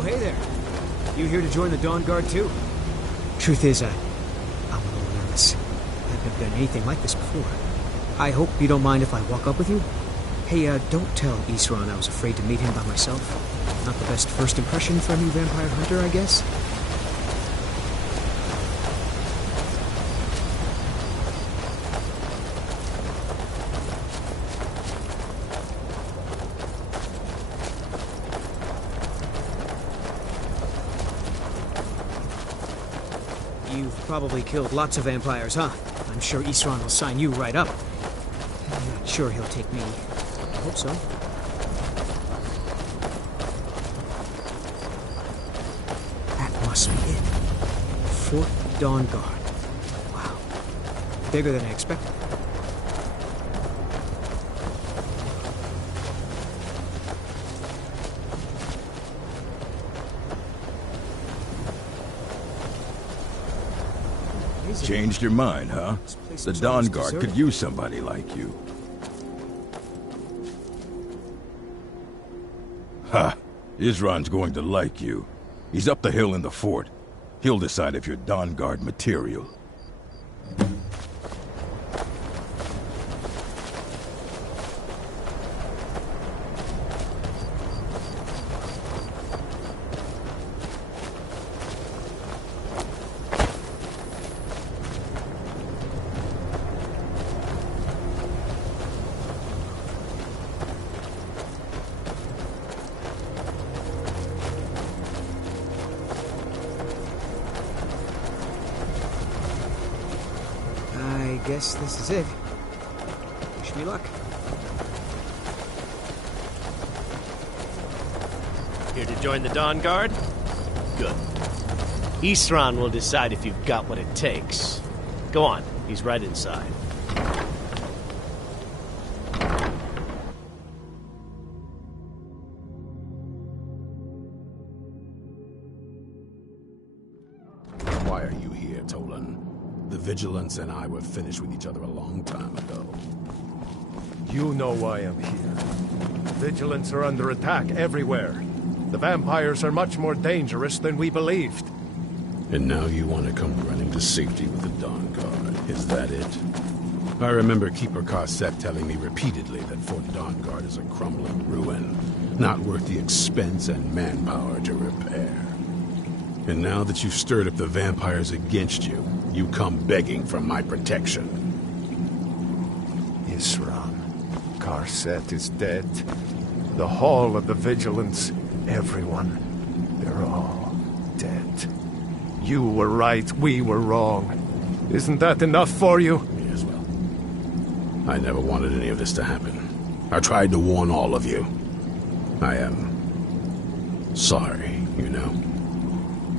Hey there. You here to join the Dawn Guard too? Truth is, I'm a little nervous. I've never done anything like this before. I hope you don't mind if I walk up with you? Hey, don't tell Isran I was afraid to meet him by myself. Not the best first impression for a new vampire hunter, I guess? You've probably killed lots of vampires, huh? I'm sure Isran will sign you right up. I'm not sure he'll take me. I hope so. That must be it. Fort Dawn Guard. Wow. Bigger than I expected. Changed your mind, huh? The Dawn Guard could use somebody like you. Ha! Isran's going to like you. He's up the hill in the fort. He'll decide if you're Dawnguard material. I guess this is it. Wish me luck. Here to join the Dawnguard? Good. Isran will decide if you've got what it takes. Go on, he's right inside. Why are you here, Tolan? The Vigilance and I were finished with each other a long time ago. You know why I'm here. Vigilants are under attack everywhere. The vampires are much more dangerous than we believed. And now you want to come running to safety with the Dawnguard. Is that it? I remember Keeper CASHAPP telling me repeatedly that Fort Dawnguard is a crumbling ruin, not worth the expense and manpower to repair. And now that you've stirred up the vampires against you, you come begging for my protection. Isran, Karset is dead. The Hall of the Vigilance, everyone, they're all dead. You were right, we were wrong. Isn't that enough for you? Yes, well, I never wanted any of this to happen. I tried to warn all of you. I am sorry, you know.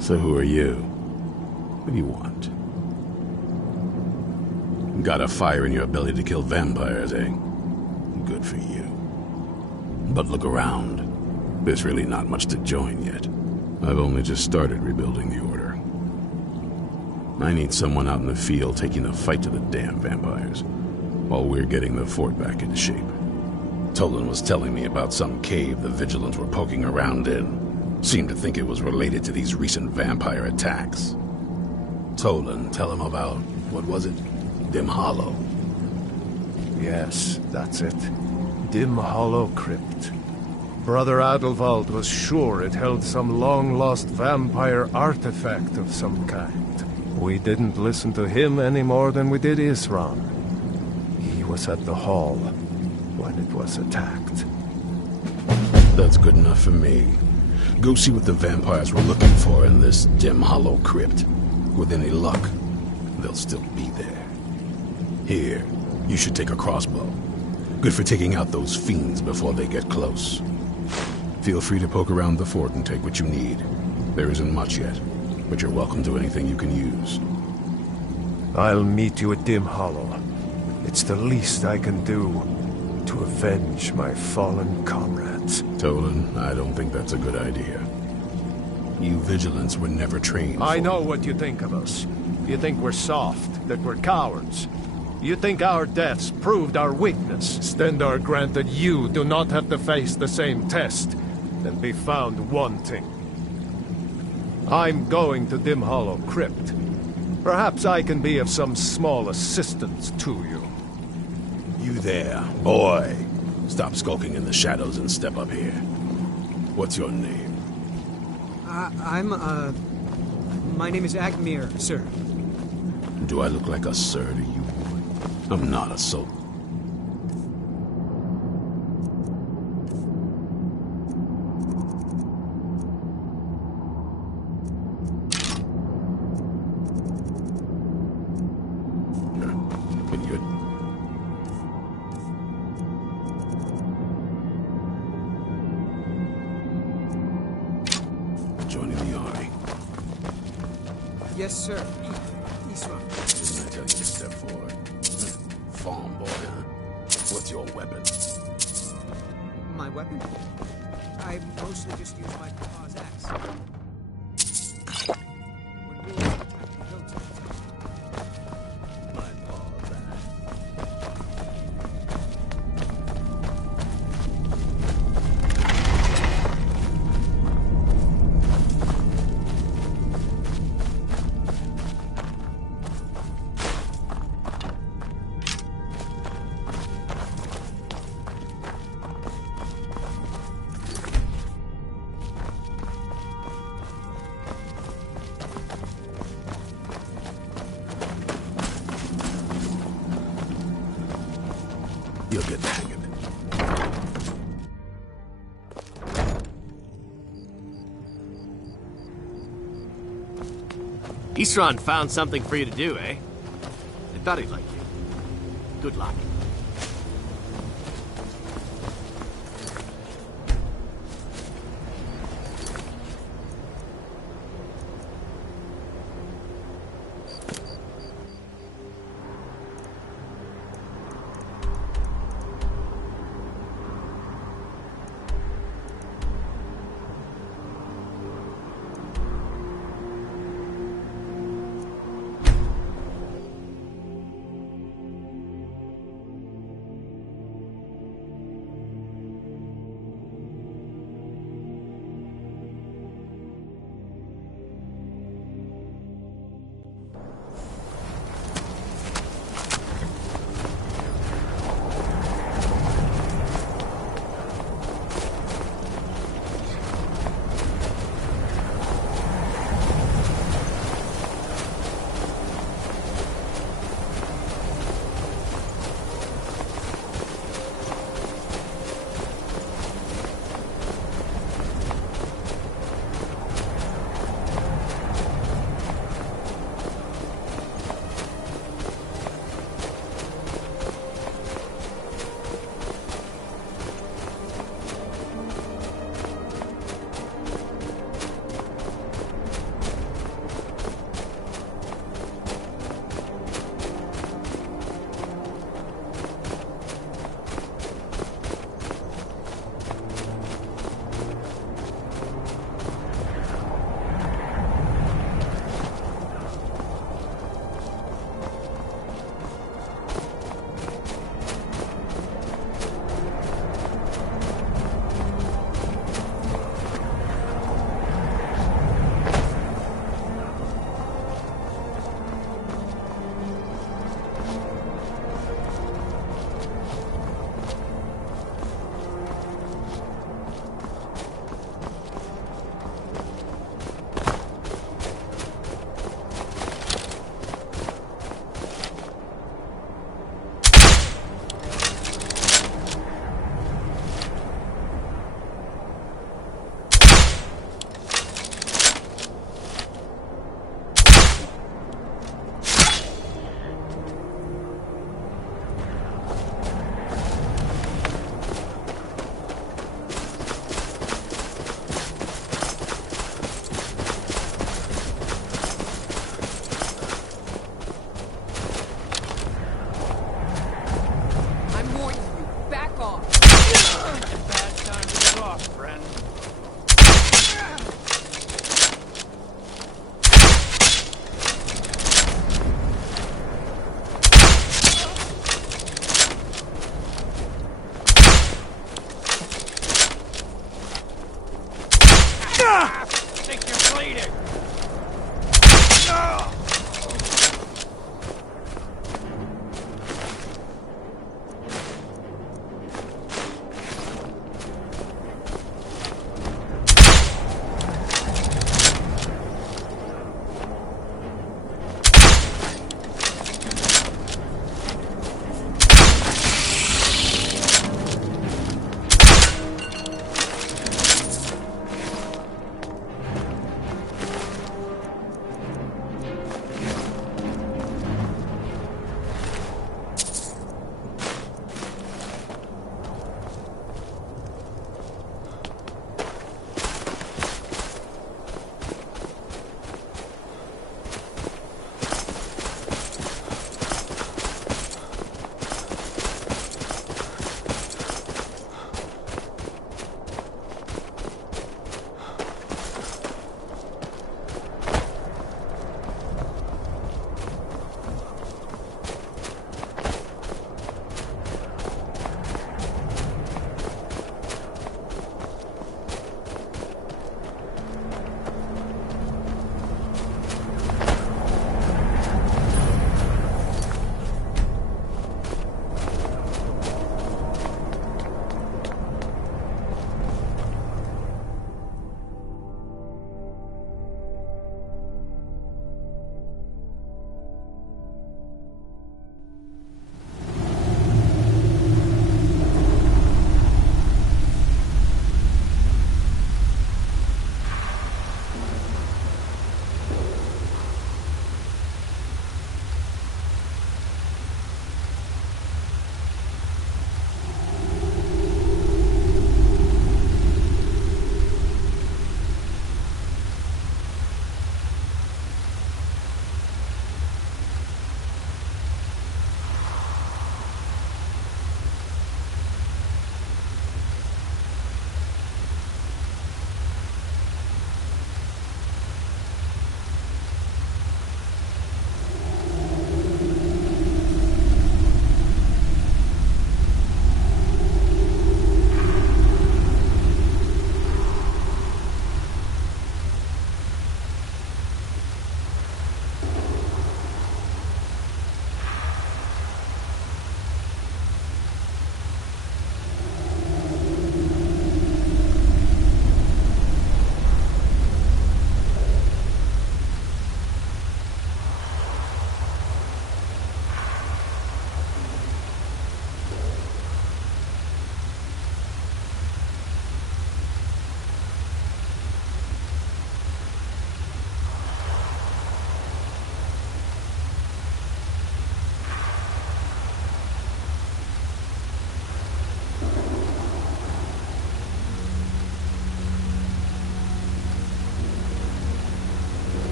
So who are you? What do you want? Got a fire in your belly to kill vampires, eh? Good for you. But look around. There's really not much to join yet. I've only just started rebuilding the Order. I need someone out in the field taking the fight to the damn vampires, while we're getting the fort back into shape. Tolan was telling me about some cave the Vigilants were poking around in. Seemed to think it was related to these recent vampire attacks. Tolan, tell him about, what was it? Dim Hollow. Yes, that's it. Dim Hollow Crypt. Brother Adelwald was sure it held some long-lost vampire artifact of some kind. We didn't listen to him any more than we did Isran. He was at the hall when it was attacked. That's good enough for me. Go see what the vampires were looking for in this Dim Hollow Crypt. With any luck, they'll still be there. Here, you should take a crossbow. Good for taking out those fiends before they get close. Feel free to poke around the fort and take what you need. There isn't much yet, but you're welcome to anything you can use. I'll meet you at Dim Hollow. It's the least I can do to avenge my fallen comrades. Tolan, I don't think that's a good idea. You Vigilants were never trained I know what you think of us. You think we're soft, that we're cowards. You think our deaths proved our weakness. Stendarr granted you do not have to face the same test and be found wanting. I'm going to Dim Hollow Crypt. Perhaps I can be of some small assistance to you. You there, boy. Stop skulking in the shadows and step up here. What's your name? My name is Agmir, sir. Do I look like a sir to you? I'm not a soldier. Joining the army. Yes, sir. Isran. Didn't I tell you to step forward? Farm boy, huh? What's your weapon? My weapon? I mostly just use my pa's axe. When wolves attack the hilltops, My pa's axe. You'll get the hang of it. Isran found something for you to do, eh? I thought he'd like you. Good luck.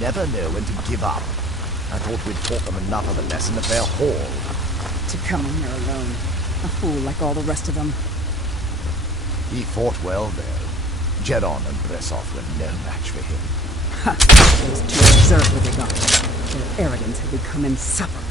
never know when to give up. I thought we'd taught them enough of a lesson if they're hauled. To come in here alone. A fool like all the rest of them. He fought well, though. Jedon and Bressoff were no match for him. Ha! Those two observed what they got. Their arrogance had become insufferable.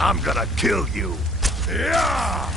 I'm gonna kill you. Yeah!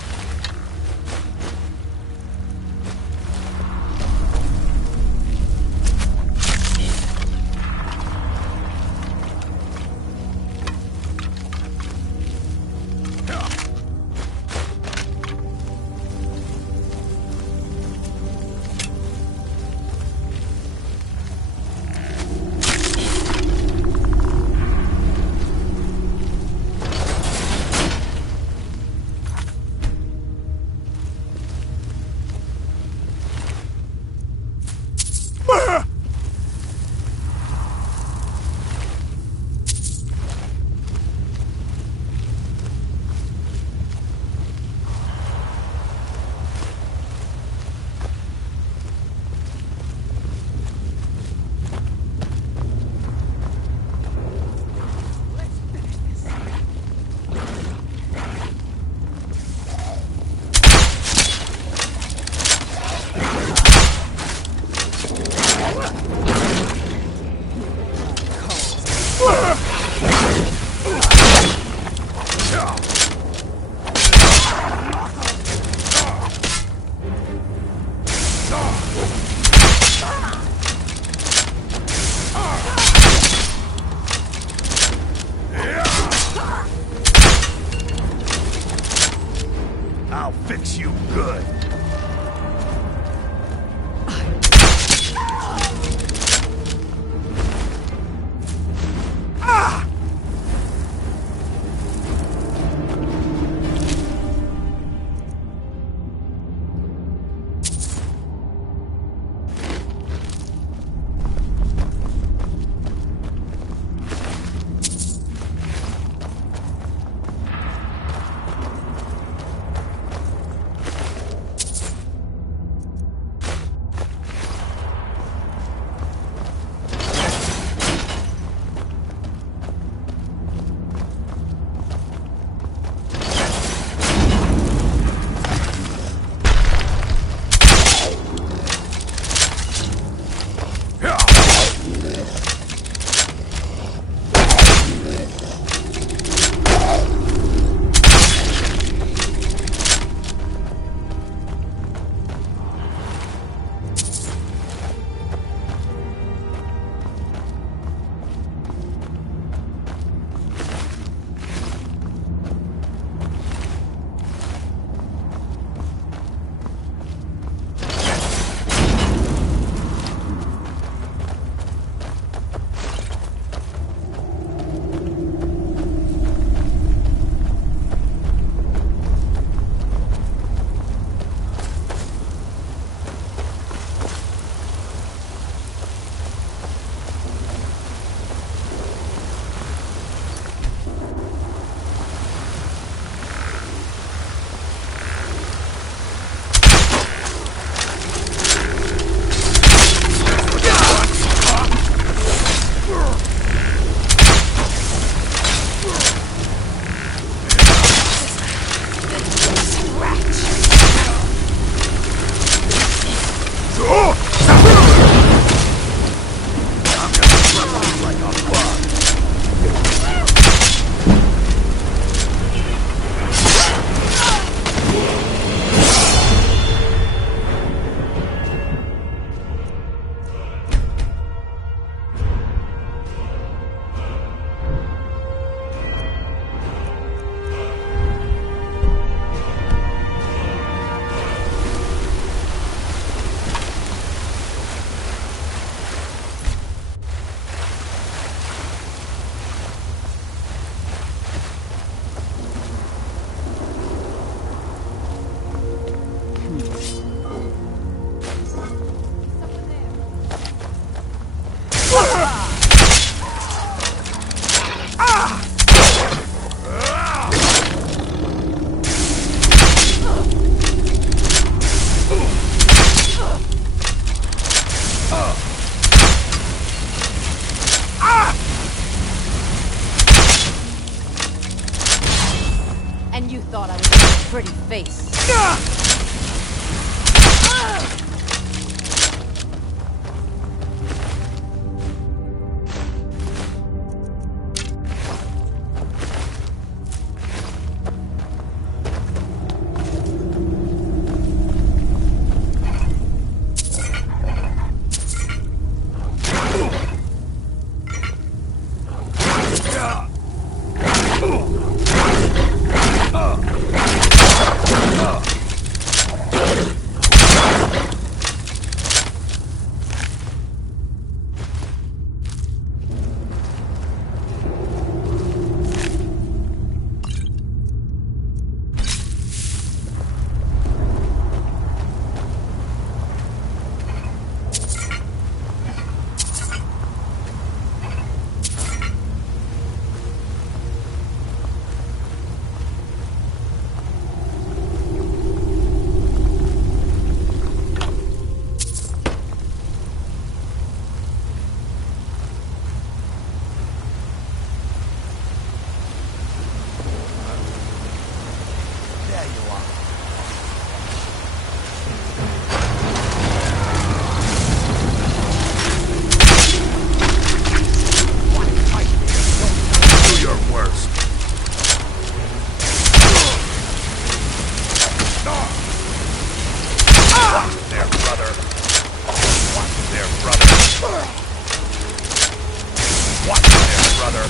Watch this, brother.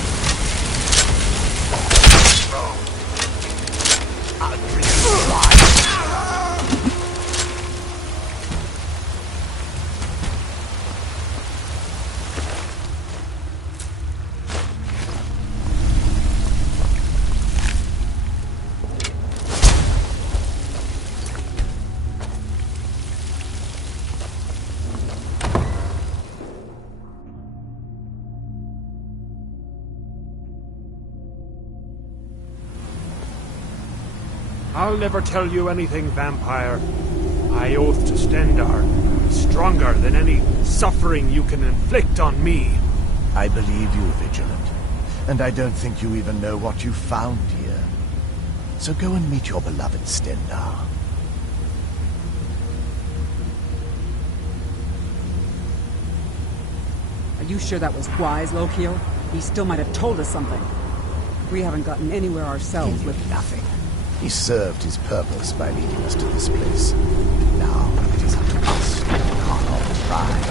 I'll bring you alive. I'll never tell you anything, vampire. I oath to Stendar, stronger than any suffering you can inflict on me. I believe you, Vigilant. And I don't think you even know what you found here. So go and meet your beloved Stendar. Are you sure that was wise, Lokio? He still might have told us something. We haven't gotten anywhere ourselves with nothing. He served his purpose by leading us to this place. Now it is up to us to carve our prize.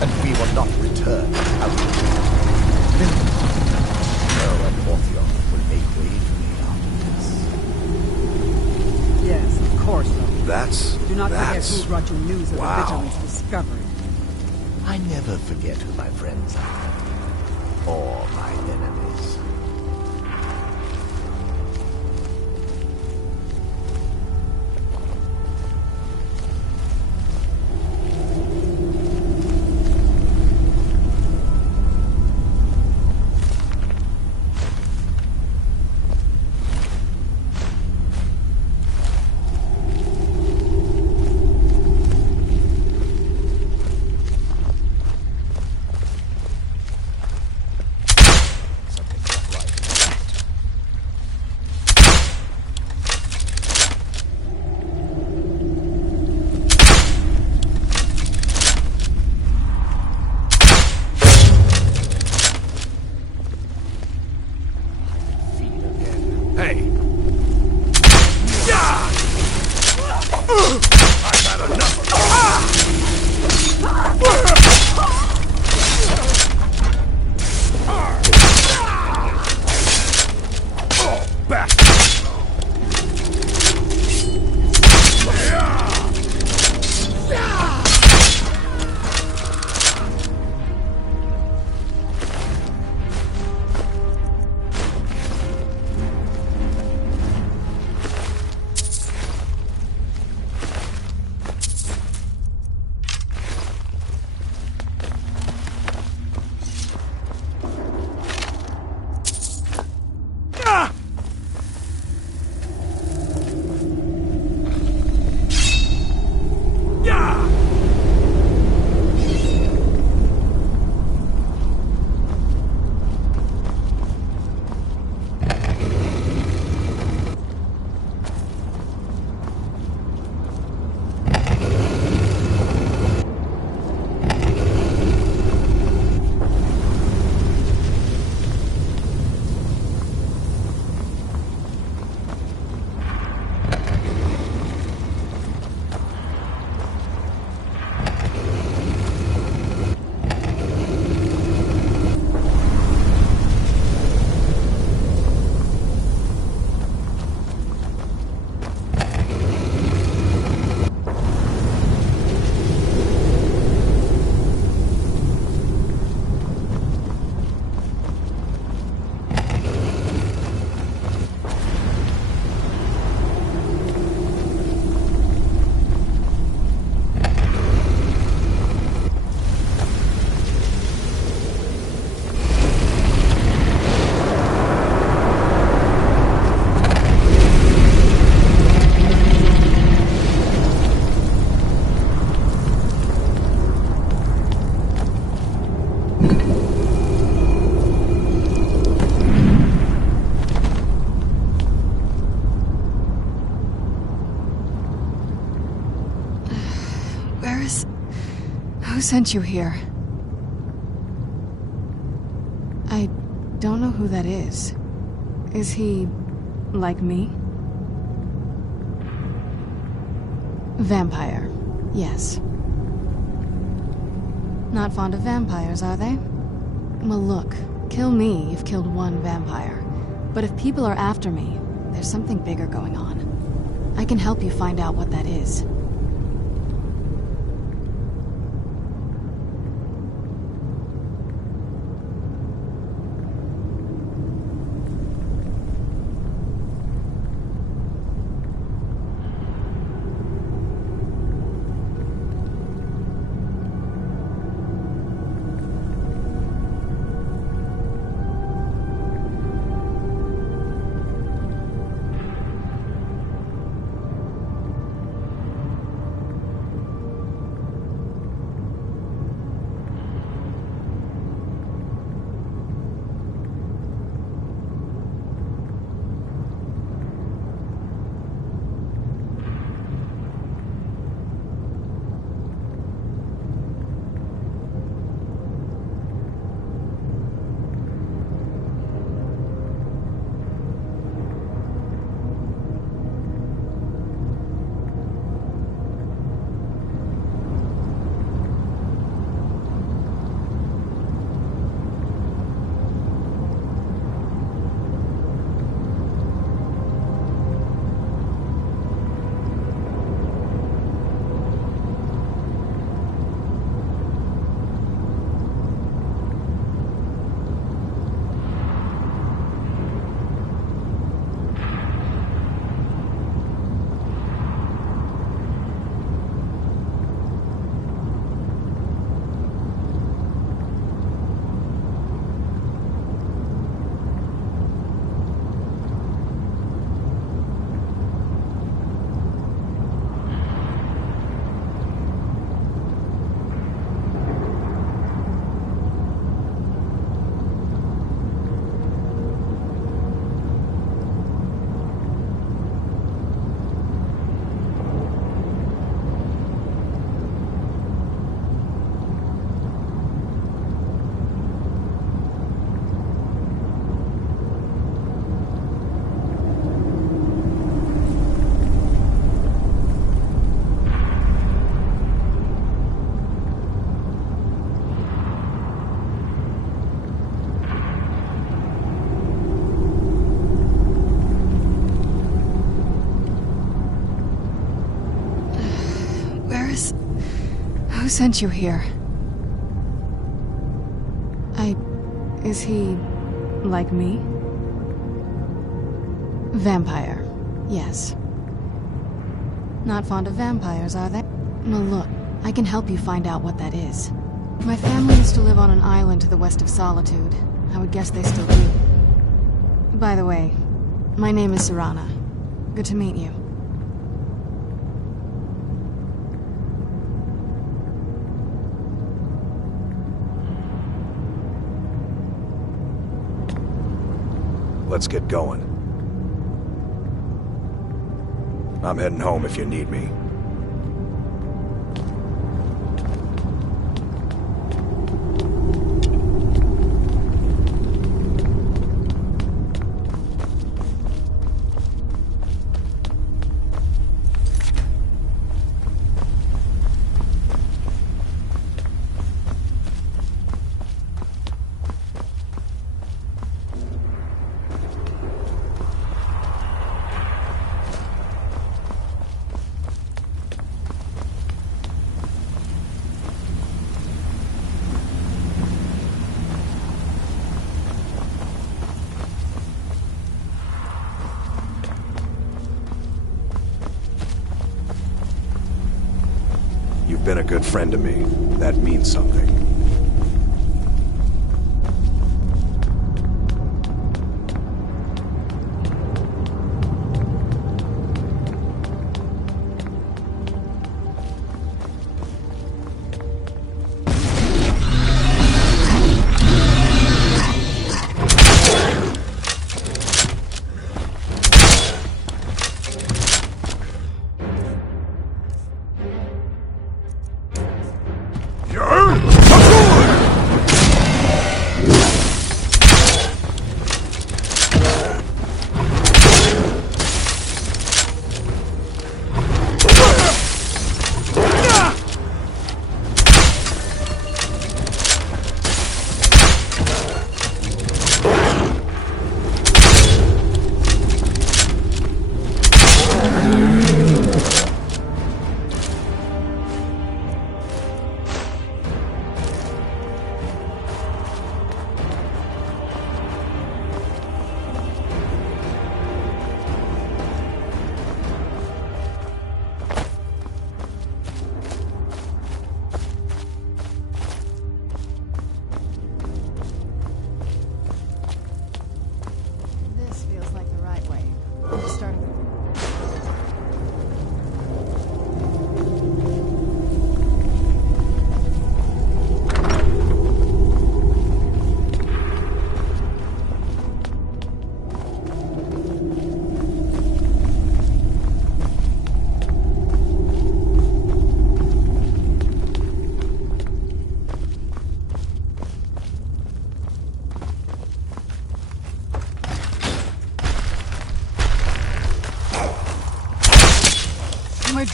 And we will not return without it. Nero and Orthion will make way for me after this. Yes, of course, Loki. Do not forget who brought you news of the Vigilant's discovery. I never forget who my friends are. Or my enemies. Who sent you here? I don't know who that is. Is he like me? Vampire, yes. Not fond of vampires, are they? Well, look. Kill me, you've killed one vampire. But if people are after me, there's something bigger going on. I can help you find out what that is. Who sent you here? Is he... like me? Vampire, yes. Not fond of vampires, are they? Well, look, I can help you find out what that is. My family used to live on an island to the west of Solitude. I would guess they still do. By the way, my name is Serana. Good to meet you. Let's get going. I'm heading home if you need me. You've been a good friend to me. That means something.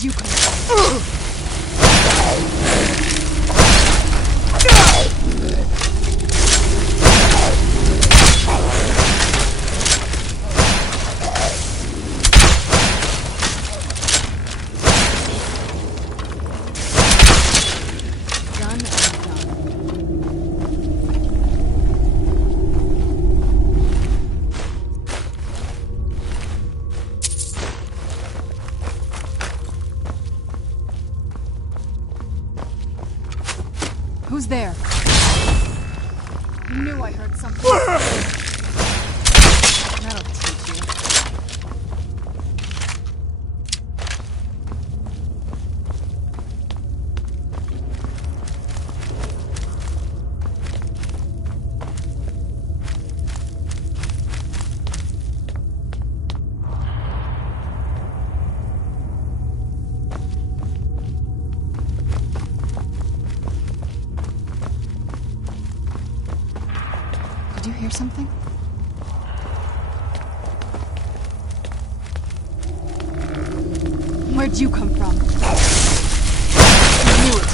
Where'd you come from? Who's there? I knew I heard something. That'll teach you. Did you hear something? Where'd you come from? I knew it.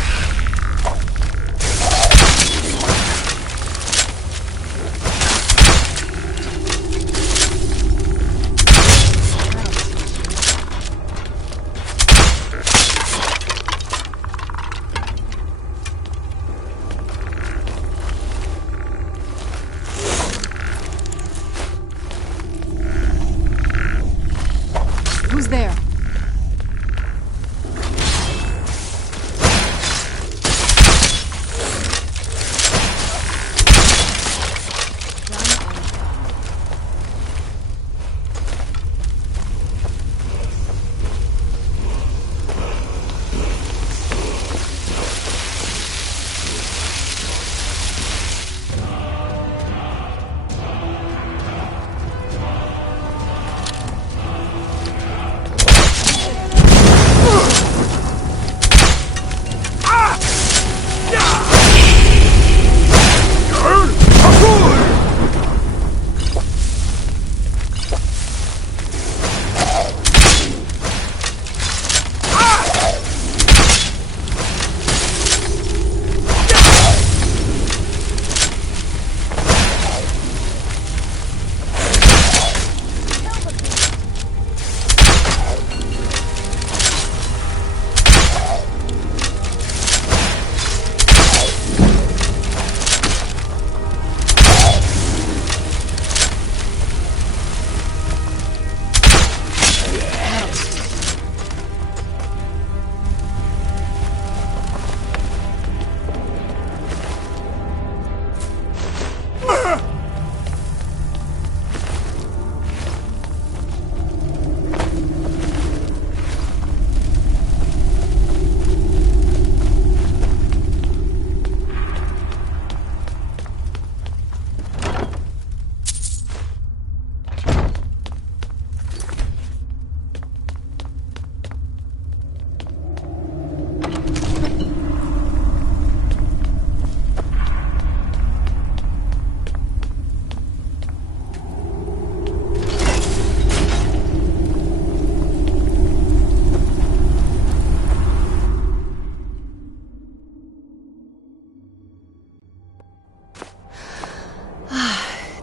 Who's there?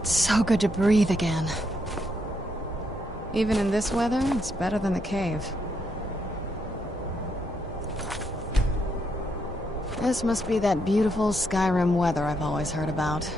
So good to breathe again. Even in this weather, it's better than the cave. This must be that beautiful Skyrim weather I've always heard about.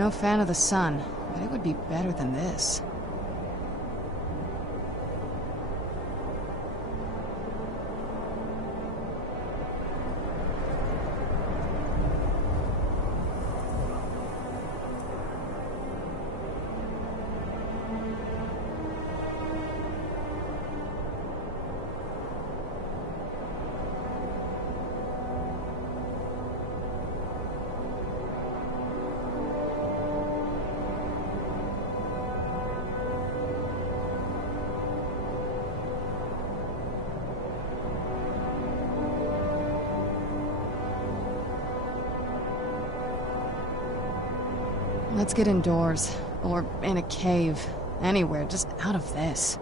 no fan of the sun, but it would be better than this. Let's get indoors. Or in a cave. Anywhere, just out of this.